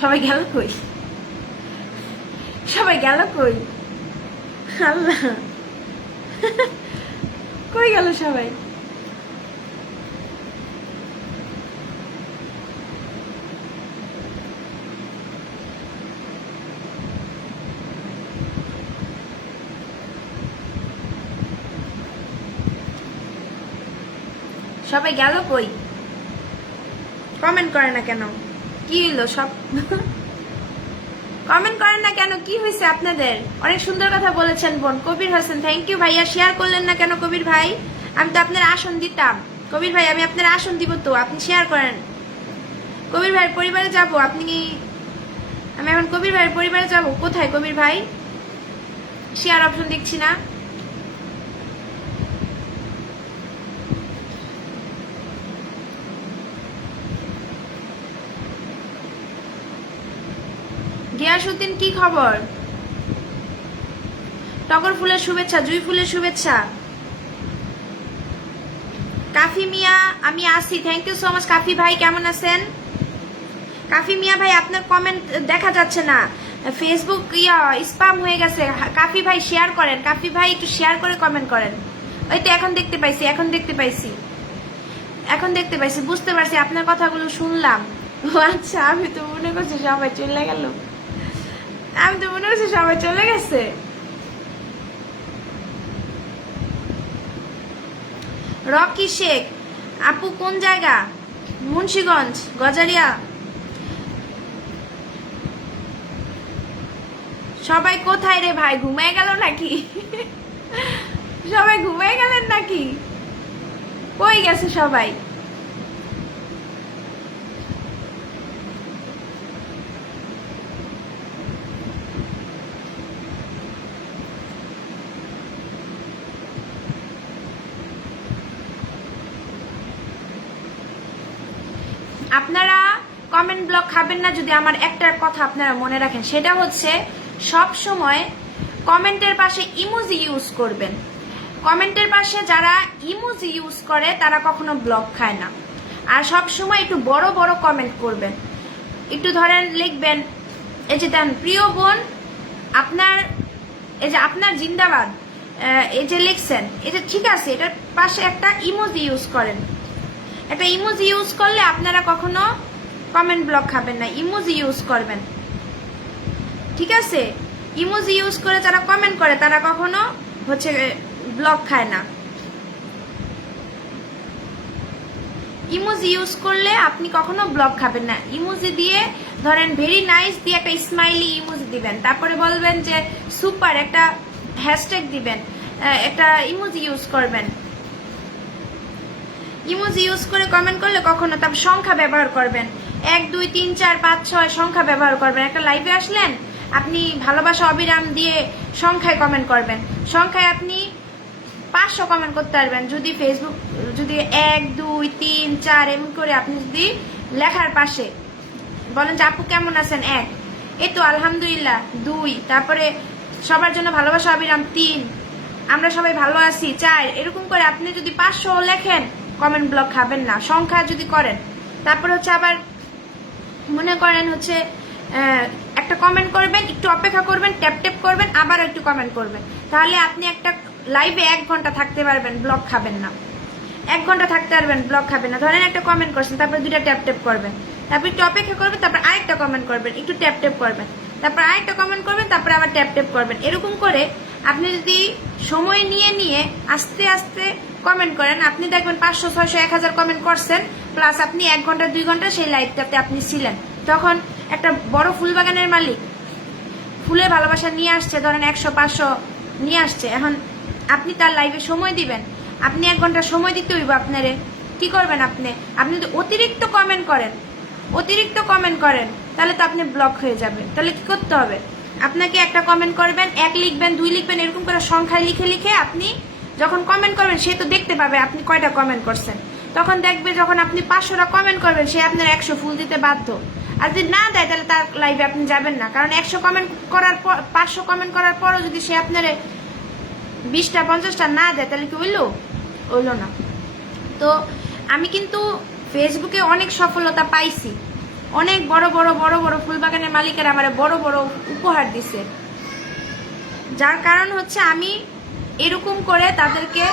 সবাই গেল কই? আল্লাহ, কই গেল সবাই? সবাই গেল কই? কমেন্ট করে না কেন? কি হলো? সব কমেন্ট করেন না কেন? কি হয়েছে আপনাদের? অনেক সুন্দর কথা বলেছেন বোন কবির হোসেন, থ্যাংক ইউ ভাইয়া। শেয়ার করলেন না কেন কবির ভাই? আমি তো আপনার আসন দিতাম কবির ভাই, আমি আপনার আসন দিব তো, আপনি শেয়ার করেন। কবির ভাইয়ের পরিবারে যাব। আপনি কি, আমি এখন কবির ভাইয়ের পরিবারে যাব। কোথায় কবির ভাই? শেয়ার অপশন দেখছি না। গিয়াসউদ্দিন কি খবর? টগর ফুলের শুভেচ্ছা, জুই ফুলের শুভেচ্ছা। কাফি মিয়া, আমি আসি। থ্যাংক ইউ সো মাচ কাফি ভাই, কেমন আছেন? কাফি মিয়া ভাই, আপনার কমেন্ট দেখা যাচ্ছে না, ফেসবুক স্পাম হয়ে গেছে। কাফি ভাই শেয়ার করেন, কাফি ভাই একটু শেয়ার করে কমেন্ট করেন। ওই তো এখন দেখতে পাইছি, এখন দেখতে পাইছি, এখন দেখতে পাইছি, বুঝতে পারছি, আপনার কথাগুলো শুনলাম। ও আচ্ছা, আমি তো মনে করছি সবাই চলে গেল, আমি তো মনে করছি সবাই চলে গেছে। রকি শেখ আপু কোন জায়গা? মুন্সিগঞ্জ, গজারিয়া। সবাই কোথায় রে ভাই? ঘুমায় গেল নাকি? সবাই ঘুমায় গেলেন নাকি? কই গেছে সবাই? আপনারা কমেন্ট ব্লক খাবেন না যদি আমার একটা কথা আপনারা মনে রাখেন, সেটা হচ্ছে সব সময় কমেন্টের পাশে ইমোজি ইউজ করবেন। কমেন্টের পাশে যারা ইমোজি ইউজ করে তারা কখনো ব্লক খায় না। আর সব সময় একটু বড় বড় কমেন্ট করবেন। একটু ধরেন লিখবেন, এই যে দেন প্রিয় বোন আপনার, এই যে আপনার জিন্দাবাদ, এই যে লিখছেন, এটা ঠিক আছে, এটার পাশে একটা ইমোজি ইউজ করেন। একটা ইমোজি ইউজ করলে আপনারা কখনো কমেন্ট ব্লক খাবেন না, ইমোজি ইউজ করবেন, ঠিক আছে? ইমোজি ইউজ করে যারা কমেন্ট করে তারা কখনো হচ্ছে ব্লক খায় না। ইমোজি ইউজ করলে আপনি কখনো ব্লক খাবেন না। ইমোজি দিয়ে ধরেন ভেরি নাইস দিয়ে একটা স্মাইলি ইমোজি দিবেন, তারপরে বলবেন যে সুপার, একটা হ্যাশট্যাগ দিবেন, একটা ইমোজি ইউজ করবেন। ইমোজি ইউজ করে কমেন্ট করলে কখনো, তারপর সংখ্যা ব্যবহার করবেন, 1 2 3 4 5 6 সংখ্যা ব্যবহার করবেন। একটা লাইভে আসলেন, আপনি ভালোবাসা অবিরাম দিয়ে সংখ্যায় কমেন্ট করবেন। সংখ্যায় আপনি 500 কমেন্ট করতে পারবেন যদি ফেসবুক, যদি 1 2 3 4 এমন করে আপনি যদি লেখার পাশে বলেন যে আপু কেমন আছেন, 1, এই তো আলহামদুলিল্লাহ, 2, তারপরে সবার জন্য ভালোবাসা অবিরাম 3, আমরা সবাই ভালো আছি 4, এরকম করে আপনি যদি 500 লেখেন কমেন্ট ব্লক খাবেন না, সংখ্যা যদি করেন। তারপর হচ্ছে আবার মনে করেন হচ্ছে একটা কমেন্ট করবেন, একটু অপেক্ষা করবেন, ট্যাপ ট্যাপ করবেন, আবার একটু কমেন্ট করবেন, তাহলে আপনি একটা লাইভে 1 ঘন্টা থাকতে পারবেন, ব্লক খাবেন না। 1 ঘন্টা থাকতে পারবেন, ব্লক খাবেন না। ধরেন একটা কমেন্ট করছেন, তারপর 2টা ট্যাপ ট্যাপ করবেন, তারপর একটু অপেক্ষা করবেন, তারপর আরেকটা কমেন্ট করবেন, একটু ট্যাপ ট্যাপ করবেন, তারপর আরেকটা কমেন্ট করবেন, তারপর আবার ট্যাপ ট্যাপ করবেন। এরকম করে আপনি যদি সময় নিয়ে নিয়ে আস্তে আস্তে কমেন্ট করেন, আপনি দেখবেন 500 600 1000 কমেন্ট করছেন, প্লাস আপনি 1 ঘন্টা 2 ঘন্টা সেই লাইভটাতে আপনি ছিলেন। তখন একটা বড় ফুল বাগানের মালিক ফুলে ভালোবাসা নিয়ে আসছে, ধরেন 100 500 নিয়ে আসছে, এখন আপনি তার লাইভে সময় দিবেন, আপনি 1 ঘন্টা সময় দিতে হইব আপনারে। কি করবেন আপনি? আপনি যদি অতিরিক্ত কমেন্ট করেন, অতিরিক্ত কমেন্ট করেন, তাহলে তো আপনি ব্লক হয়ে যাবে। তাহলে কি করতে হবে? আপনাকে একটা কমেন্ট করবেন, 1 লিখবেন, 2 লিখবেন, এরকম করে সংখ্যায় লিখে লিখে আপনি যখন কমেন্ট করবেন সে তো দেখতে পাবে আপনি কয়টা কমেন্ট করছেন। তখন দেখবে যখন আপনি 500টা কমেন্ট করবেন সে আপনার 100 ফুল দিতে বাধ্য। আর যদি না দেয় তাহলে তার লাইভে আপনি যাবেন না, কারণ 100 কমেন্ট করার পর, 500 কমেন্ট করার পরও যদি সে আপনার 20টা 50টা না দেয় তাহলে কি হইলো? হইলো না। তো আমি কিন্তু ফেসবুকে অনেক সফলতা পাইছি, অনেক বড় বড় বড় বড় ফুলবাগানের মালিকেরা আমার বড় বড় উপহার দিছে, যার কারণ হচ্ছে আমি এরকম করে তাদেরকে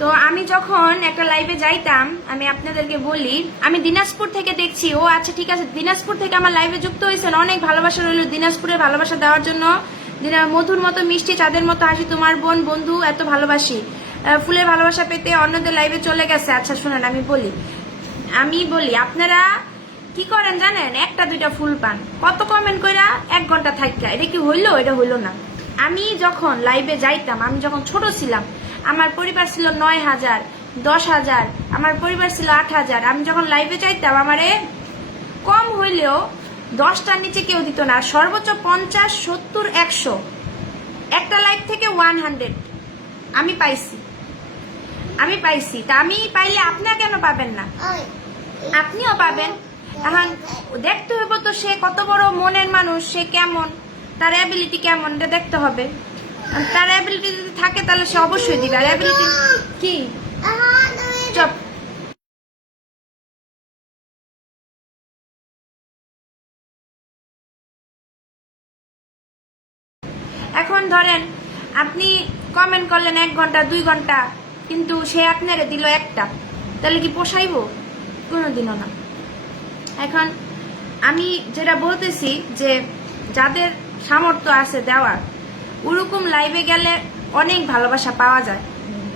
তো আমি যখন একটা লাইভে যাইতাম, আমি আপনাদেরকে বলি, আমি দিনাজপুর থেকে দেখছি। ও আচ্ছা ঠিক আছে, দিনাজপুর থেকে আমার লাইভে যুক্ত হয়েছেন, অনেক ভালোবাসা রইল দিনাজপুরের ভালোবাসা দেওয়ার জন্য। মধুর মতো মিষ্টি, চাঁদের মতো হাসি, তোমার বোন বন্ধু এত ভালোবাসি, ফুলের ভালোবাসা পেতে অন্যদের লাইভে চলে গেছে। আচ্ছা শুনেন, আমি বলি আপনারা কি করেন জানেন, একটা দুইটা ফুল পান, কত কমেন্ট কইরা 1 ঘন্টা থাকা, এটা কি হইলো? এটা হইলো না। আমি যখন লাইভে যাইতাম, আমি যখন ছোট ছিলাম, আমার পরিবার ছিল 9,000, 10,000, আমার পরিবার ছিল 8,000। আমি যখন লাইভে যাইতাম, আমারে কম হইলেও 10টার নিচে কেউ দিত না, সর্বোচ্চ 50, 70, 100, একটা লাইভ থেকে 100 আমি পাইছি। তা আমি পাইলে আপনারা কেন পাবেন না? আপনিও পাবেন। এখন দেখতে হবে তো সে কত বড় মনের মানুষ, সে কেমন, তার অ্যাবিলিটি কেমন, এটা দেখতে হবে। তার অ্যাবিলিটি যদি থাকে তাহলে সে অবশ্যই দিবে। আর অ্যাবিলিটি কি চপ। এখন ধরেন আপনি কমেন্ট করলেন 1 ঘন্টা 2 ঘন্টা, কিন্তু সে আপনারে দিল একটা, তাহলে কি পোষাইব? কোনোদিনও না। এখন আমি যেটা বলতেছি যে যাদের সামর্থ্য আছে দেওয়ার, ওরকম লাইভে গেলে অনেক ভালোবাসা পাওয়া যায়।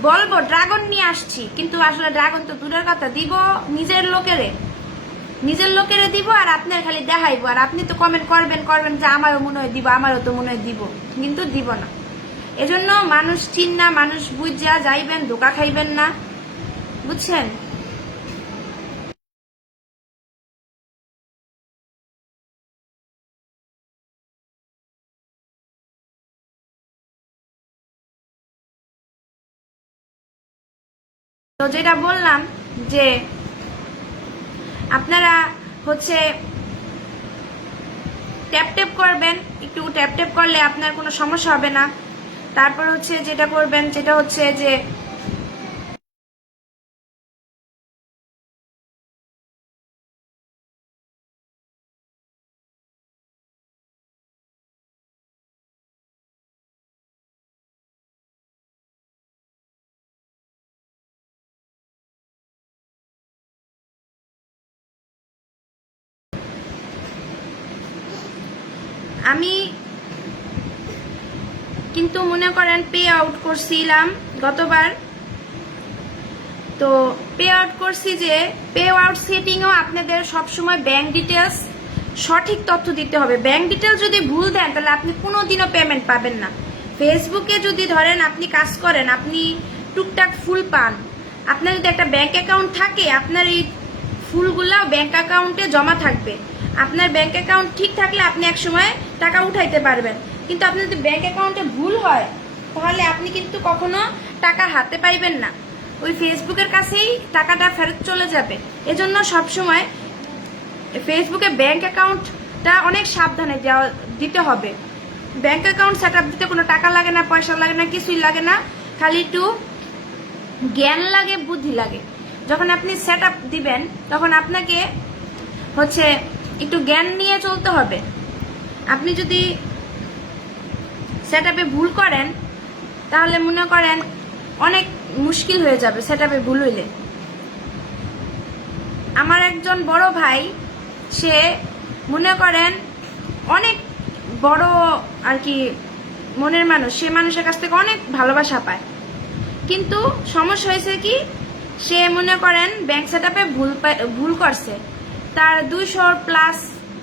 বলবো ড্রাগন নিয়ে আসছি, কিন্তু আসলে ড্রাগন তো দূরের কথা, দিব নিজের লোকেরে দিব, আর আপনার খালি দেখাইবো। আর আপনি তো কমেন্ট করবেন যে আমারও মনে হয় দিব, আমারও তো মনে হয় দিব, কিন্তু দিব না। এজন্য মানুষ চিন্না, মানুষ বুঝা যাইবেন, ধোকা খাইবেন না, বুঝছেন? তো যেটা বললাম যে আপনারা হচ্ছে ট্যাপ করবেন, একটু ট্যাপ করলে আপনার কোনো সমস্যা হবে না। তারপর হচ্ছে যেটা করবেন সেটা হচ্ছে যে আমি কিন্তু মনে করেন পে আউট করছিলাম গতবার, তো পে আউট করছি, যে পে আউট সেটিংও আপনাদের সবসময় ব্যাংক ডিটেলস সঠিক তথ্য দিতে হবে। ব্যাংক ডিটেলস যদি ভুল দেন তাহলে আপনি কোনোদিনও পেমেন্ট পাবেন না। ফেসবুকে যদি ধরেন আপনি কাজ করেন, আপনি টুকটাক ফুল পান, আপনার যদি একটা ব্যাংক অ্যাকাউন্ট থাকে, আপনার এই ফুলগুলো ব্যাংক অ্যাকাউন্টে জমা থাকবে। আপনার ব্যাংক অ্যাকাউন্ট ঠিক থাকলে আপনি এক সময় টাকা উঠাইতে পারবেন। কিন্তু আপনার যদি ব্যাংক অ্যাকাউন্টে ভুল হয়, তাহলে আপনি কিন্তু কখনো টাকা হাতে পাইবেন না, ওই ফেসবুকের কাছেই টাকাটা ফেরত চলে যাবে। এজন্য সবসময় ফেসবুকে ব্যাংক অ্যাকাউন্টটা অনেক সাবধানে দিতে হবে। ব্যাংক অ্যাকাউন্ট সেট আপ দিতে কোনো টাকা লাগে না, পয়সা লাগে না, কিছুই লাগে না, খালি একটু জ্ঞান লাগে, বুদ্ধি লাগে। যখন আপনি সেট আপ দিবেন তখন আপনাকে হচ্ছে একটু জ্ঞান নিয়ে চলতে হবে। আপনি যদি সেট আপে ভুল করেন তাহলে মনে করেন অনেক মুশকিল হয়ে যাবে সেট আপে ভুল হইলে। আমার একজন বড় ভাই, সে মনে করেন অনেক বড় আর কি মনের মানুষ, সে মানুষের কাছ থেকে অনেক ভালোবাসা পায়, কিন্তু সমস্যা হয়েছে কি, সে মনে করেন ব্যাংক সেট আপে ভুল করছে, তার 200+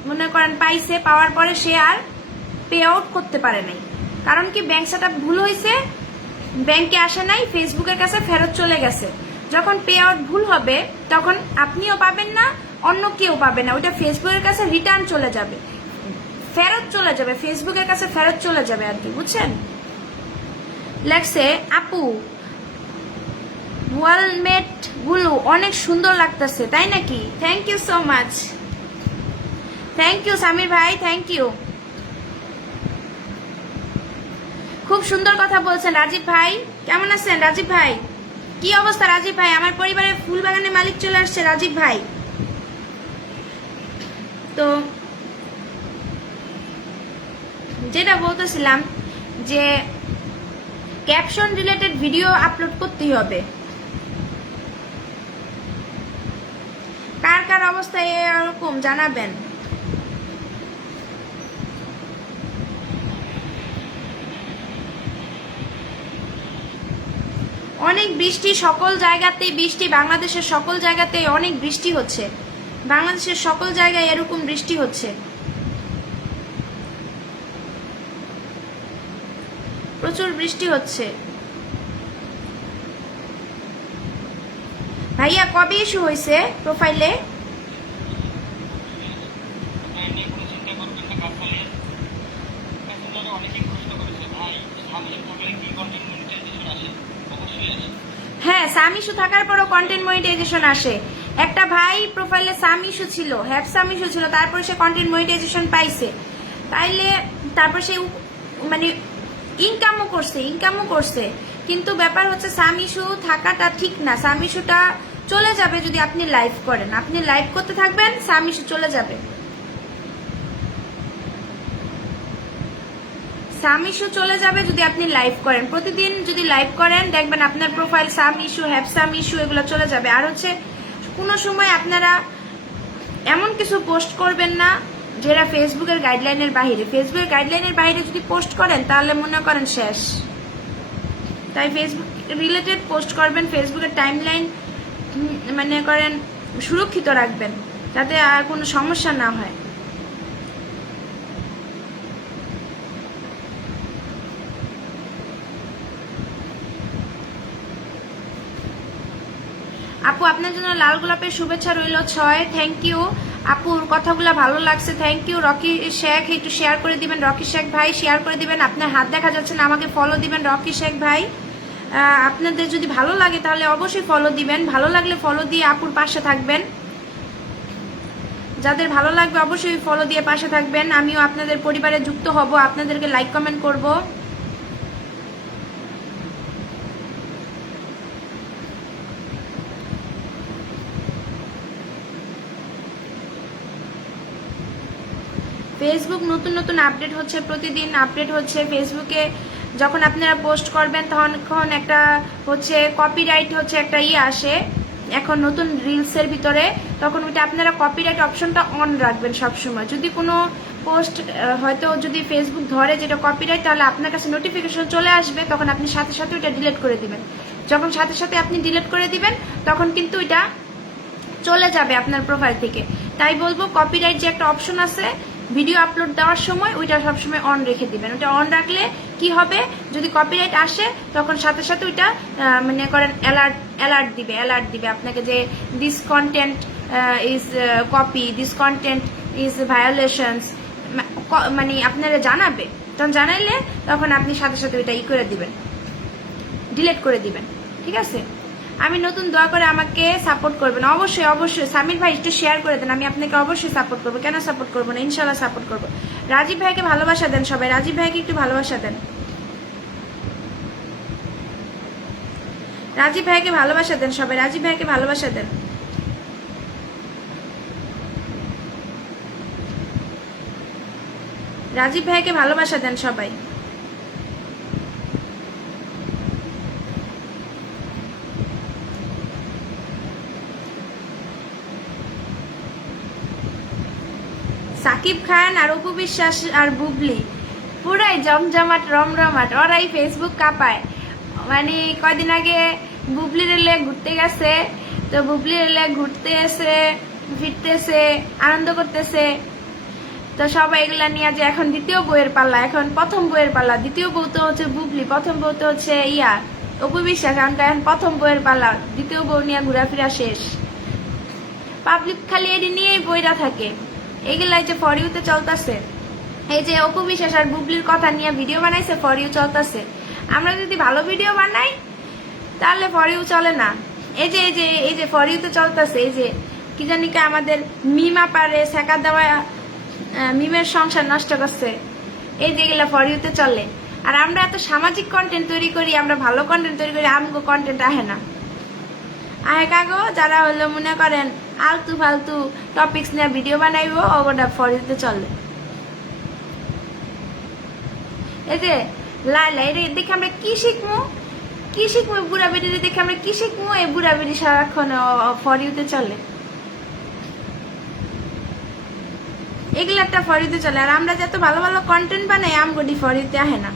মনে করেন পাইছে, পাওয়ার পরে সে আর পে আউট করতে পারে নাই। কারণ কি, ব্যাংক সেট আপ ভুল হয়েছে, ব্যাংকে আসে নাই, ফেসবুকের কাছে ফেরত চলে গেছে। যখন পে আউট ভুল হবে তখন আপনিও পাবেন না, অন্য কেউ পাবে না, ওইটা ফেসবুকের কাছে রিটার্ন চলে যাবে, ফেরত চলে যাবে, ফেসবুকের কাছে ফেরত চলে যাবে আর কি, বুঝছেন? লেখছে আপু ওয়ালমেট গুলো অনেক সুন্দর লাগতেছে, তাই নাকি? Thank you so much, thank you Samir ভাই, থ্যাংক ইউ, খুব সুন্দর কথা বলছেন। রাজীব ভাই কেমন আছেন? রাজীব ভাই কি অবস্থা? রাজীব ভাই, আমার পরিবারের ফুল বাগানের মালিক চলে আসছে রাজীব ভাই। তো যেটা বলতেছিলাম যে ক্যাপশন রিলেটেড ভিডিও আপলোড করতেই হবে, কার কার অবস্থা এরকম জানাবেন। অনেক বৃষ্টি, সকল জায়গাতেই বৃষ্টি, বাংলাদেশের সকল জায়গাতেই অনেক বৃষ্টি হচ্ছে, বাংলাদেশের সকল জায়গায় এরকম বৃষ্টি হচ্ছে, প্রচুর বৃষ্টি হচ্ছে। ভাইয়া কবে ইস্যু হয়েছে প্রোফাইলে? হ্যাঁ, সাম ইস্যু থাকার পরও কন্টেন্ট মনিটাইজেশন আসে। একটা ভাই প্রোফাইলে সাম ইস্যু ছিল, হ্যাভ সাম ইস্যু ছিল, তারপরে সে কন্টেন্ট মনিটাইজেশন পাইছে, তাইলে তারপর সে মানে ইনকামও করছে। কিন্তু ব্যাপার হচ্ছে সাম ইস্যু থাকাটা ঠিক না। সাম ইস্যুটা চলে যাবে যদি আপনি লাইভ করেন, আপনি লাইভ করতে থাকবেন, সাম ইস্যু চলে যাবে। সাম ইস্যু চলে যাবে যদি আপনি লাইভ করেন, প্রতিদিন যদি লাইভ করেন দেখবেন আপনার profile some issue, have some issue এগুলো চলে যাবে। আর হচ্ছে কোনো সময় আপনারা এমন কিছু পোস্ট করবেন না যেটা ফেসবুকের গাইডলাইনের বাইরে। ফেসবুকের গাইডলাইনের বাইরে যদি পোস্ট করেন তাহলে মনে করেন শেষ। তাই ফেসবুক রিলেটেড পোস্ট করবেন, ফেসবুকের টাইমলাইন মানে করেন সুরক্ষিত রাখবেন যাতে আর কোনো সমস্যা না হয়। আপু আপনার জন্য লাল গোলাপের শুভেচ্ছা রইল 6। থ্যাংক ইউ আপুর, কথাগুলো ভালো লাগছে, থ্যাংক ইউ। রকি শেখ একটু শেয়ার করে দিবেন, রকি শেখ ভাই শেয়ার করে দিবেন। আপনার হাত দেখা যাচ্ছে না, আমাকে ফলো দিবেন রকি শেখ ভাই। আপনাদের যদি ভালো লাগে তাহলে অবশ্যই ফলো দিবেন, ভালো লাগলে ফলো দিয়ে আপুর পাশে থাকবেন। যাদের ভালো লাগবে অবশ্যই ফলো দিয়ে পাশে থাকবেন, আমিও আপনাদের পরিবারে যুক্ত হব, আপনাদেরকে লাইক কমেন্ট করব। ফেসবুক নতুন নতুন আপডেট হচ্ছে, প্রতিদিন আপডেট হচ্ছে ফেসবুকে। যখন আপনারা পোস্ট করবেন তখন একটা হচ্ছে কপিরাইট হচ্ছে একটা আসে এখন নতুন রিলসের ভিতরে, তখন ওইটা আপনারা কপিরাইট অপশনটা অন রাখবেন সবসময়। যদি কোনো পোস্ট হয়তো যদি ফেসবুক ধরে যেটা কপিরাইট, তাহলে আপনার কাছে নোটিফিকেশন চলে আসবে, তখন আপনি সাথে সাথে ওইটা ডিলিট করে দিবেন। যখন সাথে সাথে আপনি ডিলিট করে দিবেন তখন কিন্তু ওইটা চলে যাবে আপনার প্রোফাইল থেকে। তাই বলবো কপিরাইট যে একটা অপশন আছে ভিডিও আপলোড দেওয়ার সময়, ওইটা সবসময় অন রেখে দিবেন। ওইটা অন রাখলে কি হবে, যদি কপিরাইট আসে তখন সাথে সাথে ওইটা মনে করেন অ্যালার্ট দিবে আপনাকে যে this content is copy, this content is violations, মানে আপনারা জানাবে। তখন জানাইলে তখন আপনি সাথে সাথে ওইটা করে দিবেন, ডিলিট করে দিবেন। ঠিক আছে, আমি নতুন, দয়া করে আমাকে সাপোর্ট করবেন অবশ্যই অবশ্যই। সামির ভাই একটু শেয়ার করে দেন, আমি আপনাকে অবশ্যই সাপোর্ট করবো। কেন সাপোর্ট করবো না, ইনশাল্লাহ সাপোর্ট করবো। রাজীব ভাইকে ভালোবাসা দেন সবাই, রাজীব ভাইকে একটু ভালোবাসা দেন, রাজীব ভাইকে ভালোবাসা দেন সবাই, রাজীব ভাইকে ভালোবাসা দেন। রাজীব ভাইকে ভালোবাসা দেন সবাই। সাকিব খান আর অপু বিশ্বাস আর বুবলি পুরাই জমজমাট রমরমাট, ওরাই ফেসবুক কাঁপায়। মানে কয়দিন আগে বুবলি রেলে ঘুরতে গেছে, তো বুবলি রেলে ঘুরতে এসে ফিরতেছে, আনন্দ করতেছে, তো সবাই এগুলা নিয়ে যে এখন দ্বিতীয় বইয়ের পাল্লা, এখন প্রথম বইয়ের পাল্লা। দ্বিতীয় বউ তো হচ্ছে বুবলি, প্রথম বউ তো হচ্ছে অপু বিশ্বাস, এখন প্রথম বইয়ের পাল্লা, দ্বিতীয় বউ নিয়ে ঘোরাফেরা শেষ। পাবলিক খালি এটি নিয়েই বইরা থাকে। এগুলাই যে ফর ইউতে চলতেছে, এই যে অপু বিশ্বাস আর বুবলির কথা নিয়ে ভিডিও বানাইছে, ফর ইউ চলতেছে। আমরা যদি ভালো ভিডিও বানাই তাহলে ফর ইউ চলে না। এই যে ফর ইউতে চলতেছে, এই যে কি জানি কে আমাদের মিমা পারে শেখা দেওয়া, মিমের সংসার নষ্ট করছে, এই যে এগুলা ফর ইউতে চলে। আর আমরা এত সামাজিক কন্টেন্ট তৈরি করি, আমরা ভালো কন্টেন্ট তৈরি করি, আমগো কন্টেন্ট আহে না। আহে কাগো যারা হলো মনে করেন আলতু ফালতু টপিক্স নিয়ে ভিডিও বানাইবো, ওটা ফর ইউতে চলে। এই যে লাইলা, এটা দেখে আমরা কি শিখবো, বুড়া বেটিতে দেখে আমরা কি শিখবো? এই বুড়া বেটি সারাক্ষণ ফর ইউতে চলে। এগুলো একটা ফরিতে চলে। আর আমরা যত ভালো ভালো কন্টেন্ট বানাই আমগডি ফরিতে আহে না।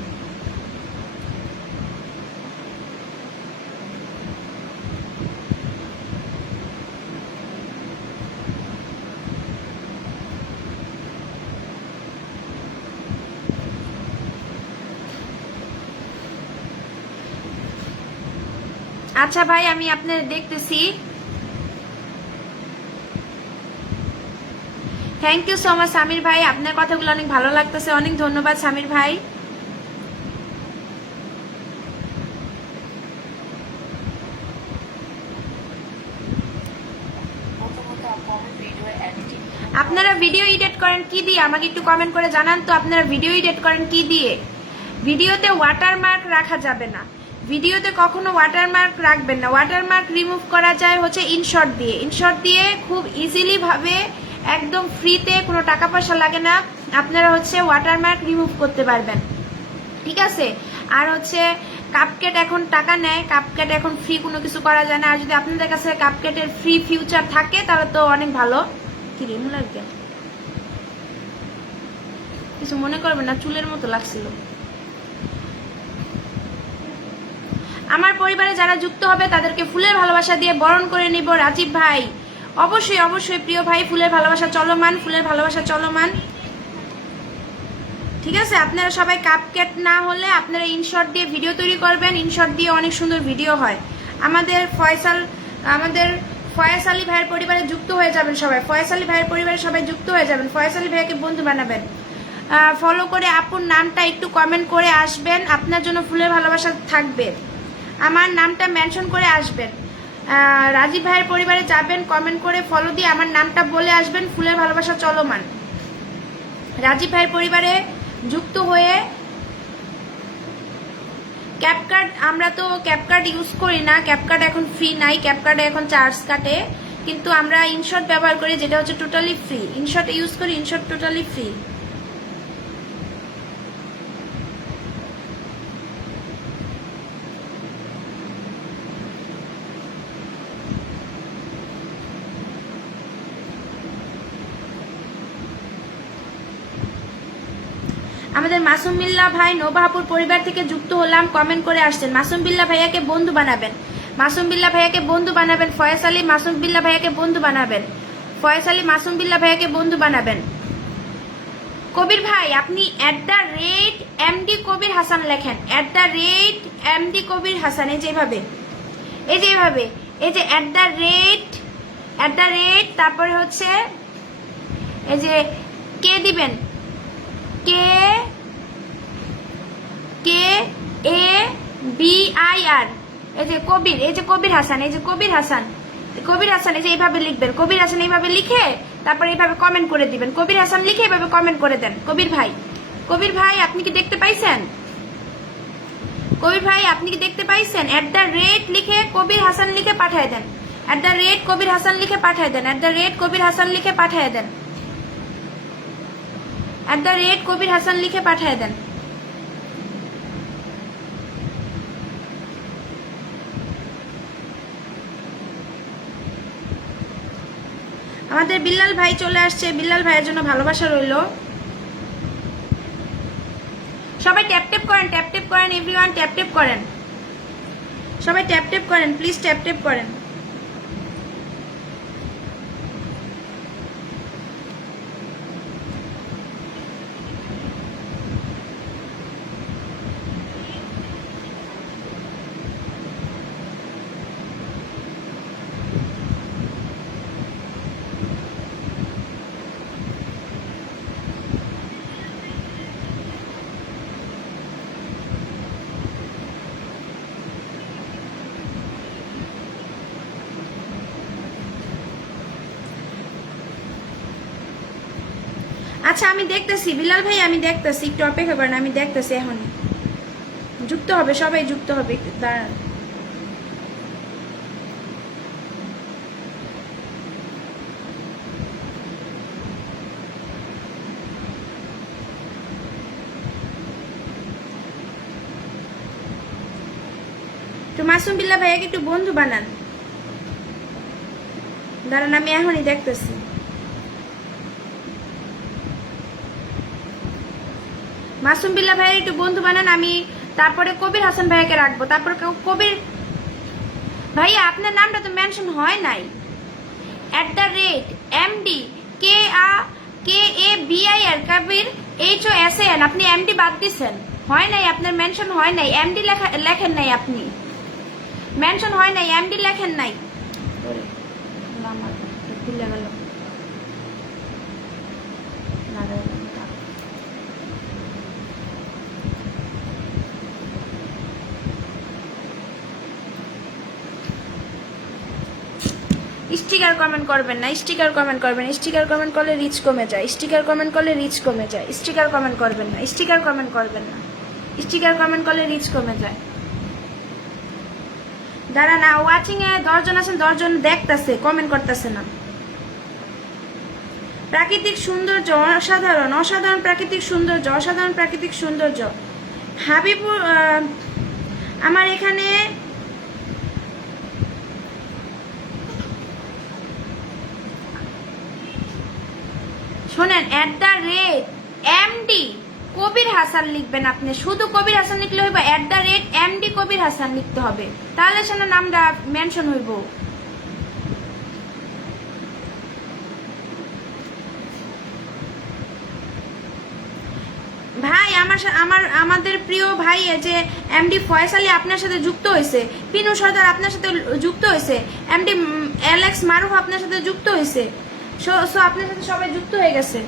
আচ্ছা ভাই, আমি আপনার দেখতেছি। Thank you so much Samir ভাই, আপনার কথাগুলো অনেক ভালো লাগতেছে। অনেক ধন্যবাদ সামির ভাই। আপনারা ভিডিও এডিট করেন কি দিয়ে আমাকে একটু কমেন্ট করে জানান তো। আপনারা ভিডিও এডিট করেন কি দিয়ে? ভিডিওতে ওয়াটারমার্ক রাখা যাবে না, ভিডিওতে কখনো ওয়াটারমার্ক রাখবেন না। ওয়াটারমার্ক রিমুভ করা যায় হচ্ছে ইনশট দিয়ে। ইনশট দিয়ে খুব ইজিলি ভাবে একদম ফ্রিতে, কোনো টাকা পয়সা লাগে না, আপনারা হচ্ছে ওয়াটারমার্ক রিমুভ করতে পারবেন, ঠিক আছে? আর হচ্ছে কাপকেট এখন টাকা নেয়, কাপকেট এখন ফ্রি কোনো কিছু করা যায় না। আর যদি আপনাদের কাছে কাপকেটের ফ্রি ফিউচার থাকে তাহলে তো অনেক ভালো। কি রে লাগবে, কিছু মনে করবেন না, চুলের মতো লাগছিল। আমার পরিবারে যারা যুক্ত হবে তাদেরকে ফুলের ভালোবাসা দিয়ে বরণ করে নিব। রাজীব ভাই, অবশ্যই অবশ্যই প্রিয় ভাই, ফুলের ভালোবাসা চলমান, ফুলের ভালোবাসা চলমান, ঠিক আছে? আপনারা সবাই কাপকেট না হলে আপনারা ইনশট দিয়ে ভিডিও তৈরি করবেন। ইনশট দিয়ে অনেক সুন্দর ভিডিও হয়। আমাদের ফয়েজ আলী ভাইয়ের পরিবারে যুক্ত হয়ে যাবেন সবাই। ফয়েজ আলী ভাইয়ের পরিবারে সবাই যুক্ত হয়ে যাবেন। ফয়েজ আলী ভাইয়াকে বন্ধু বানাবেন। ফলো করে আপুর নামটা একটু কমেন্ট করে আসবেন, আপনার জন্য ফুলের ভালোবাসা থাকবে। আমার নামটা মেনশন করে আসবেন। রাজীব ভাইয়ের পরিবারে যাবেন, কমেন্ট করে ফলো দিয়ে আমার নামটা বলে আসবেন। ফুলের ভালোবাসা চলমান। রাজীব ভাইয়ের পরিবারে যুক্ত হয়ে ক্যাপকার্ড, আমরা তো ক্যাপকার্ড ইউজ করি না, ক্যাপকার্ড এখন ফ্রি নাই, ক্যাপকার্ডে এখন চার্জ কাটে, কিন্তু আমরা ইনশট ব্যবহার করি যেটা হচ্ছে টোটালি ফ্রি। ইনশট ইউজ করি, ইনশট টোটালি ফ্রি। আমাদের মাসুম বিল্লাহ ভাই নোবাহাপুর পরিবার থেকে যুক্ত হলাম, কমেন্ট করে আসছেন। মাসুম বিল্লাহ ভাইয়াকে বন্ধু বানাবেন, মাসুম বিল্লাহ ভাইয়াকে বন্ধু বানাবেন। ফয়েজ আলী মাসুম বিল্লাহ ভাইয়াকে বন্ধু বানাবেন। ফয়েজ আলী মাসুম বিল্লাহ ভাইয়াকে বন্ধু বানাবেন। কবির ভাই, আপনি @MD কবির হাসান লেখেন, @MD কবির হাসান, এই যে এইভাবে, এই যে এইভাবে, এই যে তারপরে হচ্ছে এই যে কে দিবেন, KABIR, এই যে কবির, এই যে কবির হাসান, এই যে কবির হাসান, কবির হাসান, এই যে এইভাবে লিখবেন। কবির হাসান এইভাবে লিখে তারপরে এইভাবে কমেন্ট করে দিবেন। কবির হাসান লিখে এইভাবে কমেন্ট করে দেন। কবির ভাই, কবির ভাই আপনি কি দেখতে পাইছেন? কবির ভাই আপনি কি দেখতে পাইছেন? লিখে কবির হাসান লিখে পাঠিয়ে দেন। কবির হাসান লিখে পাঠিয়ে দেন। কবির হাসান লিখে পাঠিয়ে দেন। কবির হাসান লিখে পাঠিয়ে দেন। আমাদের বিল্লাল ভাই চলে আসছে, বিল্লাল ভাইয়ের জন্য ভালোবাসা রইল। সবাই ট্যাপ ট্যাপ করেন, ট্যাপ ট্যাপ করেন, এভরিওয়ান ট্যাপ ট্যাপ করেন, সবাই ট্যাপ ট্যাপ করেন, প্লিজ ট্যাপ ট্যাপ করেন। আচ্ছা আমি দেখতেছি বিলাল ভাই, আমি দেখতেছি, একটু অপেক্ষা করেন, আমি দেখতেছি। এখন যুক্ত হবে, সবাই যুক্ত হবে, দাঁড়ান। তো মাসুম বিল্লাহ ভাইয়াকে একটু বন্ধু বানান, দাঁড়ান আমি এখনই দেখতেছি। মাসুম বিল্লাহ ভাইয়ের একটু বন্ধু বানান, আমি তারপরে কবির হাসান ভাইয়াকে রাখবো। তারপর কবির ভাইয়া আপনার নামটা তো মেনশন হয় নাই। @MD KABIR কবির HOSAN, আপনি MD বাদ দিচ্ছেন, হয় নাই, আপনার মেনশন হয় নাই, MD লেখেন নাই, আপনি মেনশন হয় নাই, MD লেখেন নাই। ভুলে গেল স্টিকার কমেন্ট করবেন না, স্টিকার কমেন্ট করবেন, স্টিকার কমেন্ট করলে রিচ কমে যায়, স্টিকার কমেন্ট করলে রিচ কমে যায়, স্টিকার কমেন্ট করবেন না, স্টিকার কমেন্ট করবেন না, স্টিকার কমেন্ট করলে রিচ কমে যায়। যারা না ওয়াচিং এ 10 জন আছেন, 10 জন দেখতেছে, কমেন্ট করতেছে না। প্রাকৃতিক সৌন্দর্য অসাধারণ, অসাধারণ প্রাকৃতিক সৌন্দর্য, অসাধারণ প্রাকৃতিক সৌন্দর্য। হাবিবুর আমার এখানে শোনেন, @MD কবির হাসান লিখবেন, আপনি শুধু কবির হাসান লিখলে হইব, @MD কবির হাসান লিখতে হবে, তাহলে সেটা নামটা মেনশন হইব। ভাই আমাদের প্রিয় ভাই যে MD ফয়েজ আলী আপনার সাথে যুক্ত হয়েছে, পিনু সর্দার আপনার সাথে যুক্ত হয়েছে, MD অ্যালেক্স মারুফ আপনার সাথে যুক্ত হয়েছে, সো আপনার সাথে সবাই যুক্ত হয়ে গেছে।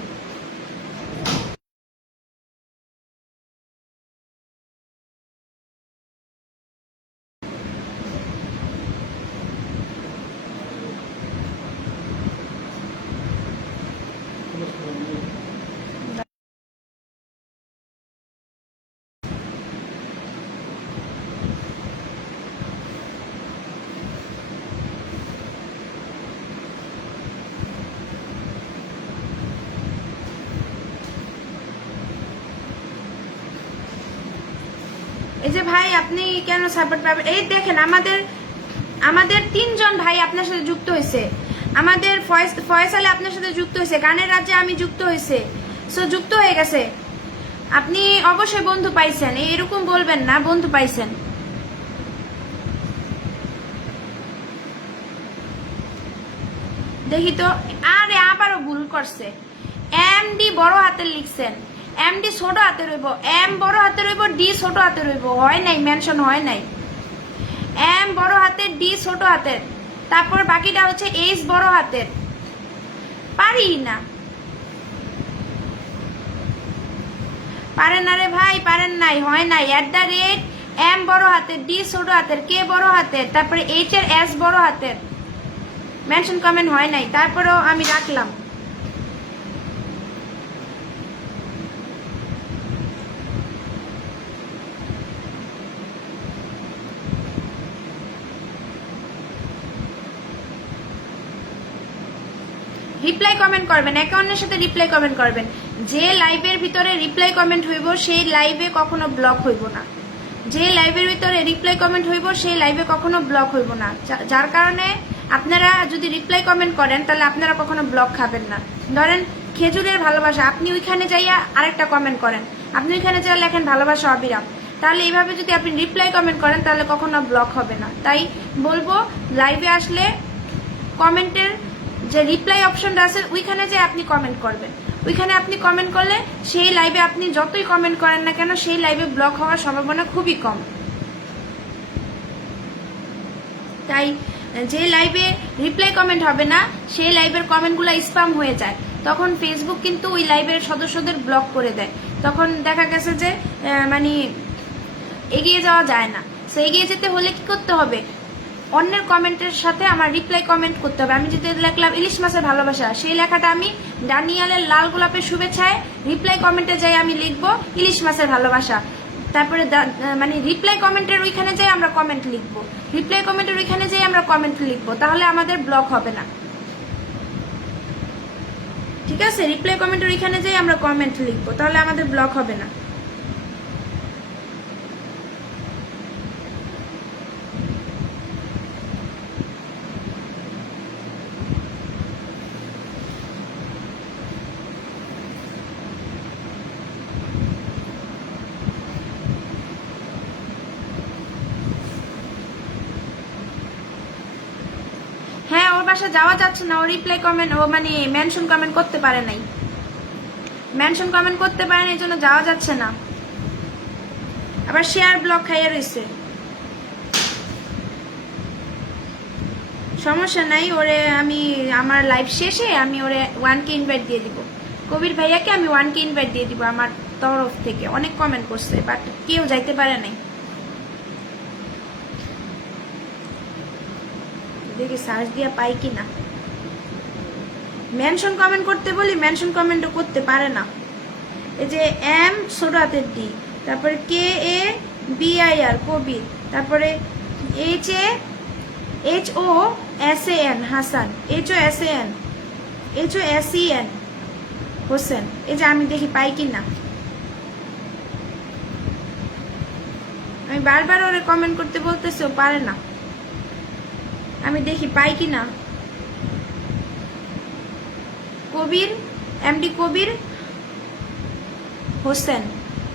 এই যে ভাই আপনি কেন সাপোর্ট পাবেন, এই দেখেন আমাদের 3 জন ভাই আপনার সাথে যুক্ত হয়েছে, আমাদের ফয়েজ আলী আপনার সাথে যুক্ত হয়েছে, গানের রাজ্যে আমি যুক্ত হয়েছে, সো যুক্ত হয়ে গেছে, আপনি অবশ্যই বন্ধু পাইছেন, এরকম বলবেন না বন্ধু পাইছেন। দেখি তো, আরে আবারও ভুল করছে, MD বড় হাতের লিখছেন, MD ছোট হাতে রইব, M বড় হাতে রইব, D ছোট হাতে রইব, হয় নাই, মেনশন হয় নাই। M বড় হাতের, D ছোট হাতের, তারপর বাকিটা হচ্ছে H বড় হাতের, পারি না, পারেন না রে ভাই, পারেন নাই, হয় নাই। @M বড় হাতের, D ছোট হাতের, K বড় হাতের, তারপরে H এর S বড় হাতের, মেনশন কমেন্ট হয় নাই, তারপরেও আমি রাখলাম। রিপ্লাই কমেন্ট করবেন, একে অন্যের সাথে রিপ্লাই কমেন্ট করবেন, যে লাইভের ভিতরে রিপ্লাই কমেন্ট হইব সেই লাইভে কখনো ব্লক হইব না, যে লাইভের ভিতরে রিপ্লাই কমেন্ট হইব সেই লাইভে কখনো ব্লক হইব না, যার কারণে আপনারা যদি রিপ্লাই কমেন্ট করেন তাহলে আপনারা কখনো ব্লক খাবেন না। ধরেন খেজুরের ভালোবাসা, আপনি ওইখানে যাইয়া আরেকটা কমেন্ট করেন, আপনি ওইখানে যাইয়া লেখেন ভালোবাসা অবিরাম, তাহলে এইভাবে যদি আপনি রিপ্লাই কমেন্ট করেন তাহলে কখনো ব্লক হবে না। তাই বলবো লাইভে আসলে কমেন্টের যে রিপ্লাই অপশনটা আছে ওইখানে যে আপনি কমেন্ট করবেন, ওইখানে আপনি কমেন্ট করলে সেই লাইভে আপনি যতই কমেন্ট করেন না কেন সেই লাইভে ব্লক হওয়ার সম্ভাবনা খুবই কম। তাই যে লাইভে রিপ্লাই কমেন্ট হবে না সেই লাইভের কমেন্টগুলো স্প্যাম হয়ে যায়, তখন ফেসবুক কিন্তু ওই লাইভের সদস্যদের ব্লক করে দেয়, তখন দেখা গেছে যে মানে এগিয়ে যাওয়া যায় না। সো এগিয়ে যেতে হলে কি করতে হবে, অন্যের কমেন্টের সাথে আমার রিপ্লাই কমেন্ট করতে হবে। আমি যদি লিখলাম ইলিশ মাছের ভালোবাসা, সেই লেখাটা আমি ডানিয়ালের লাল গোলাপের শুভেচ্ছায় রিপ্লাই কমেন্টে যাই আমি লিখবো ইলিশ মাছের ভালোবাসা, তারপরে মানে রিপ্লাই কমেন্টের ওইখানে যাই আমরা কমেন্ট লিখবো, রিপ্লাই কমেন্টের ওইখানে যাই আমরা কমেন্ট লিখবো, তাহলে আমাদের ব্লক হবে না। ঠিক আছে, রিপ্লাই কমেন্টের ওইখানে যাই আমরা কমেন্ট লিখবো, তাহলে আমাদের ব্লক হবে না। ওর বাসা যাওয়া যাচ্ছে না, ও রিপ্লাই কমেন্ট, ও মানে মেনশন কমেন্ট করতে পারে নাই, মেনশন কমেন্ট করতে পারে না, এই জন্য যাওয়া যাচ্ছে না। আবার শেয়ার ব্লক খাইয়া রয়েছে। সমস্যা নাই, ওরে আমি আমার লাইভ শেষে আমি ওরে 1K ইনভাইট দিয়ে দিব। কবির ভাইয়াকে আমি 1K ইনভাইট দিয়ে দিব আমার তরফ থেকে। অনেক কমেন্ট করছে বাট কেউ যাইতে পারে নাই। দেখি সার্চ দিয়া পাই কিনা। মেনশন কমেন্ট করতে বলি, মেনশন কমেন্টও করতে পারে না। এই যে এম ছোটাতের ডি, তারপরে KABIR কবির, তারপরে HOSAN হাসান, HOSEN হোসেন। এই যে আমি দেখি পাই কিনা। আমি বারবার ওরে কমেন্ট করতে বলতেছি, ও পারে না। আমি দেখি পাই কিনা। কবির, MD Kabir Hossain,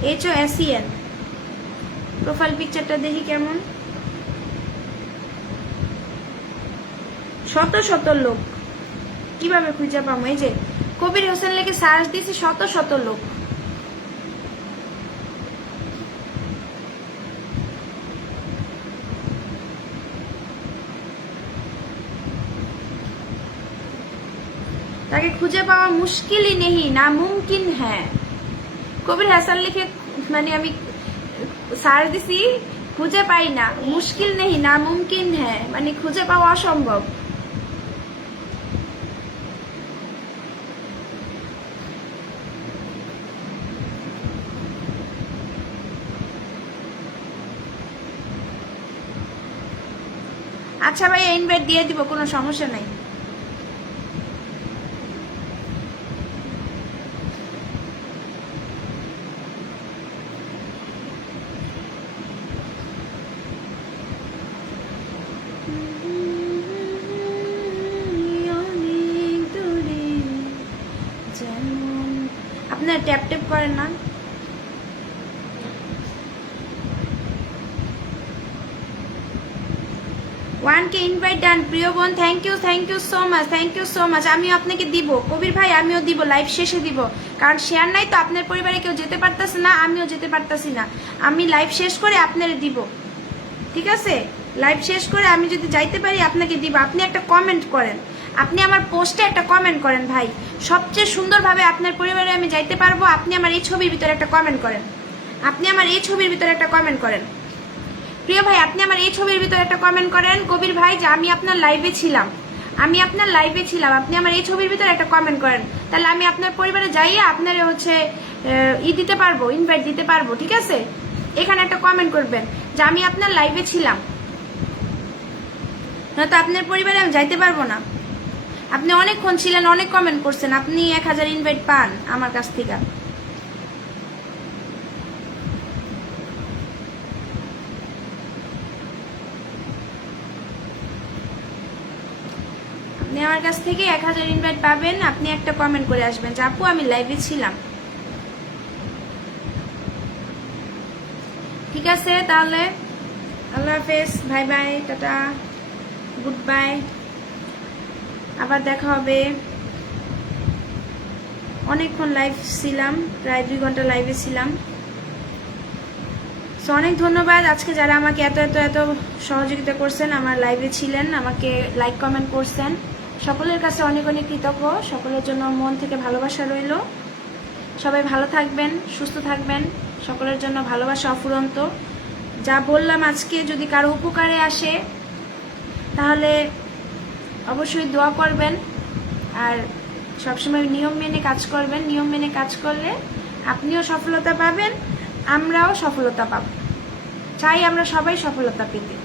HOSEN। Profile পিকচারটা দেখি কেমন। শত শত লোক, কিভাবে খুঁজে পাবো? এই যে কবির হোসেন লেগে সার্চ দিয়েছি, শত শত লোক। তাকে খুঁজে পাওয়া মুশকিলই নেই, না মুমকিন হ্যাঁ। কবির হাসান লিখে মানে আমি সার্চ দিছি, খুঁজে পাই না। মুশকিল নেই না মুমকিন হ্যাঁ, মানে খুঁজে পাওয়া অসম্ভব। আচ্ছা ভাই, ইনভাইট দিয়ে দিব, কোনো সমস্যা নাই। আপনারা ট্যাপ ট্যাপ করেন না। 1K ইনভাইট ডান প্রিয় বোন, thank you so much, thank you so much. আমিও আপনাকে দিব কবির ভাই, আমিও দিব, লাইভ শেষে দিব। কারণ শেয়ার নাই তো, আপনার পরিবারে কেউ যেতে পারতেছে না, আমিও যেতে পারতাছি না। আমি লাইভ শেষ করে আপনারে দিব, ঠিক আছে? লাইভ শেষ করে আমি যদি যাইতে পারি আপনাকে দিব। আপনি একটা কমেন্ট করেন, আপনি আমার পোস্টে একটা কমেন্ট করেন ভাই, সবচেয়ে সুন্দরভাবে আপনার পরিবারে আমি যাইতে পারবো। আপনি আমার এই ছবির ভিতরে একটা কমেন্ট করেন, আপনি আমার এই ছবির ভিতরে একটা কমেন্ট করেন। প্রিয় ভাই, আপনি আমার এই ছবির ভিতরে একটা কমেন্ট করেন কবির ভাই যে আমি আপনার লাইভে ছিলাম, আমি আপনার লাইভে ছিলাম। আপনি আমার এই ছবির ভিতরে একটা কমেন্ট করেন, তাহলে আমি আপনার পরিবারে যাইয়া আপনার হচ্ছে দিতে পারবো, ইনভাইট দিতে পারবো, ঠিক আছে? এখানে একটা কমেন্ট করবেন যে আমি আপনার লাইভে ছিলাম, না তো আপনার পরিবারে আমি যাইতে পারবো না। আপনি অনেকক্ষণ ছিলেন, অনেক কমেন্ট করছেন, আপনি 1000 ইনভাইট পান আমার কাছ থেকে। আপনি আমার কাছ থেকে 1000 ইনভাইট পাবেন। আপনি একটা কমেন্ট করে আসবেন যে আপু আমি লাইভে ছিলাম, ঠিক আছে? তাহলে আল্লাহ হাফেজ, bye bye, tata, good bye, আবার দেখা হবে। অনেকক্ষণ লাইভ ছিলাম, প্রায় 2 ঘন্টা লাইভে ছিলাম। সো অনেক ধন্যবাদ আজকে যারা আমাকে এত এত এত সহযোগিতা করছেন, আমার লাইভে ছিলেন, আমাকে লাইক কমেন্ট করছেন, সকলের কাছে অনেক অনেক কৃতজ্ঞ। সকলের জন্য মন থেকে ভালোবাসা রইল। সবাই ভালো থাকবেন, সুস্থ থাকবেন, সকলের জন্য ভালোবাসা অফুরন্ত। যা বললাম আজকে যদি কারো উপকারে আসে তাহলে অবশ্যই দোয়া করবেন, আর সবসময় নিয়ম মেনে কাজ করবেন। নিয়ম মেনে কাজ করলে আপনিও সফলতা পাবেন, আমরাও সফলতা পাব। চাই আমরা সবাই সফলতা পেতে।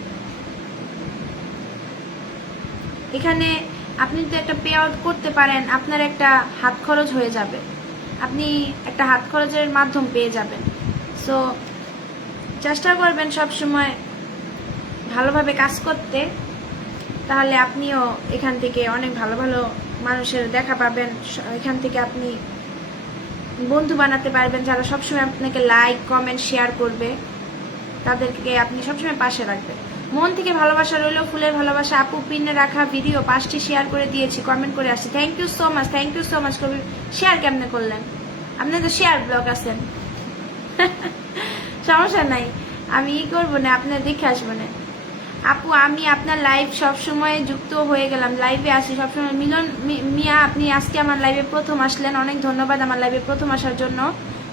এখানে আপনি যদি একটা পে আউট করতে পারেন, আপনার একটা হাত খরচ হয়ে যাবে, আপনি একটা হাত খরচের মাধ্যম পেয়ে যাবেন। সো চেষ্টা করবেন সবসময় ভালোভাবে কাজ করতে, তাহলে আপনিও এখান থেকে অনেক ভালো ভালো মানুষের দেখা পাবেন। এখান থেকে আপনি বন্ধু বানাতে পারবেন যারা সবসময় আপনাকে লাইক কমেন্ট শেয়ার করবে, তাদেরকে আপনি সবসময় পাশে রাখবেন। মন থেকে ভালোবাসা রইলো, ফুলের ভালোবাসা। আপু পিনে রাখা ভিডিও 5টি শেয়ার করে দিয়েছি, কমেন্ট করে আসছি। Thank you so much, thank you so much. কবি শেয়ার কেমনে করলেন? আপনি তো শেয়ার ব্লগ আছেন। সমস্যা নাই, আমি ই করবো না, আপনার দেখে আসবো না। আপু আমি আপনার লাইভ সবসময় যুক্ত হয়ে গেলাম, লাইভে আসি সবসময়। মিলন মিয়া, আপনি আজকে আমার লাইভে প্রথম আসলেন, অনেক ধন্যবাদ আমার লাইভে প্রথম আসার জন্য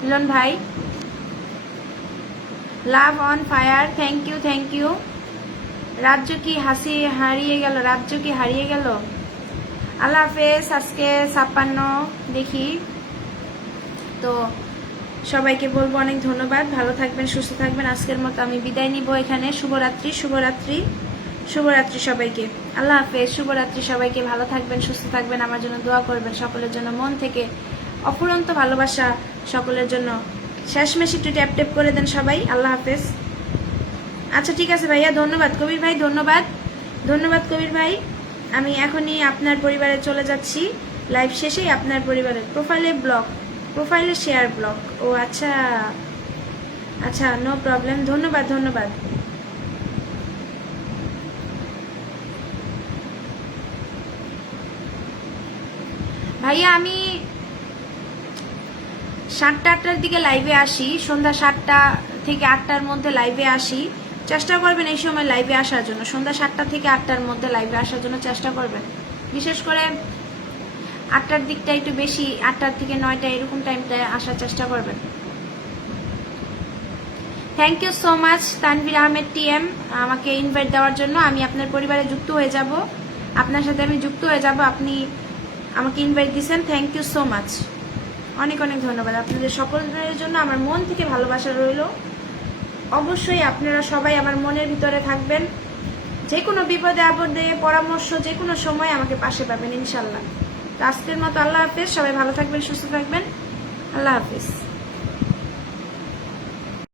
মিলন ভাই। Love on fire, thank you thank you. রাজ্য কি হারিয়ে গেল? রাজ্য কি হারিয়ে গেল? আল্লাহ হাফেজ। আজকে 56 দেখি তো, সবাইকে বলবো অনেক ধন্যবাদ, ভালো থাকবেন, সুস্থ থাকবেন। আজকের মতো আমি বিদায় নিব এখানে। শুভরাত্রি শুভরাত্রি শুভরাত্রি সবাইকে, আল্লাহ হাফেজ, শুভরাত্রি সবাইকে। ভালো থাকবেন, সুস্থ থাকবেন, আমার জন্য দোয়া করবেন, সকলের জন্য মন থেকে অফুরন্ত ভালোবাসা সকলের জন্য। শেষমেশ একটু ট্যাপ ট্যাপ করে দেন সবাই। আল্লাহ হাফেজ। আচ্ছা ঠিক আছে ভাইয়া, ধন্যবাদ কবির ভাই, ধন্যবাদ ধন্যবাদ কবির ভাই। আমি এখনই আপনার পরিবারে চলে যাচ্ছি, লাইভ শেষেই আপনার পরিবারের প্রোফাইলে ব্লগ, প্রোফাইলে শেয়ার ব্লগ। ও আচ্ছা আচ্ছা, নো প্রবলেম, ধন্যবাদ ধন্যবাদ। ভাইয়া আমি 7টা-8টার দিকে লাইভে আসি, সন্ধ্যা 7টা থেকে 8টার মধ্যে লাইভে আসি। চেষ্টা করবেন এই সময় লাইভে আসার জন্য, সন্ধ্যা 7টা থেকে 8টার মধ্যে লাইভে আসার জন্য চেষ্টা করবেন। বিশেষ করে 8টার দিকটা একটু বেশি, 8টা থেকে 9টা এরকম টাইমটায় আসার চেষ্টা করবেন। Thank you so much Tanvir Ahmed TM, আমাকে ইনভাইট দেওয়ার জন্য। আমি আপনার পরিবারে যুক্ত হয়ে যাব, আপনার সাথে আমি যুক্ত হয়ে যাব। আপনি আমাকে ইনভাইট দিয়েছেন, থ্যাংক ইউ সো মাচ, অনেক অনেক ধন্যবাদ। আপনাদের সকলের জন্য আমার মন থেকে ভালোবাসা রইল। অবশ্যই আপনারা সবাই আমার মনের ভিতরে থাকবেন, যে কোনো বিপদে আপদে পরামর্শ যে কোনো সময় আমাকে পাশে পাবেন ইনশাল্লাহ। তো আজকের মতো আল্লাহ হাফেজ, সবাই ভালো থাকবেন, সুস্থ থাকবেন, আল্লাহ হাফেজ।